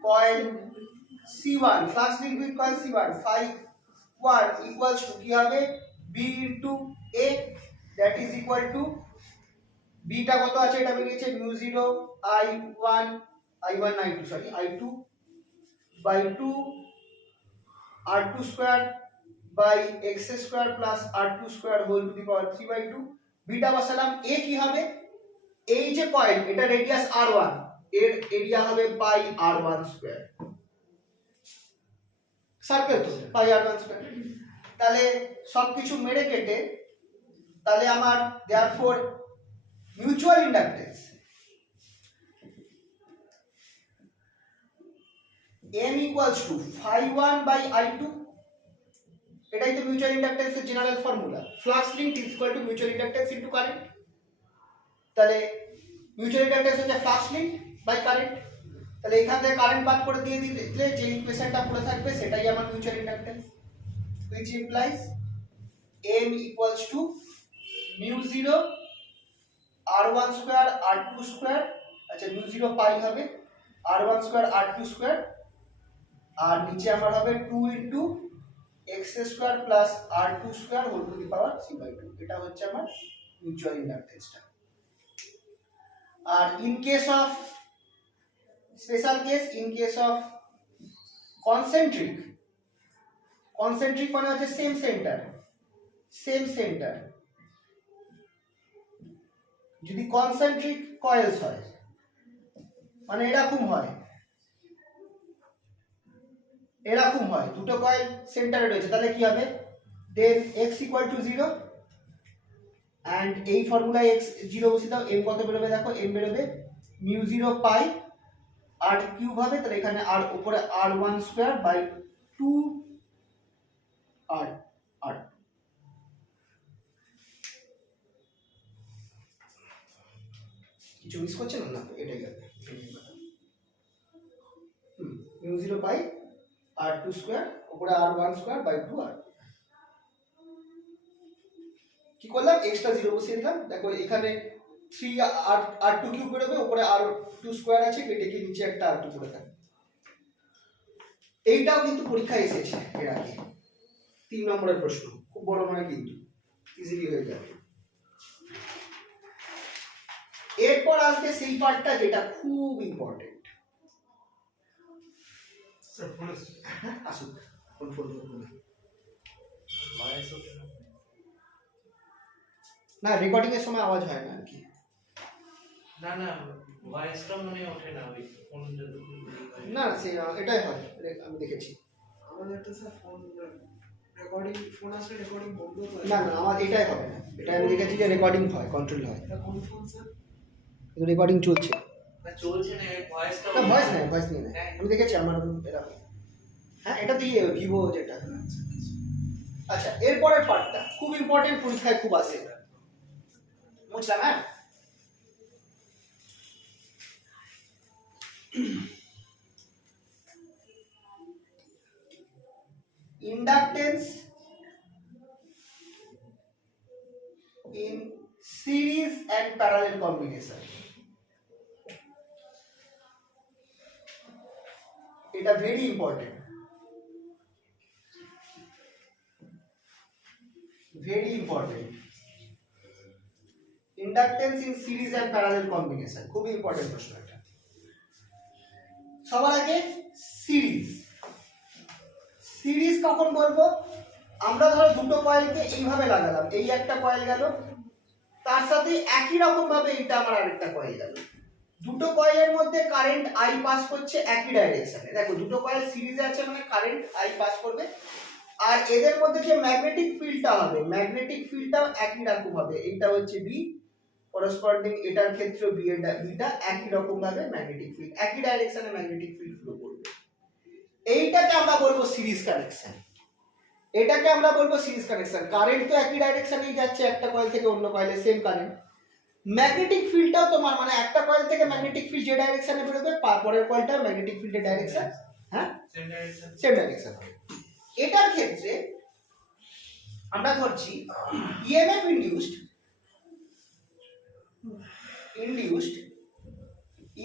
coil C1, flux linked with coil C1, phi 1 equals to কি হবে B into A, that is equal to B টা কত আছে এটা বেরিয়েছে μ0 I1 sorry I2 by 2 R2 square by x square plus R2 square whole to the power 3/2। B টা বসালাম, A কি হবে, এই যে কয়েল এটা রেডিয়াস R1, এর এরিয়া হবে পাই r1 স্কয়ার, সার্কেল তো পাই r1 স্কয়ার। তাহলে সবকিছু মেরে কেটে তাহলে আমার therefore mutual inductance m equals to phi 1 by i2, এটাই তো মিউচুয়াল ইন্ডাকটেন্সের জেনারেল ফর্মুলা, flux link is equal to mutual inductance into current. তাহলে মিউচুয়াল ইন্ডাকটেন্স হচ্ছে ফ্লাক্স লিংক বাই কারেন্ট, তাহলে এখান থেকে কারেন্ট বাদ করে দিয়ে দিলে যে ইকুয়েশনটা পড়ে থাকবে সেটাই আমার mutual inductance, which implies m equals to μ0 r1 square r2 square, আচ্ছা μ0 পাই হবে r1 স্কয়ার r2 স্কয়ার, আর নিচে আমার হবে 2 into x square plus r2 square whole to the power 3/2। এটা হচ্ছে আমার মিউচুয়াল ইন্ডাকটেন্সটা। আর in case of special case, in case of concentric মানে হচ্ছে সেম সেন্টার, যদি কনসেন্ট্রিক কয়েলস হয় মানে এরকম হয় দুটো কয়েল সেন্টারে রয়েছে, তাহলে কি হবে, দেন x equal to 0 and এই ফর্মুলায় x 0 বসিয়ে দাও, m কত বেরোবে দেখো, m বেরোবে μ0 পাই r কিউব হবে, তাহলে এখানে r উপরে r1 স্কয়ার বাই 2 r কিছু মিস করছে না, এটাই হবে μ0 পাই r2 স্কয়ার উপরে r1 স্কয়ার বাই 2r। কি করলাম, এক্সট্রা 0 বসিয়ে দিলাম, দেখো এখানে 3 আর টু কিউব বেরোবে, উপরে আর টু স্কোয়ার আছে, কেটে গিয়ে নিচে একটা আর টু করে থাকে। এইটাও কিন্তু পরীক্ষায় এসেছে এর আগে, 3 নম্বরের প্রশ্ন, খুব বড় নয় কিন্তু ইজিলি হয়ে যাবে। এরপর আসবে সেই পার্টটা যেটা খুব ইম্পর্টেন্ট। স্যার ফোন এসছে। হ্যাঁ আসুন, ফোন করুন ভয়েস ওঠে না। না, রেকর্ডিং এর সময় আওয়াজ হয় না আর কি। না না ভয়েসটা মনে ওঠে না ওই ফোন যতক্ষণ না সে এটাই হয়, আমি দেখেছি। আমাদের তো স্যার ফোন রেকর্ডিং, ফোন আসলে রেকর্ডিং বন্ধ তো না না, আমার এটাই হবে না, এটা আমি দেখেছি যে রেকর্ডিং হয়, কন্ট্রোল হয়, এটা কোন ফোন স্যার? কিন্তু রেকর্ডিং চলছে। না চলছে না ভয়েসটা না ভয়েস নেই, ভয়েস নেই, আমি দেখেছি আমার এরকম। হ্যাঁ এটা দিয়ে ভিভো যেটা। আচ্ছা এরপরের পার্টটা খুব ইম্পর্টেন্ট, পরীক্ষায় খুব আসে, বুঝলাম। হ্যাঁ inductance in series and parallel combination, এটা very important, very important. Inductance in series and parallel combination, খুবই ইম্পর্টেন্ট প্রশ্ন এটা। সবার আগে সিরিজ, সিরিজ কখন বলবো? আমরা ধরো দুটো কয়েলকে এইভাবে লাগালাম, এই একটা কয়েল গেল, তার সাথে একই রকম ভাবে এটা আমার আরেকটা কয়েল গেল, দুটো কয়েলের মধ্যে কারেন্ট আই পাস করছে একই ডাইরেকশনে। দেখো দুটো কয়েল সিরিজে আছে মানে কারেন্ট আই পাস করবে, আর এদের মধ্যে যে ম্যাগনেটিক ফিল্ডটা হবে, ম্যাগনেটিক ফিল্ডটাও একই রকম হবে। এইটা হচ্ছে বি, করসপন্ডিং এটার ক্ষেত্রে বি এর বিটা একই রকম ভাবে ম্যাগনেটিক ফিল্ড, একই ডাইরেকশনে ম্যাগনেটিক ফিল্ড ফ্লো করবে। এইটাকে আমরা বলবো সিরিজ কানেকশন, এটাকে আমরা বলবো সিরিজ কানেকশন। কারেন্ট তো একই ডাইরেকশনেই যাচ্ছে একটা কয়েল থেকে অন্য কয়েলে, সেম কারেন্ট। ম্যাগনেটিক ফিল্ডটাও তোমার মানে একটা কয়েল থেকে ম্যাগনেটিক ফিল্ড যে ডাইরেকশনে বেরোবে, পরের কয়েলটার ম্যাগনেটিক ফিল্ডের ডাইরেকশন হ্যাঁ সেম ডাইরেকশন। সেম ডাইরেকশন হবে। এটার ক্ষেত্রে আমরা ধরছি ইএমএফ ইনডিউসড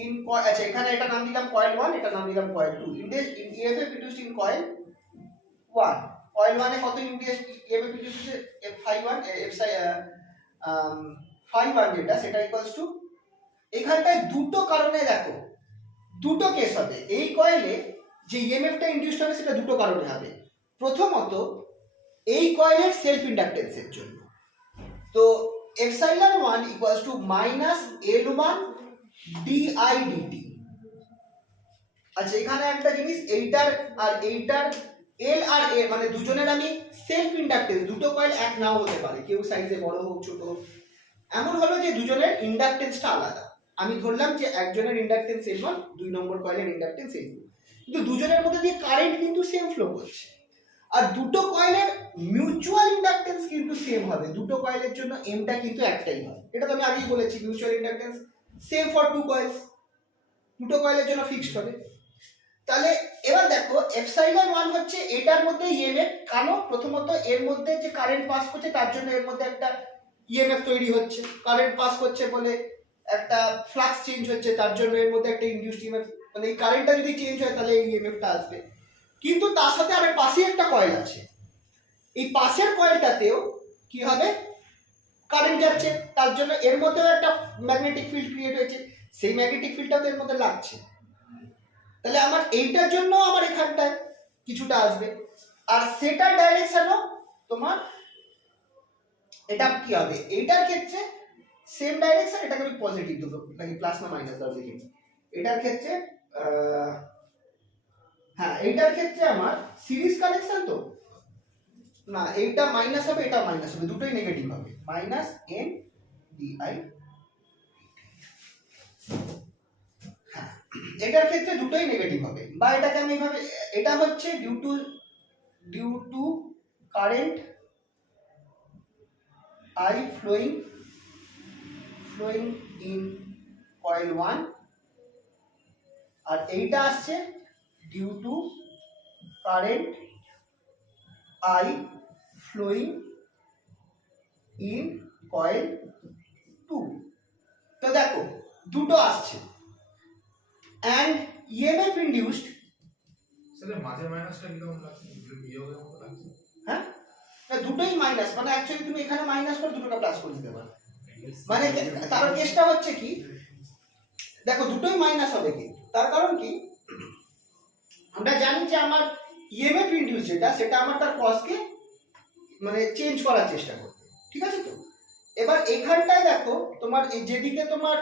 ইন, আচ্ছা এখানে এটা নাম দিলাম কয়েল 1, এটা নাম দিলাম coil 2। EMF induced in coil 1, coil 1 এ কত ইনডিউসড ইএমএফ ইনডিউসড হচ্ছে F1 F1 যেটা সেটা ইকুয়ালস টু, এখানটায় দুটো কারণে দেখো দুটো কেস হবে। এই কয়েলে যে ইএমএফটা ইনডিউসড হবে সেটা দুটো কারণে হবে। প্রথমত এই কয়েলের সেলফ ইন্ডাকটেন্সের জন্য, তো epsilon 1 equals to minus L1 DI dt। আচ্ছা এখানে একটা জিনিস, এইটার আর এইটার এল আর এ মানে দুজনের আমি সেলফ ইন্ডাকটেন্স, দুটো কয়েল এক নাও হতে পারে, কেউ সাইজে বড় হোক ছোট হোক, এমন হলো যে দুজনের ইন্ডাকটেন্সটা আলাদা। আমি ধরলাম যে একজনের ইন্ডাকটেন্স L1, 2 নম্বর কয়েলের ইন্ডাকটেন্স L2, কিন্তু দুজনের মধ্যে দিয়ে কারেন্ট কিন্তু সেম ফ্লো করছে। আর দুটো কয়েলের মিউচুয়াল ইন্ডাকটেন্স কিন্তু সেম হবে, দুটো কয়েলের জন্য এমটা কিন্তু একটাই হবে। এটা তো আমি আগেই বলেছি, mutual inductance same for two coils, দুটো কয়েলের জন্য ফিক্সড হবে। তাহলে এবার দেখো এপসাইলন 1 হচ্ছে এটার মধ্যে ইএমএফ, কেন? প্রথমত এর মধ্যে যে কারেন্ট পাস করছে তার জন্য এর মধ্যে একটা ইএমএফ তৈরি হচ্ছে, কারেন্ট পাস করছে বলে একটা ফ্লাক্স চেঞ্জ হচ্ছে, তার জন্য এর মধ্যে একটা ইনডিউসড ইএমএফ, মানে এই কারেন্টটা যদি চেঞ্জ হয় তাহলে এই ইএমএফটা আসবে। কিন্তু তার সাথে আবার পাশে একটা কয়েল আছে, এই পাশের কয়েলটাতেও কি হবে, কারেন্ট যাচ্ছে, তার জন্য এর মধ্যেও একটা ম্যাগনেটিক ফিল্ড ক্রিয়েট হয়েছে, সেই ম্যাগনেটিক ফিল্ডটাও তো এর মধ্যে লাগছে। তাহলে আমার এইটার জন্য আমার এখানটায় কিছুটা আসবে, আর সেটার ডাইরেকশনও তোমার এটা কি হবে, এইটার ক্ষেত্রে সেম ডাইরেকশন, এটাকে আমি পজিটিভ দেবো নাকি প্লাস না মাইনাস দাও দেখি। এটার ক্ষেত্রে হ্যাঁ এইটার ক্ষেত্রে আমার সিরিজ কানেকশন তো না, এইটা মাইনাস হবে এটা মাইনাস হবে, দুটোই নেগেটিভ হবে, মাইনাস এন ডিআই। হ্যাঁ এটার ক্ষেত্রে দুটোই নেগেটিভ হবে, বা এটাকে আমি এইভাবে, এটা হচ্ছে due to current I flowing in coil 1, আর এইটা আসছে due to current I flowing in coil 2। তো দেখো দুটো আসছে অ্যান্ড ইএমএফ ইনডিউসড, সেটা মাঝে মাইনাসটা কিরকম লাগছে, বিয়োগের মতো লাগছে। হ্যাঁ না দুটোই মাইনাস, মানে অ্যাকচুয়ালি তুমি এখানে মাইনাস করে দুটোকে প্লাস করে দিতে পারো। মানে তার কেসটা হচ্ছে কি, দেখো দুটোই মাইনাস হবে, কি তার কারণ কি, আমরা জানি যে আমার ইএমএফ ইনডিউস যেটা সেটা আমার তার কজকে মানে চেঞ্জ করার চেষ্টা করবে, ঠিক আছে। তো এবার এখানটায় দেখো তোমার এই যেদিকে তোমার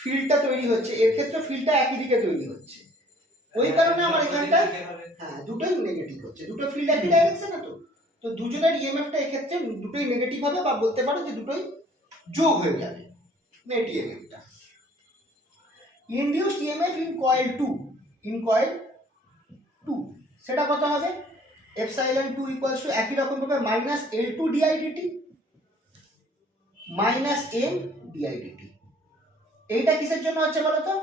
ফিল্ডটা তৈরি হচ্ছে এর ক্ষেত্রে ফিল্ডটা একই দিকে তৈরি হচ্ছে, ওই কারণে আমার এখানটায় হ্যাঁ দুটোই নেগেটিভ হচ্ছে, দুটো ফিল্ড একই ডাইরেকশনে। তো তো দুজনের ইএমএফটা এক্ষেত্রে দুটোই নেগেটিভ হবে, বা বলতে পারো যে দুটোই যোগ হয়ে যাবে নেট ইএমএফটা। ইনডিউসড ইএমএফ ইন কয়েল 2 সেটা কত হবে, এপসাইলন 2 ইকুয়ালস টু একই রকম ভাবে minus L2 DIdt minus M DIdt। এইটা কিসের জন্য হচ্ছে বলো তো,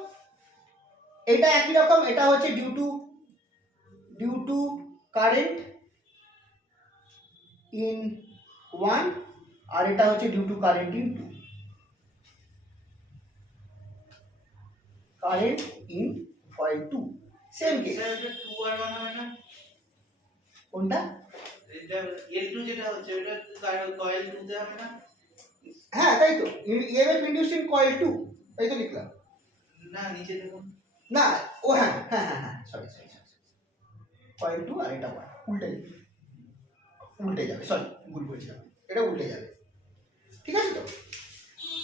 এটা একই রকম, এটা হচ্ছে ডিউ টু কারেন্ট ইন 1 আর এটা হচ্ছে due to current in 2, current in coil 2 same case. Sir এটা 2 আর 1 হবে না? কোনটা? এটা L2 যেটা হচ্ছে ওটা কয়েল 2 তে হবে না? হ্যাঁ তাই তো, ইএমএফ ইনডিউসড ইন কয়েল 2 তাই তো লিখলাম না নিচে দেখুন। না। ও হ্যাঁ হ্যাঁ হ্যাঁ হ্যাঁ সরি কয়েল 2 আর এটা 1 উল্টে যাবে, সরি ভুল বলছিলাম, এটা উল্টে যাবে, ঠিক আছে। তো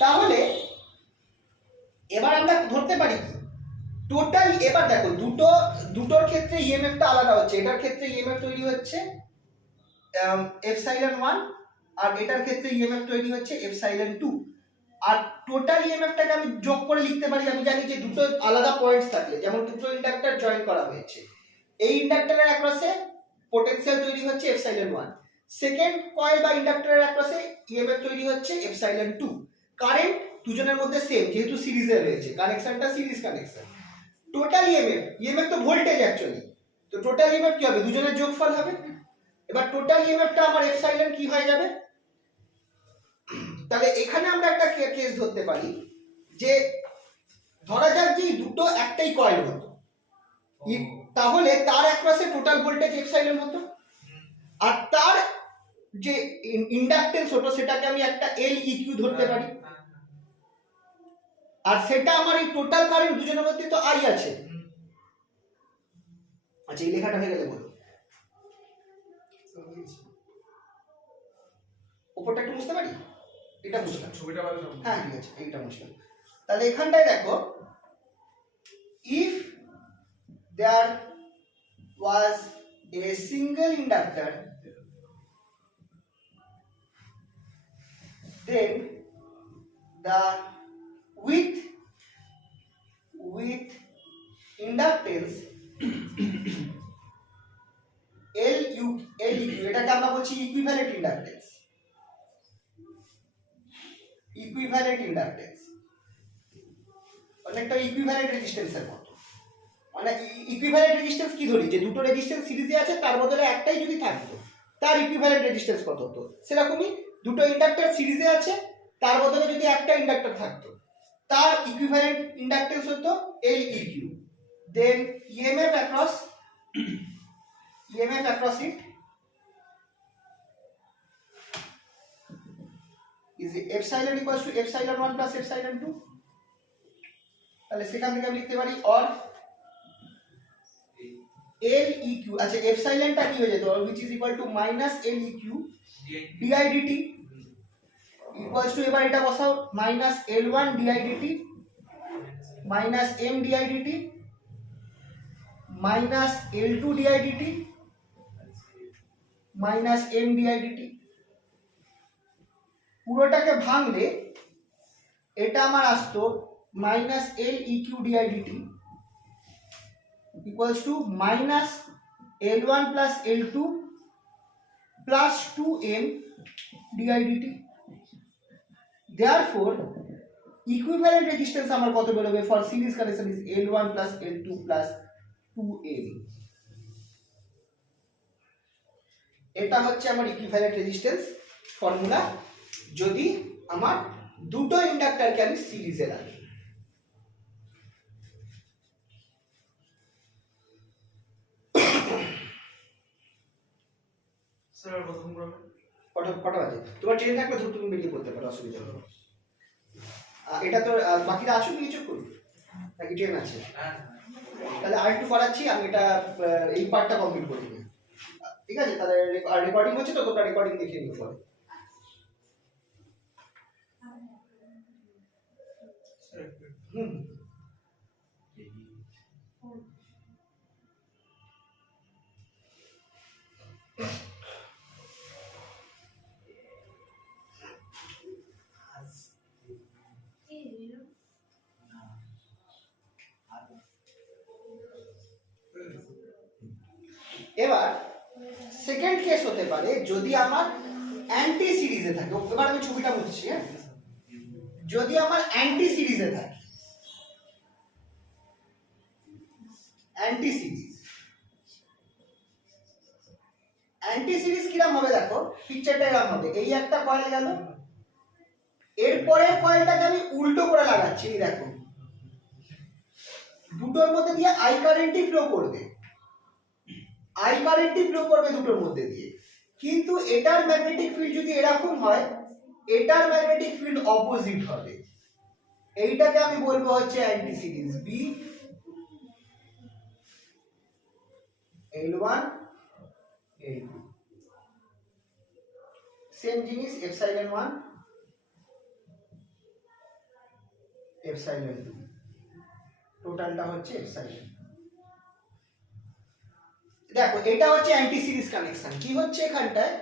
তাহলে এবার আমরা ধরতে পারি টোটাল, এবার দেখো দুটোর ক্ষেত্রে ইএমএফটা আলাদা হচ্ছে, এটার ক্ষেত্রে ইএমএফ তৈরি হচ্ছে এপসাইলন 1 আর এটার ক্ষেত্রে ইএমএফ তৈরি হচ্ছে এপসাইলন 2, আর টোটাল ইএমএফটাকে আমি যোগ করে লিখতে পারি। আমি জানি যে দুটো আলাদা পয়েন্টস থাকলে, যেমন দুটো ইন্ডাক্টর জয়েন করা হয়েছে, এই ইন্ডাক্টরের অ্যাক্রসে পোটেনশিয়াল তৈরি হচ্ছে এপসাইলন 1, সেকেন্ড কয়েল বা ইন্ডাক্টরের অ্যাক্রসে ইএমএফ তৈরি হচ্ছে এপসাইলন 2। কারেন্ট দুজনের মধ্যে সেম, যেহেতু সিরিজে রয়েছে, কানেকশনটা সিরিজ কানেকশন। টোটাল ইএমএফ তো ভোল্টেজ অ্যাকচুয়ালি, তো টোটাল ইএমএফ কি হবে, দুজনের যোগফল হবে। এবার টোটাল ইএমএফটা আমার এপসাইলন কি হয়ে যাবে, তাহলে এখানে আমরা একটা কেস ধরতে পারি যে ধরা যাক যে দুটো একটাই কয়েল হতো, তাহলে তার অ্যাক্রসে টোটাল ভোল্টেজ এপসাইলন হতো, আর তার যে ইন্ডাকটেন্স হতো সেটাকে আমি একটা LEQ ধরতে পারি, আর সেটা আমার এই টোটাল কারেন্ট দুজনের মধ্যে তো I আছে। আচ্ছা এই লেখাটা হয়ে গেলে বলো, উপরটা একটু বুঝতে পারি, এটা বুঝলাম, ছবিটা ভালো। হ্যাঁ ঠিক আছে এইটা বুঝলাম। তাহলে এখানটায় দেখো if there was a single inductor then the with inductance LEQ, এটাকে আমরা বলছি ইকুইভ্যালেন্ট ইন্ডাকটেন্স, অনেকটা ইকুইভ্যালেন্ট রেজিস্ট্যান্সের মতো। মানে ইকুইভ্যালেন্ট রেজিস্ট্যান্স কি ধরি, যে দুটো রেজিস্ট্যান্স সিরিজে আছে তার বদলে একটাই যদি থাকতো তার ইকুইভ্যালেন্ট রেজিস্ট্যান্স কত হতো, সেরকমই দুটো ইন্ডাক্টর সিরিজে আছে তার বদলে যদি একটা ইন্ডাক্টর থাকতো তার ইকুইভ্যালেন্ট ইন্ডাকটেন্স হতো LEQ। Then EMF across it is epsilon equals to epsilon 1 plus epsilon 2, তাহলে সেখান থেকে আমি লিখতে পারি or LEQ, আচ্ছা এপসাইলনটা কি হয়ে যেত, which is equal to minus LEQ DIdt equals to, এবার এটা বসাও minus L1 DIdt minus M DIdt minus L2 DIdt minus M DIdt। পুরোটাকে ভাঙলে এটা আমার আসতো minus LEQ DIdt equals to minus L1 plus L2 plus 2M DIdt। Therefore equivalent resistance আমার কত বেরোবে for series connection is L1 plus L2 plus 2M। এটা হচ্ছে আমার ইকুইভ্যালেন্ট রেজিস্ট্যান্স ফর্মুলা যদি আমার দুটো ইন্ডাক্টরকে আমি সিরিজে রাখি। স্যার প্রথম ক্রমে কটা বাজে? তোমার ট্রেন থাকলে ধর তুমি বেরিয়ে পড়তে পারো, অসুবিধা নেই। এটা তো বাকিরা আসো কি কিছু করবে নাকি ট্রেন আছে? তাহলে আর একটু করাচ্ছি আমি, এটা এই পার্টটা কমপ্লিট করে দিই, ঠিক আছে? তাহলে রেকর্ডিং হচ্ছে তো, তোমরা রেকর্ডিং দেখিয়ে নিও পরে। হুম এবার সেকেন্ড কেস হতে পারে যদি আমার অ্যান্টি সিরিজে থাকে। এবার আমি ছবিটা বুঝছি, হ্যাঁ? যদি আমার অ্যান্টি সিরিজে থাকে, অ্যান্টি সিরিজ কিরকম হবে দেখো, পিকচারটা এরকম হবে। এই একটা কয়েল গেল, এরপরের কয়েলটাকে আমি উল্টো করে লাগাচ্ছি, এই দেখো দুটোর মধ্যে দিয়ে আই কারেন্টই ফ্লো করবে, দুটোর মধ্যে দিয়ে। কিন্তু এটার ম্যাগনেটিক ফিল্ড যদি এরকম হয়, এটার ম্যাগনেটিক ফিল্ড অপোজিট হবে। এইটাকে আমি বলবো হচ্ছে anti series, B L1 L2, same জিনিস এপসাইলন 1 এপসাইলন 2, টোটালটা হচ্ছে এপসাইলন। দেখো এটা হচ্ছে অ্যান্টি সিরিজ কানেকশন। কি হচ্ছে এখানটায়,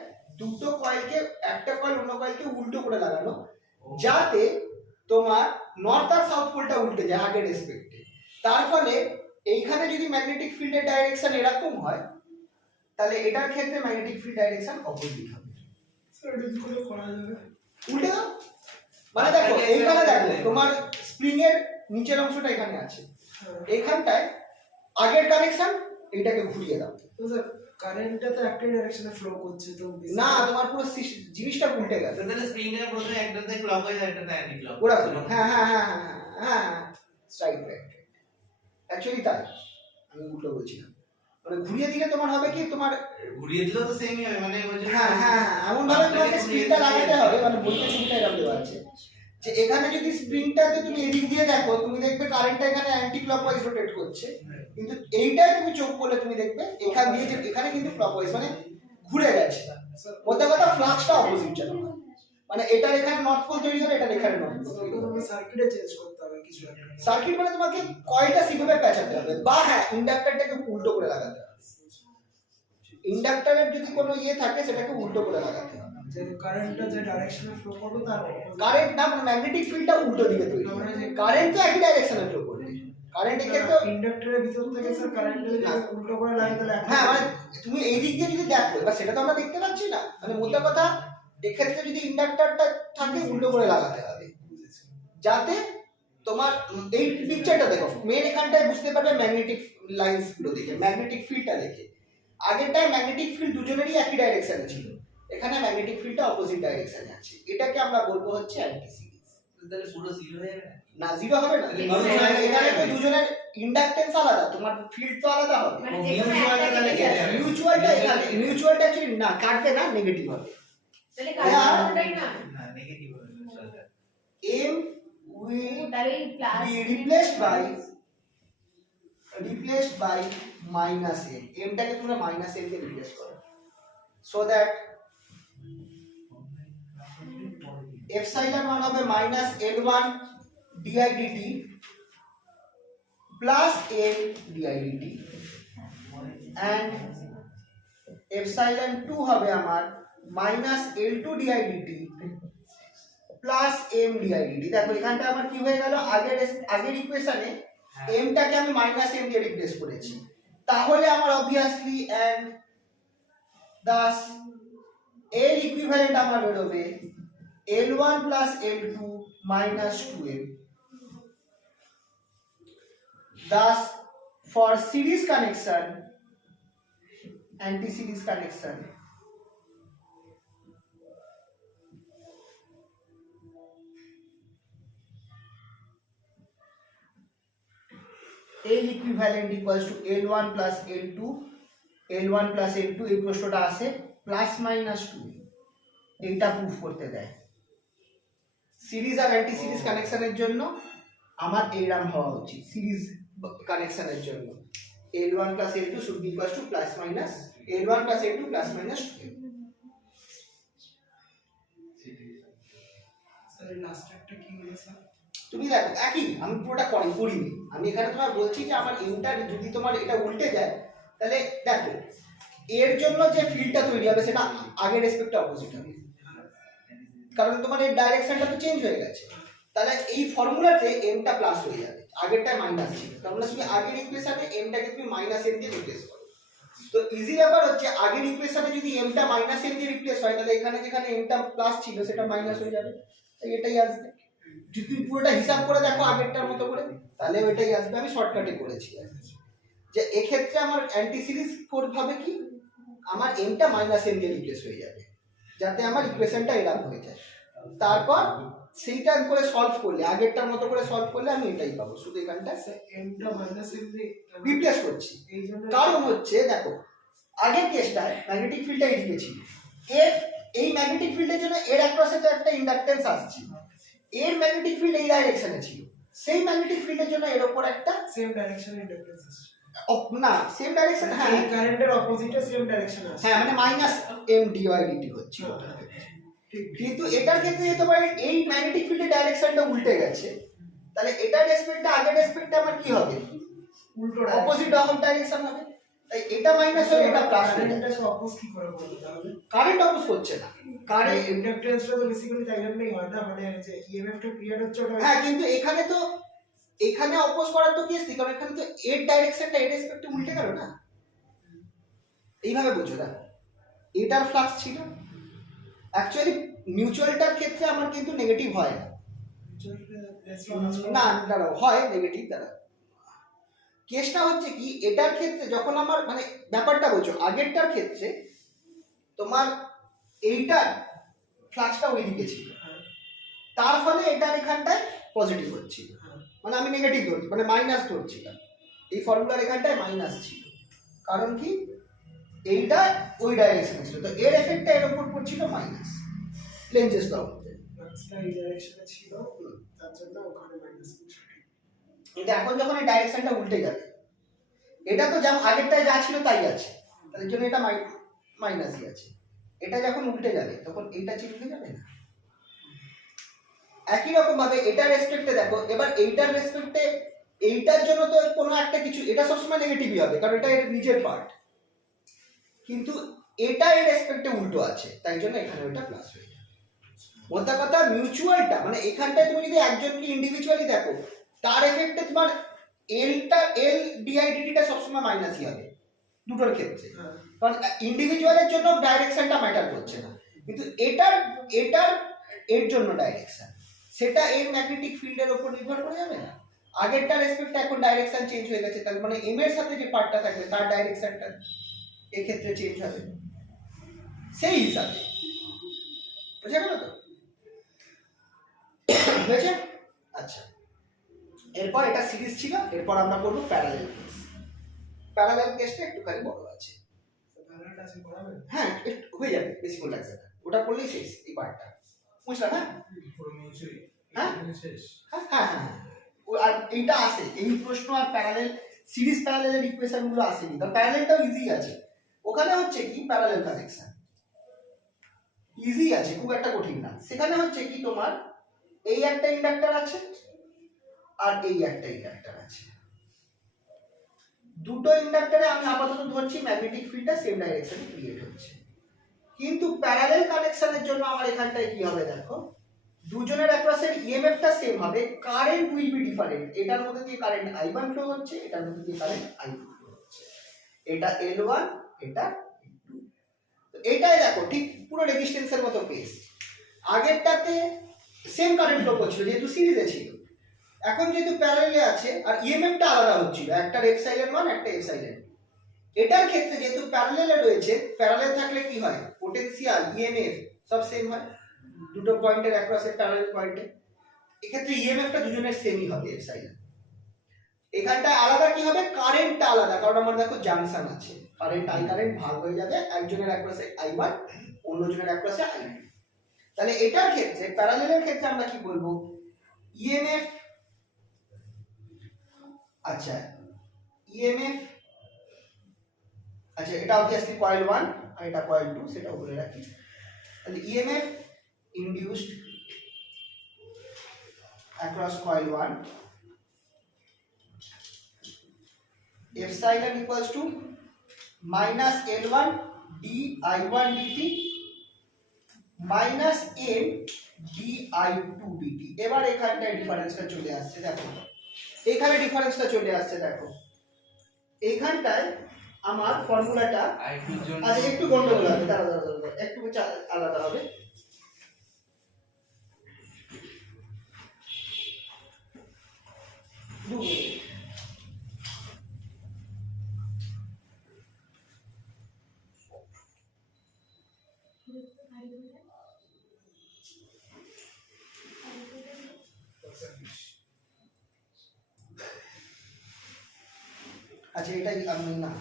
দুটো কয়েলকে, একটা কয়েল অন্য কয়েলকে উল্টো করে লাগানো, যাতে তোমার নর্থ আর সাউথ পোলটা উল্টে যায় আগের রেসপেক্টে। তার ফলে এইখানে যদি ম্যাগনেটিক ফিল্ডের ডাইরেকশন এরকম হয়, তাহলে এটার ক্ষেত্রে ম্যাগনেটিক ফিল্ড ডাইরেকশন অপোজিট হবে। স্যার এটা কি করে করা যাবে? উল্টে দাও, মানে দেখো এইখানে দেখো তোমার স্প্রিং এর নিচের অংশটা এখানে আছে, এখানটায় আগের কানেকশন, এইটাকে ঘুরিয়ে দাও। তো স্যার কারেন্টটা তো একটা ডাইরেকশনে ফ্লো করছে, তো না, তোমার পুরো জিনিসটা উল্টে গেছে। তাহলে স্প্রিংটা প্রথমে একটাতে ক্লকওয়াইজ একটাতে অ্যান্টি ক্লক ওরা হ্যাঁ হ্যাঁ হ্যাঁ হ্যাঁ হ্যাঁ রাইট রাইট, অ্যাকচুয়ালি তাই, আমি উল্টো বলছিলাম। মানে ঘুরিয়ে দিলে তোমার হবে কি, তোমার ঘুরিয়ে দিলেও তো সেমই হবে, মানে হ্যাঁ হ্যাঁ এমন ভাবে তোমাকে স্প্রিংটা লাগাতে হবে, মানে বলতে ছবিটা এরকম দেওয়া আছে যে এখানে যদি স্প্রিংটাকে তুমি এদিক দিয়ে দেখো, তুমি দেখবে কারেন্টটা এখানে অ্যান্টি ক্লকওয়াইজ রোটেট করছে, কিন্তু এইটাই তুমি চোখ করলে তুমি দেখবে এখান দিয়ে যে এখানে কিন্তু ক্লকওয়াইজ, মানে ঘুরে গেছে। মধ্যে কথা ফ্লাক্সটা অপোজিট চলে, মানে এটার এখানে নর্থ পোল তৈরি হবে, এটার এখানে নর্থ পোল তৈরি হবে। সার্কিটে চেঞ্জ করতে হবে কিছু একটা। সার্কিট মানে তোমাকে কয়েলটা সেভাবে পেঁচাতে হবে, বা হ্যাঁ ইন্ডাক্টরটাকে উল্টো করে লাগাতে হবে। ইন্ডাক্টরের যদি কোনো ইয়ে থাকে সেটাকে উল্টো করে লাগাতে হবে, যে কারেন্টটা যে ডাইরেকশনে ফ্লো করবে তার কারেন্ট না, মানে ম্যাগনেটিক ফিল্ডটা উল্টো দিকে তৈরি হবে। কারেন্ট তো একই ডাইরেকশনে ফ্লো করবে, কারেন্টের ক্ষেত্রে ইন্ডাক্টরের ভিতর থেকে স্যার কারেন্টটা যদি উল্টো করে লাগে তাহলে হ্যাঁ, মানে তুমি এই দিক দিয়ে যদি দেখো, এবার সেটা তো আমরা দেখতে পাচ্ছি না, মানে মোদ্দা কথা এক্ষেত্রে যদি ইন্ডাক্টরটা থাকে উল্টো করে লাগাতে হবে, যাতে তোমার এই পিকচারটা দেখো, মেন এখানটায় বুঝতে পারবে ম্যাগনেটিক লাইনস গুলো দেখে, ম্যাগনেটিক ফিল্ডটা দেখে। আগেরটায় ম্যাগনেটিক ফিল্ড দুজনেরই একই ডাইরেকশনে ছিল, এখানে ম্যাগনেটিক ফিল্ডটা অপোজিট ডাইরেকশনে আছে, এটাকে আমরা বলবো হচ্ছে অ্যান্টি সিরিজ। তাহলে পুরো জিরো হয়ে যাবে না, জিরো হবে না, এখানে তো দুজনের ইন্ডাকটেন্স আলাদা, তোমার ফিল্ড তো আলাদা হবে। মিউচুয়ালটা এখানে, মিউচুয়ালটা অ্যাকচুয়ালি না কাটবে না, নেগেটিভ হবে। তাহলে কারেন্টটাই না, না নেগেটিভ হবে M will তাহলে plus be replaced by minus m, m টাকে তোমরা মাইনাস m কে রিপ্লেস করো, so that epsilon 1 হবে minus l1 di dt plus l di dt, and epsilon 2 হবে আমার minus l2 di dt plus m di dt। দেখো এখানটা আমার কি হয়ে গেল, আগের ইকুয়েশনে m টাকে আমি মাইনাস m দিয়ে রিপ্লেস করেছি, তাহলে আমার obviously and thus l equivalent আমার বেরোবে l1 plus l2 minus 2m। thus for series connection, anti series connection, L equivalent equals to L1 plus L2, L1 plus L2 এই প্রশ্নটা আসে প্লাস মাইনাস 2, এইটা প্রুফ করতে দেয়। সিরিজ আর অ্যান্টি সিরিজ কানেকশনের জন্য আমার এইরকম হওয়া উচিত, সিরিজ কানেকশনের জন্য L1 plus L2 should be equals to plus minus L1 plus L2 plus minus 2। Sir last একটা কি হলো স্যার? তুমি দেখো একই, আমি পুরোটা করিনি, আমি এখানে তোমার বলছি যে আমার এনটা যদি তোমার এটা উল্টে যায় তাহলে দেখো এর জন্য যে ফিল্ডটা তৈরি হবে সেটা আগের রেসপেক্টে অপোজিট হবে, কারণ তোমার এর ডাইরেকশনটা তো চেঞ্জ হয়ে গেছে। তাহলে এই ফর্মুলাতে এমটা প্লাস হয়ে যাবে, আগেরটা মাইনাস ছিল, তাহলে তুমি আগের ইকুয়েশনে এমটাকে তুমি মাইনাস এম দিয়ে রিপ্লেস করো। তো ইজি ব্যাপার হচ্ছে আগের ইকুয়েশনে যদি এমটা মাইনাস এম দিয়ে রিপ্লেস হয় তাহলে এখানে যেখানে এমটা প্লাস ছিল সেটা মাইনাস হয়ে যাবে, তাই এটাই আসবে। যদি তুমি পুরোটা হিসাব করে দেখো আগেরটার মতো করে তাহলে ওইটাই আসবে। আমি শর্টকাটে করেছি যে এক্ষেত্রে আমার অ্যান্টি সিরিজ কোড হবে কি, আমার এমটা মাইনাস এম দিয়ে রিপ্লেস হয়ে যাবে যাতে আমার ইকুয়েশনটা এরকম হয়ে যায়। তারপর সেইটা করে সলভ করলে আগেরটার মতো করে সলভ করলে আমি এটাই পাবো, শুধু এখানটা এমটা মাইনাস এম দিয়ে রিপ্লেস করছি। এই জন্য কারণ হচ্ছে দেখো আগের কেসটায় ম্যাগনেটিক ফিল্ডটা এদিকে ছিল, এর এই ম্যাগনেটিক ফিল্ডের জন্য এর অ্যাক্রসে তো একটা ইন্ডাকটেন্স আসছে, এর ম্যাগনেটিক ফিল্ড এই ডাইরেকশনে ছিল, সেই ম্যাগনেটিক ফিল্ডের জন্য এর উপর একটা সেম ডাইরেকশনে ইন্ডাকটেন্স আছে। না সেম ডাইরেকশন, হ্যাঁ এই কারেন্টের অপোজিটে সেম ডাইরেকশন আছে। হ্যাঁ মানে মাইনাস এম ডিওয়াইডিটি হচ্ছে ওটার ক্ষেত্রে। কিন্তু এটার ক্ষেত্রে যেতে পারে এই ম্যাগনেটিক ফিল্ডের ডাইরেকশনটা উল্টে গেছে, তাহলে এটার রেসপেক্টে আগের রেসপেক্টে আমার কি হবে, উল্টো অপোজিট অফ ডাইরেকশন হবে, তাই এটা মাইনাস হবে এটা প্লাস হবে। কারেন্টটাকে অপোজ কি করে বলবো তাহলে? কারেন্ট অপোজ করছে না, কারেন্ট ইন্ডাকটেন্সটা তো বেসিক্যালি তাই জন্যই হয় না, মানে যে ইএমএফ টা ক্রিয়েট হচ্ছে ওটা। হ্যাঁ কিন্তু এখানে তো এখানে অপোজ করার তো কেস নেই, কারণ এখানে তো এর ডাইরেকশনটা এর রেসপেক্টে উল্টে গেল না, এইভাবে বুঝো। দেখো এটার ফ্লাক্স ছিল, অ্যাকচুয়ালি মিউচুয়ালটার ক্ষেত্রে আমার কিন্তু নেগেটিভ হয় না, না দাঁড়াও হয় নেগেটিভ। দাঁড়াও কেসটা হচ্ছে কি, এটার ক্ষেত্রে যখন আমার মানে ব্যাপারটা বোঝো, আগেরটার ক্ষেত্রে তোমার এইটার ফ্লাক্সটা ওইদিকে ছিল, তার ফলে এটার এখানটায় পজিটিভ হচ্ছিল, মানে আমি নেগেটিভ ধরছি মানে মাইনাস ধরছিলাম, এই ফর্মুলার এখানটায় মাইনাস ছিল, কারণ কি এইটা ওই ডাইরেকশনে ছিল, তো এর এফেক্টটা এর উপর পড়ছিল মাইনাস, লেঞ্জেস দাও ফ্লাক্সটা এই ডাইরেকশনে ছিল, তার জন্য ওখানে মাইনাস হচ্ছে। কিন্তু এখন যখন এই ডাইরেকশনটা উল্টে যাবে, এটা তো যেমন আগেরটায় যা ছিল তাই আছে, তার জন্য এটা মাইনাসই আছে, এটা যখন উল্টে যাবে তখন এইটা চেঞ্জ হয়ে যাবে না। একই রকম ভাবে এটার রেসপেক্টে দেখো, এবার এইটার রেসপেক্টে এইটার জন্য তো কোনো একটা কিছু, এটা সবসময় নেগেটিভই হবে কারণ এটা এর নিজের পার্ট, কিন্তু এটা এর রেসপেক্টে উল্টো আছে, তাই জন্য এখানে ওটা প্লাস হয়ে যাবে। মোদ্দা কথা মিউচুয়ালটা মানে এখানটায় তুমি যদি একজনকে ইন্ডিভিজুয়ালি দেখো, তার এফেক্টে তোমার এল ডিআইডিটিটা সবসময় মাইনাসই হবে দুটোর ক্ষেত্রে, কারণ ইন্ডিভিজুয়ালের জন্য ডাইরেকশনটা ম্যাটার করছে না, কিন্তু এটার এর জন্য ডাইরেকশন সেটা এর ম্যাগনেটিক ফিল্ডের উপর নির্ভর করে যাবে না। আগেরটা রেসপেক্টে এখন ডাইরেকশন চেঞ্জ হয়ে গেছে, তার মানে এম এর সাথে যে পার্টটা থাকবে তার ডাইরেকশনটা এক্ষেত্রে চেঞ্জ হবে সেই হিসাবে, বুঝে গেল তো? বুঝেছে? আচ্ছা, এরপর এটা সিরিজ ছিল, এরপর আমরা করবো প্যারালাল কেস। প্যারালাল কেসটা একটুখানি বড় আছে, প্যারালালটা আছে পড়াবে? হ্যাঁ একটু হয়ে যাবে, বেশিক্ষণ লাগবে না, ওটা করলেই শেষ এই পার্টটা, বুঝলা না? হ্যাঁ শেষ। হ্যাঁ হ্যাঁ হ্যাঁ, আর এইটা আসে এই প্রশ্ন, আর প্যারালাল সিরিজ প্যারালালের ইকুয়েশন গুলো আসেনি, তো প্যারালালটাও ইজি আছে, ওখানে হচ্ছে কি প্যারালাল কানেকশন ইজি আছে, খুব একটা কঠিন না। সেখানে হচ্ছে কি তোমার এই একটা ইন্ডাক্টর আছে আর এই একটা ইন্ডাক্টর আছে, দুটো ইন্ডাক্টরে আমি আপাতত ধরছি ম্যাগনেটিক ফিল্ডটা সেম ডাইরেকশনে ক্রিয়েট হচ্ছে, কিন্তু প্যারালাল কানেকশনের জন্য আমার এখানটায় কি হবে দেখো, দুজনের অ্যাক্রসের ইএমএফটা সেম হবে, কারেন্ট উইল বি ডিফারেন্ট, এটার মধ্যে দিয়ে কারেন্ট I1 ফ্লো হচ্ছে, এটার মধ্যে দিয়ে কারেন্ট I2 ফ্লো হচ্ছে, এটা L1 এটা L2, তো এটাই দেখো ঠিক পুরো রেজিস্ট্যান্সের মতো কেস, আগেরটাতে সেম কারেন্ট ফ্লো করছিল যেহেতু সিরিজে ছিল, এখন যেহেতু প্যারালালে আছে আর ইএমএফটা আলাদা হচ্ছিল, একটা এপসাইলন 1 একটা এপসাইলন 2, এটার ক্ষেত্রে যেহেতু প্যারালালে রয়েছে, প্যারালাল থাকলে কি হয় পোটেনশিয়াল ইএমএফ সব সেম হয়, দুটো পয়েন্টের অ্যাক্রসের প্যারালাল পয়েন্টে, এক্ষেত্রে ইএমএফটা দুজনের সেমই হবে এপসাইলন। এখানটায় আলাদা কি হবে, কারেন্টটা আলাদা, কারণ আমার দেখো জাংশন আছে, কারেন্ট আই কারেন্ট ভাগ হয়ে যাবে, একজনের অ্যাক্রসে I1 অন্যজনের অ্যাক্রসে I2। তাহলে এটার ক্ষেত্রে প্যারালালের ক্ষেত্রে আমরা কি বলবো, ইএমএফ, আচ্ছা ইএমএফ, আচ্ছা এটা অবভিয়াসলি কয়েল 1 আর এটা কয়েল 2, সেটা বলে রাখি। তাহলে EMF induced across coil 1 epsilon equals to minus L1 di1 dt minus M di2 dt। এবার এখানটায় ডিফারেন্সটা চলে আসছে, দেখো এখানে ডিফারেন্সটা চলে আসছে, দেখো এইখানটায় আমার ফর্মুলাটা আচ্ছা একটু গন্ডগোল হবে, দাঁড়া একটু আলাদা হবে। আচ্ছা এটাই আমি না,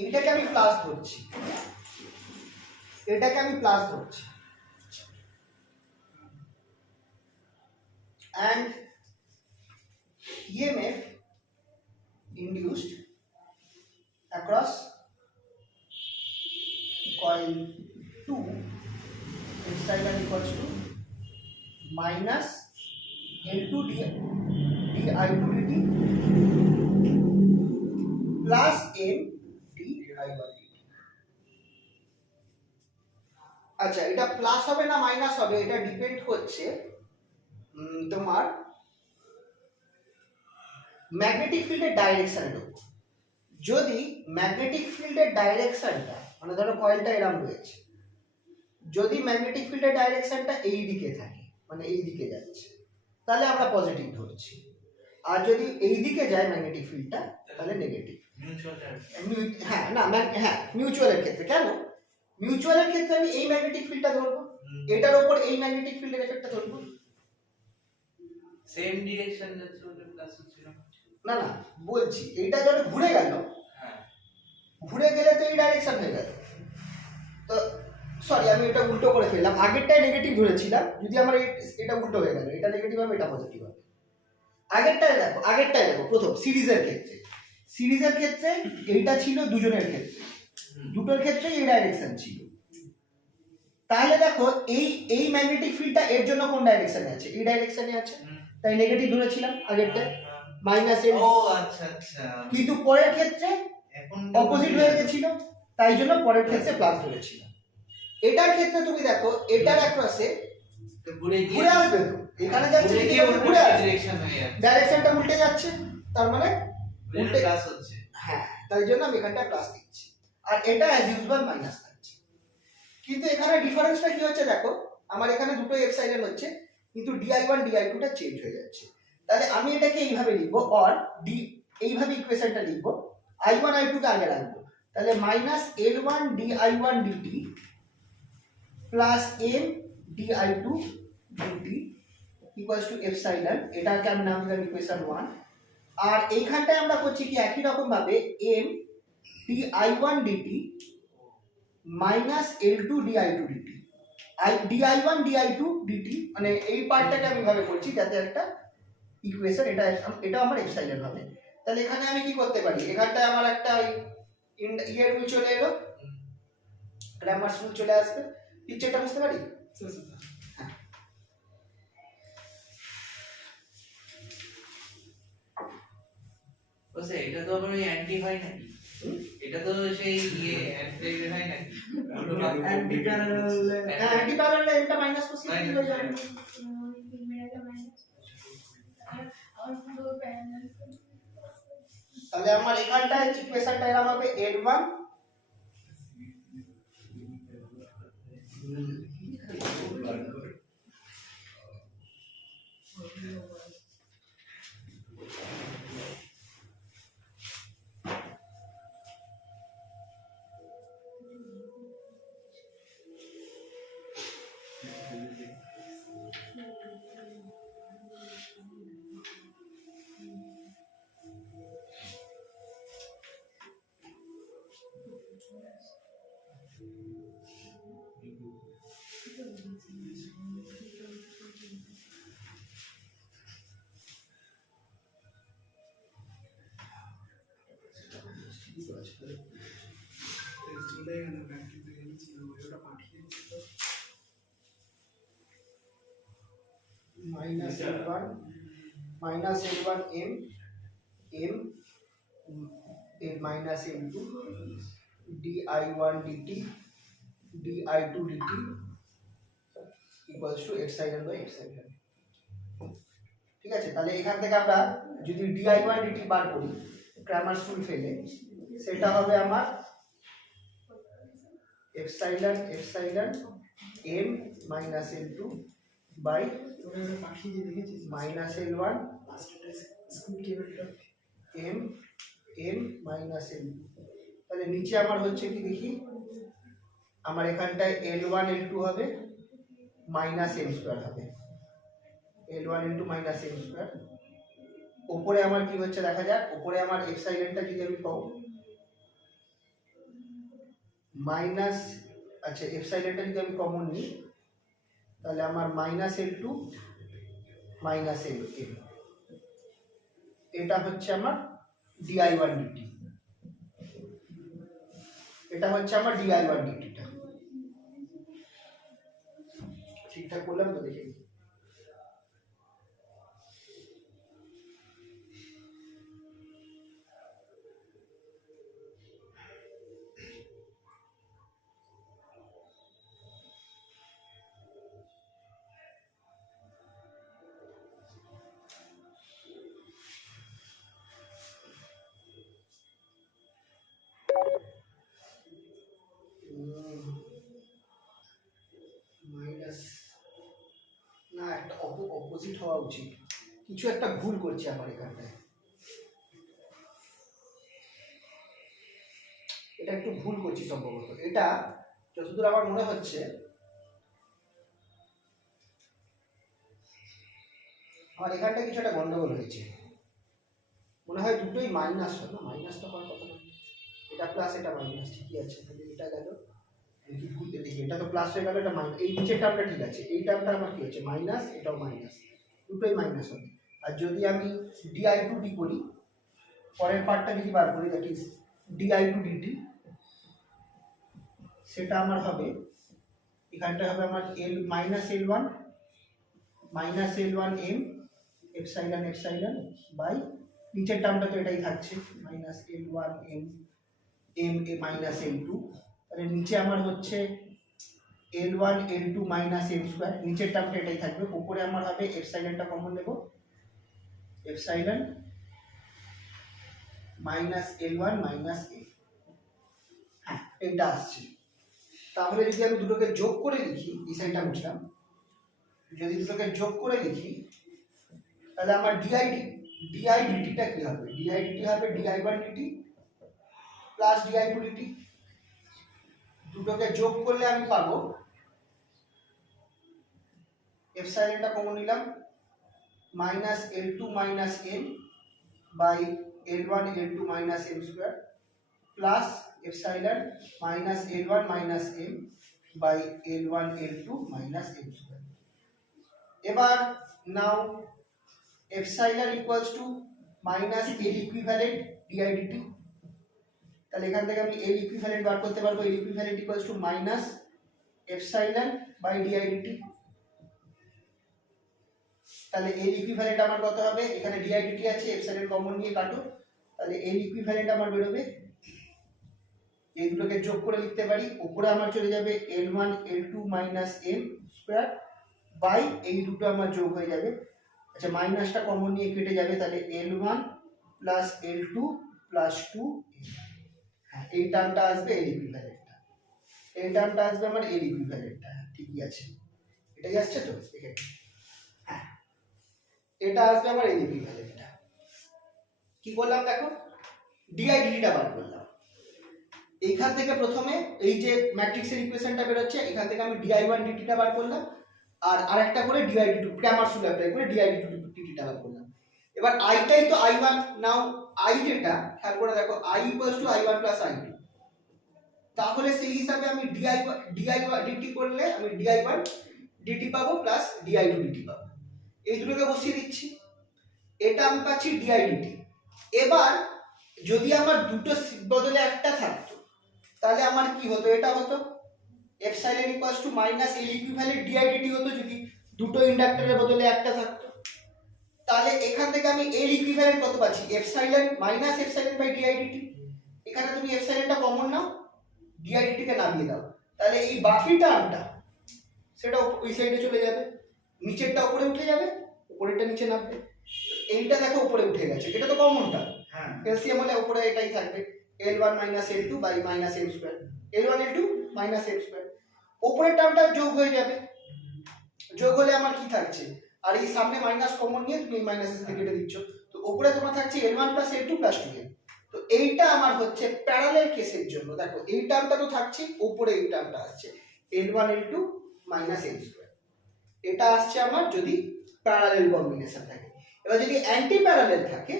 এইটাকে আমি প্লাস ধরছি, এটাকে আমি প্লাস ধরছি, and EMF induced across coil 2 epsilon equals to minus L2 di2 dt plus M di1 dt। আচ্ছা এটা প্লাস হবে না মাইনাস হবে, এটা ডিপেন্ড করছে তোমার ম্যাগনেটিক ফিল্ডের ডাইরেকশনের উপর। যদি ম্যাগনেটিক ফিল্ডের ডাইরেকশনটা মানে ধরো কয়েলটা এরকম রয়েছে, যদি ম্যাগনেটিক ফিল্ডের ডাইরেকশনটা এই দিকে থাকে মানে এই দিকে যাচ্ছে, তাহলে আমরা পজিটিভ ধরছি, আর যদি এই দিকে যায় ম্যাগনেটিক ফিল্ডটা তাহলে নেগেটিভ। হ্যাঁ না হ্যাঁ মিউচুয়ালের ক্ষেত্রে, কেন মিউচুয়ালের ক্ষেত্রে আমি এই ম্যাগনেটিক ফিল্ডটা ধরবো, এটার উপর এই ম্যাগনেটিক ফিল্ডের এফেক্টটা ধরবো, সেম ডিরেকশন যাচ্ছে ওটা প্লাস হচ্ছে না না বলছি এইটা যখন ঘুরে গেল, হ্যাঁ ঘুরে গেলে তো এই ডাইরেকশন হয়ে গেল, তো সরি আমি এটা উল্টো করে ফেললাম, আগেরটাই নেগেটিভ ধরেছিলাম, যদি আমার এটা উল্টো হয়ে গেল, এটা নেগেটিভ হবে এটা পজিটিভ হবে। আগেরটায় দেখো প্রথম সিরিজের ক্ষেত্রে এইটা ছিল দুজনের ক্ষেত্রে, দুটোর ক্ষেত্রে এই ডাইরেকশন ছিল, তাহলে দেখো এই ম্যাগনেটিক ফিল্ডটা এর জন্য কোন ডাইরেকশনে আছে, এই ডাইরেকশনে আছে, তাই নেগেটিভ ধরেছিলাম আগেরটা মাইনাস এল। ও আচ্ছা আচ্ছা, কিন্তু পরের ক্ষেত্রে এখন অপোজিট হয়ে গেছিল, তাই জন্য পরের ক্ষেত্রে প্লাস ধরেছিলাম। এটার ক্ষেত্রে তুমি দেখো এটার অ্যাক্রসে ঘুরে আসবে তো, এখানে যাচ্ছে ঘুরে আসবে, ডিরেকশন হয়ে যাচ্ছে, ডাইরেকশনটা উল্টে যাচ্ছে, তার মানে উল্টে প্লাস হচ্ছে। হ্যাঁ তাই জন্য আমি এখানটা প্লাস দিচ্ছি, আর এটা অ্যাজ ইউজুয়াল মাইনাস থাকছে। কিন্তু এখানে ডিফারেন্সটা কি হচ্ছে দেখো, আমার এখানে দুটো এপসাইলন হচ্ছে, কিন্তু di1 di2 টা চেঞ্জ হয়ে যাচ্ছে। তাহলে আমি এটাকে এইভাবে লিখবো, অর ডি এইভাবে ইকুয়েশনটা লিখবো, i1 i2 কে আগে রাখবো, তাহলে minus L1 di1 dt plus M di2 dt equals to epsilon, এটাকে আমি নাম দিলাম ইকুয়েশন 1। আর এইখানটায় আমরা করছি কি একই রকম ভাবে M di1 dt minus L2 di2 dt, di1 di2 dt মানে এই পার্টটাকে আমি ভাবে করছি যাতে একটা ইকুয়েশন, এটা আমার এপসাইলন হবে। তাহলে এখানে আমি কি করতে পারি, এখানটায় আমার একটা ইয়ের রুল চলে এলো, গ্রামার রুল চলে আসবে, পিকচারটা বুঝতে পারি। ওসে এটা তো আবার ওই অ্যান্টি হয় নাকি, এটা তো সেই ইয়ে অ্যান্টি হয় নাকি, অ্যান্টি প্যারালাল, হ্যাঁ অ্যান্টি প্যারালাল এটা মাইনাস করছি কি হয়ে যাবে, তাহলে আমার এখানটায় ইকুয়েশনটা এরকম হবে L1 L1 চলে গেল ব্যাংকে থেকে ছিল ওটা পাঠিয়ে দিতে minus L1 minus L1 m m minus L2 di1 dt di2 dt equals to epsilon by epsilon। ঠিক আছে, তাহলে এখান থেকে আমরা যদি di1 dt বার করি ক্রামার রুল ফেলে, সেটা হবে আমার epsilon epsilon m minus L2 by তোরা এটা পাঠিয়ে দিয়ে দেখেছিস minus L1 লাস্টটা স্কুল কেবলটা m m minus L2। তাহলে নিচে আমার হচ্ছে কি দেখি, আমার এখানটায় L1 L2 হবে মাইনাস m স্কয়ার হবে, L1 L2 minus m square. উপরে আমার কি হচ্ছে দেখা যাক, উপরে আমার এপসাইলনটা যদি আমি পাবো মাইনাস, আচ্ছা এপসাইলনটা যদি আমি কমন নিই তাহলে আমার মাইনাস L2 মাইনাস m, এটা হচ্ছে আমার di1 dt, এটা হচ্ছে আমার di1 dt টা। ঠিকঠাক বললাম তো? দেখে মাইনাস না, একটা অপোজিট হওয়া উচিত, কিছু একটা ভুল করছি আমার এখানটায়, এটা একটু ভুল করছি সম্ভবত। এটা যতদূর আমার মনে হচ্ছে আমার এখানটা কিছু একটা গন্ডগোল হয়েছে, মনে হয় দুটোই মাইনাস হয় না, মাইনাস তো হওয়ার কথা না, এটা প্লাস এটা মাইনাস, ঠিকই আছে। তাহলে এটা গেল, দেখি ভুলতে দেখি, এটা তো প্লাস হয়ে গেল, এটা মাইনাস, এই নিচের টার্মটা ঠিক আছে, এই টার্মটা আমার কি হচ্ছে মাইনাস, এটাও মাইনাস, দুটোই মাইনাস হবে। আর যদি আমি di2 d করি, পরের পার্টটা যদি বার করি দ্যাট ইজ di2 dt, সেটা আমার হবে এখানটা হবে আমার l minus L1 minus L1 m epsilon epsilon by নিচের টার্মটা তো এটাই থাকছে minus L1 m m a minus L2। তাহলে নিচে আমার হচ্ছে L1 L2 minus m square, নিচের টার্মটা এটাই থাকবে, উপরে আমার হবে এপসাইলনটা কমন নেব, epsilon minus L1 minus m। হ্যাঁ এটা আসছে। তাহলে যদি আমি দুটোকে যোগ করে লিখি, এই সাইডটা মুছলাম, যদি দুটোকে যোগ করে লিখি তাহলে আমার di dt টা কি হবে, di dt হবে di1 dt plus di2 dt। দুটোকে যোগ করলে আমি পাবো, এপসাইলনটা কমন নিলাম, minus L2 minus m by L1 L2 minus m square plus epsilon minus L1 minus m by L1 L2 minus m square. এবার now epsilon equals to minus L equivalent di dt। তাহলে এখান থেকে আমি L ইকুইভ্যালেন্ট বার করতে পারবো, L equivalent equals to minus epsilon by di dt। তাহলে L ইকুইভ্যালেন্ট আমার কত হবে, এখানে di dt আছে, এপসাইলন কমন নিয়ে কাটো, তাহলে L ইকুইভ্যালেন্ট আমার বেরোবে, এই দুটোকে যোগ করে লিখতে পারি, উপরে আমার চলে যাবে L1 L2 minus m square by এই দুটো আমার যোগ হয়ে যাবে, আচ্ছা মাইনাসটা কমন নিয়ে কেটে যাবে, তাহলে L1 প্লাস L2 প্লাস 2, হ্যাঁ এই টার্মটা আসবে L ইকুইভ্যালেন্টটা, এই টার্মটা আসবে আমার L ইকুইভ্যালেন্টটা, ঠিকই আছে, এটাই আসছে তো দেখে, হ্যাঁ এটা আসবে আমার L ইকুইভ্যালেন্টটা। কি করলাম দেখো, di dt টা বার করলাম, এইখান থেকে প্রথমে এই যে ম্যাট্রিক্সের ইকুয়েশনটা বের হচ্ছে, এখান থেকে আমি di1 dt টা বার করলাম, আর আরেকটা করে ডিআইডি2 ক্র্যামার রুল অ্যাপ্লাই করে ডিআইডি2 ডিটিটা বার করলাম। এবার আইটাই তো i1, নাও আই যেটা খেয়াল করে দেখো i = i1 + i2, তাহলে সেই হিসাবে আমি di1 dt করলে আমি di1 dt পাবো প্লাস di2 dt পাবো, এই দুটোকে বসিয়ে দিচ্ছি, এটা আমি পাচ্ছি di dt। এবার যদি আমার দুটো বদলে একটা থাকতো তাহলে আমার কি হতো, এটা হতো epsilon = -L equivalent di dt হতো যদি দুটো ইন্ডাক্টরের বদলে একটা থাকতো। তাহলে এখান থেকে আমি L ইকুইভ্যালেন্ট কত পাচ্ছি, এপসাইলন -ε/di dt। এখানে তুমি এপসাইলনটা কমন নাও, di dt কে নামিয়ে দাও, তাহলে এই বাকি টার্মটা সেটা ওই সাইডে চলে যাবে, নিচেরটা উপরে উঠে যাবে, উপরেরটা নিচে নামবে। এইটা দেখো উপরে উঠে গেছে, এটা তো কমন টার্ম, হ্যাঁ এলসিএম হলে উপরে এটাই থাকবে L1 - L2 / -m², L1 L2 - m²। উপরের টার্মটা যোগ হয়ে যাবে, যোগ হলে আমার কি থাকছে, আর এই সামনে মাইনাস কমন নিয়ে তুমি মাইনাস থেকে কেটে দিচ্ছ, তো উপরে তোমার থাকছে L1 + L2 + 2m। তো এইটা আমার হচ্ছে প্যারালাল কেসের জন্য, দেখো এই টার্মটা তো থাকছে, উপরে এই টার্মটা আসছে L1 L2 - m², এটা আসছে আমার যদি প্যারালাল কম্বিনেশন থাকে। এবার যদি অ্যান্টি প্যারালাল থাকে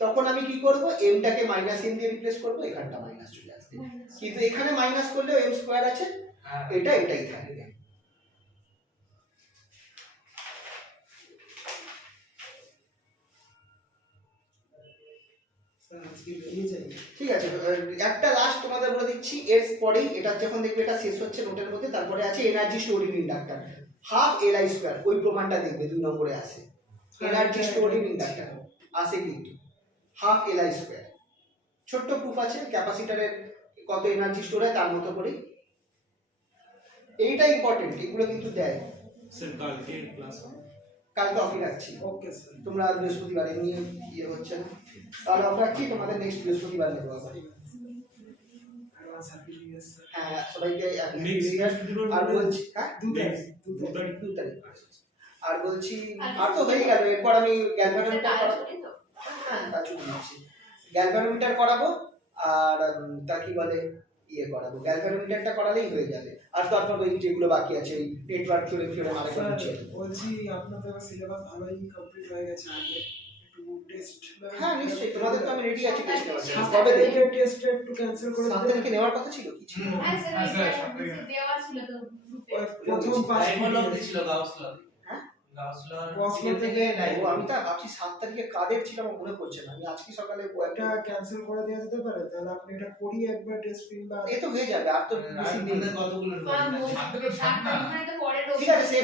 তখন আমি কি করব, m-টাকে -m দিয়ে রিপ্লেস করব, এখানটা মাইনাস চলে আসবে, কিন্তু এখানে মাইনাস করলেও m² আছে, এটা এটাই থাকবে। স্যার আজকে বেরিয়ে যাই। ঠিক আছে, একটা লাস্ট তোমাদের বলে দিচ্ছি, এর পরেই এটা যখন দেখবে এটা শেষ হচ্ছে নোটের মধ্যে, তারপরে আছে এনার্জি স্টোরিং ইন্ডাক্টর 12Li², ওই প্রমাণটা দেখবে 2 নম্বরে আসে, এনার্জি স্টোরিং ইন্ডাক্টর আসে কিন্তু 12Li², ছোট্ট প্রুফ আছে ক্যাপাসিটরের কত এনার্জি স্টোর হয় তার মতো করেই, এইটা ইম্পর্টেন্ট, এগুলো কিন্তু দেয়। স্যার কালকে ক্লাস কালকে অফি রাখছি, ওকে স্যার। তোমরা বৃহস্পতিবার এমনি ইয়ে হচ্ছে না, তাহলে অফ রাখছি, তোমাদের নেক্সট বৃহস্পতিবার নেবো আবার। Advance happy new year sir. হ্যাঁ সবাইকে happy new নেক্সট year। আর বলছি হ্যাঁ 2 তারিখ 2 তারিখ। আর বলছি আর তো হয়ে গেল, এরপর আমি গ্যালভানোমিটার করাবো, হ্যাঁ তা চুপ নিচ্ছি, গ্যালভানোমিটার করাবো আর তা কি বলে ইয়ে করাবো, গ্যালভানোমিটারটা করালেই হয়ে যাবে। আর তারপর ওই যেগুলো বাকি আছে ওই নেটওয়ার্ক থিওরেম আরেকটা স্যার হচ্ছে। বলছি আপনাদের সিলেবাস ভালোই কমপ্লিট হয়ে গেছে, আগে একটু টেস্ট হ্যাঁ নিশ্চয়ই, তোমাদের তো আমি রেডি আছি টেস্ট নেওয়ার জন্য। সাত কবে দেখবে তারিখের টেস্টটা একটু ক্যান্সেল করে 7 দিতে। তারিখে নেওয়ার কথা ছিল কি ছিল? হ্যাঁ স্যার হ্যাঁ, স্যার, এটা সবটাই দেওয়া ছিল তো গ্রুপে। প্রথম পাঁচ টাইমার লক দিছিল গাউস ল, হ্যাঁ গাউস ল Gauss law থেকে ও আমি তো ভাবছি 7 তারিখে কাদের ছিল আমার মনে পড়ছে না, আমি আজকে সকালে একটা ক্যান্সেল করে দেওয়া যেতে পারে, তাহলে আপনি এটা করিয়ে একবার টেস্ট কিংবা এ তো হয়ে যাবে, আর তো বেশি দিন নেই। কতগুলো মানে তো পরে ঠিক আছে, সে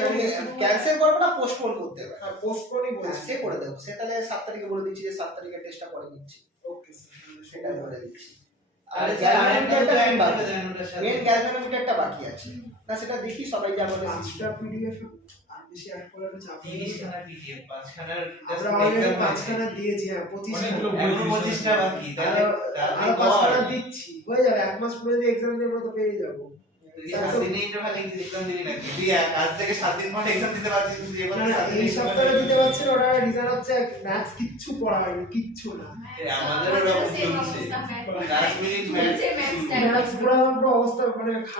ক্যান্সেল করবো না, পোস্টপোন করতে হবে, পোস্টপোনই হ্যাঁ, বলছি। সে করে দেবো, সে তাহলে 7 তারিখে বলে দিচ্ছি যে 7 তারিখের টেস্টটা করে দিচ্ছি, ওকে স্যার সেটা বলে দিচ্ছি। আর আরে গ্যালভানোমিটারটা মেন বাকি, গ্যালভানোমিটার সাথে মেন গ্যালভানোমিটারটা বাকি আছে না, সেটা দেখি সবাই যা বলে। পাঁচটা পিডিএফ আর বেশি অ্যাড করে একটা চাপ নেই। 30 খানা পিডিএফ 5 খানার আমরা অলরেডি 5খানা দিয়েছি, হ্যাঁ 25 অনেকগুলো খানা। বই। 25টা বাকি, তাহলে আর 5খানা দিচ্ছি, হয়ে যাবে, এক মাস পরে যে এক্সাম দিয়ে আমরা তো পেয়ে যাবো। তুই 7 দিনে ইন্টারভাল এক্সাম দিবি নাকি? তুই আজ থেকে 7 দিন পরে এক্সাম দিতে পারছিস, তুই যে না, কোনো না, 7 দিন এই সপ্তাহে দিতে পারছি না, ওটা রিজন হচ্ছে ম্যাথস কিচ্ছু পড়া হয়নি, কিচ্ছু না। আমাদেরও এরকম চলছে। লাস্ট মিনিট ম্যাচ ম্যাথস পুরো আমার পুরো অবস্থা মানে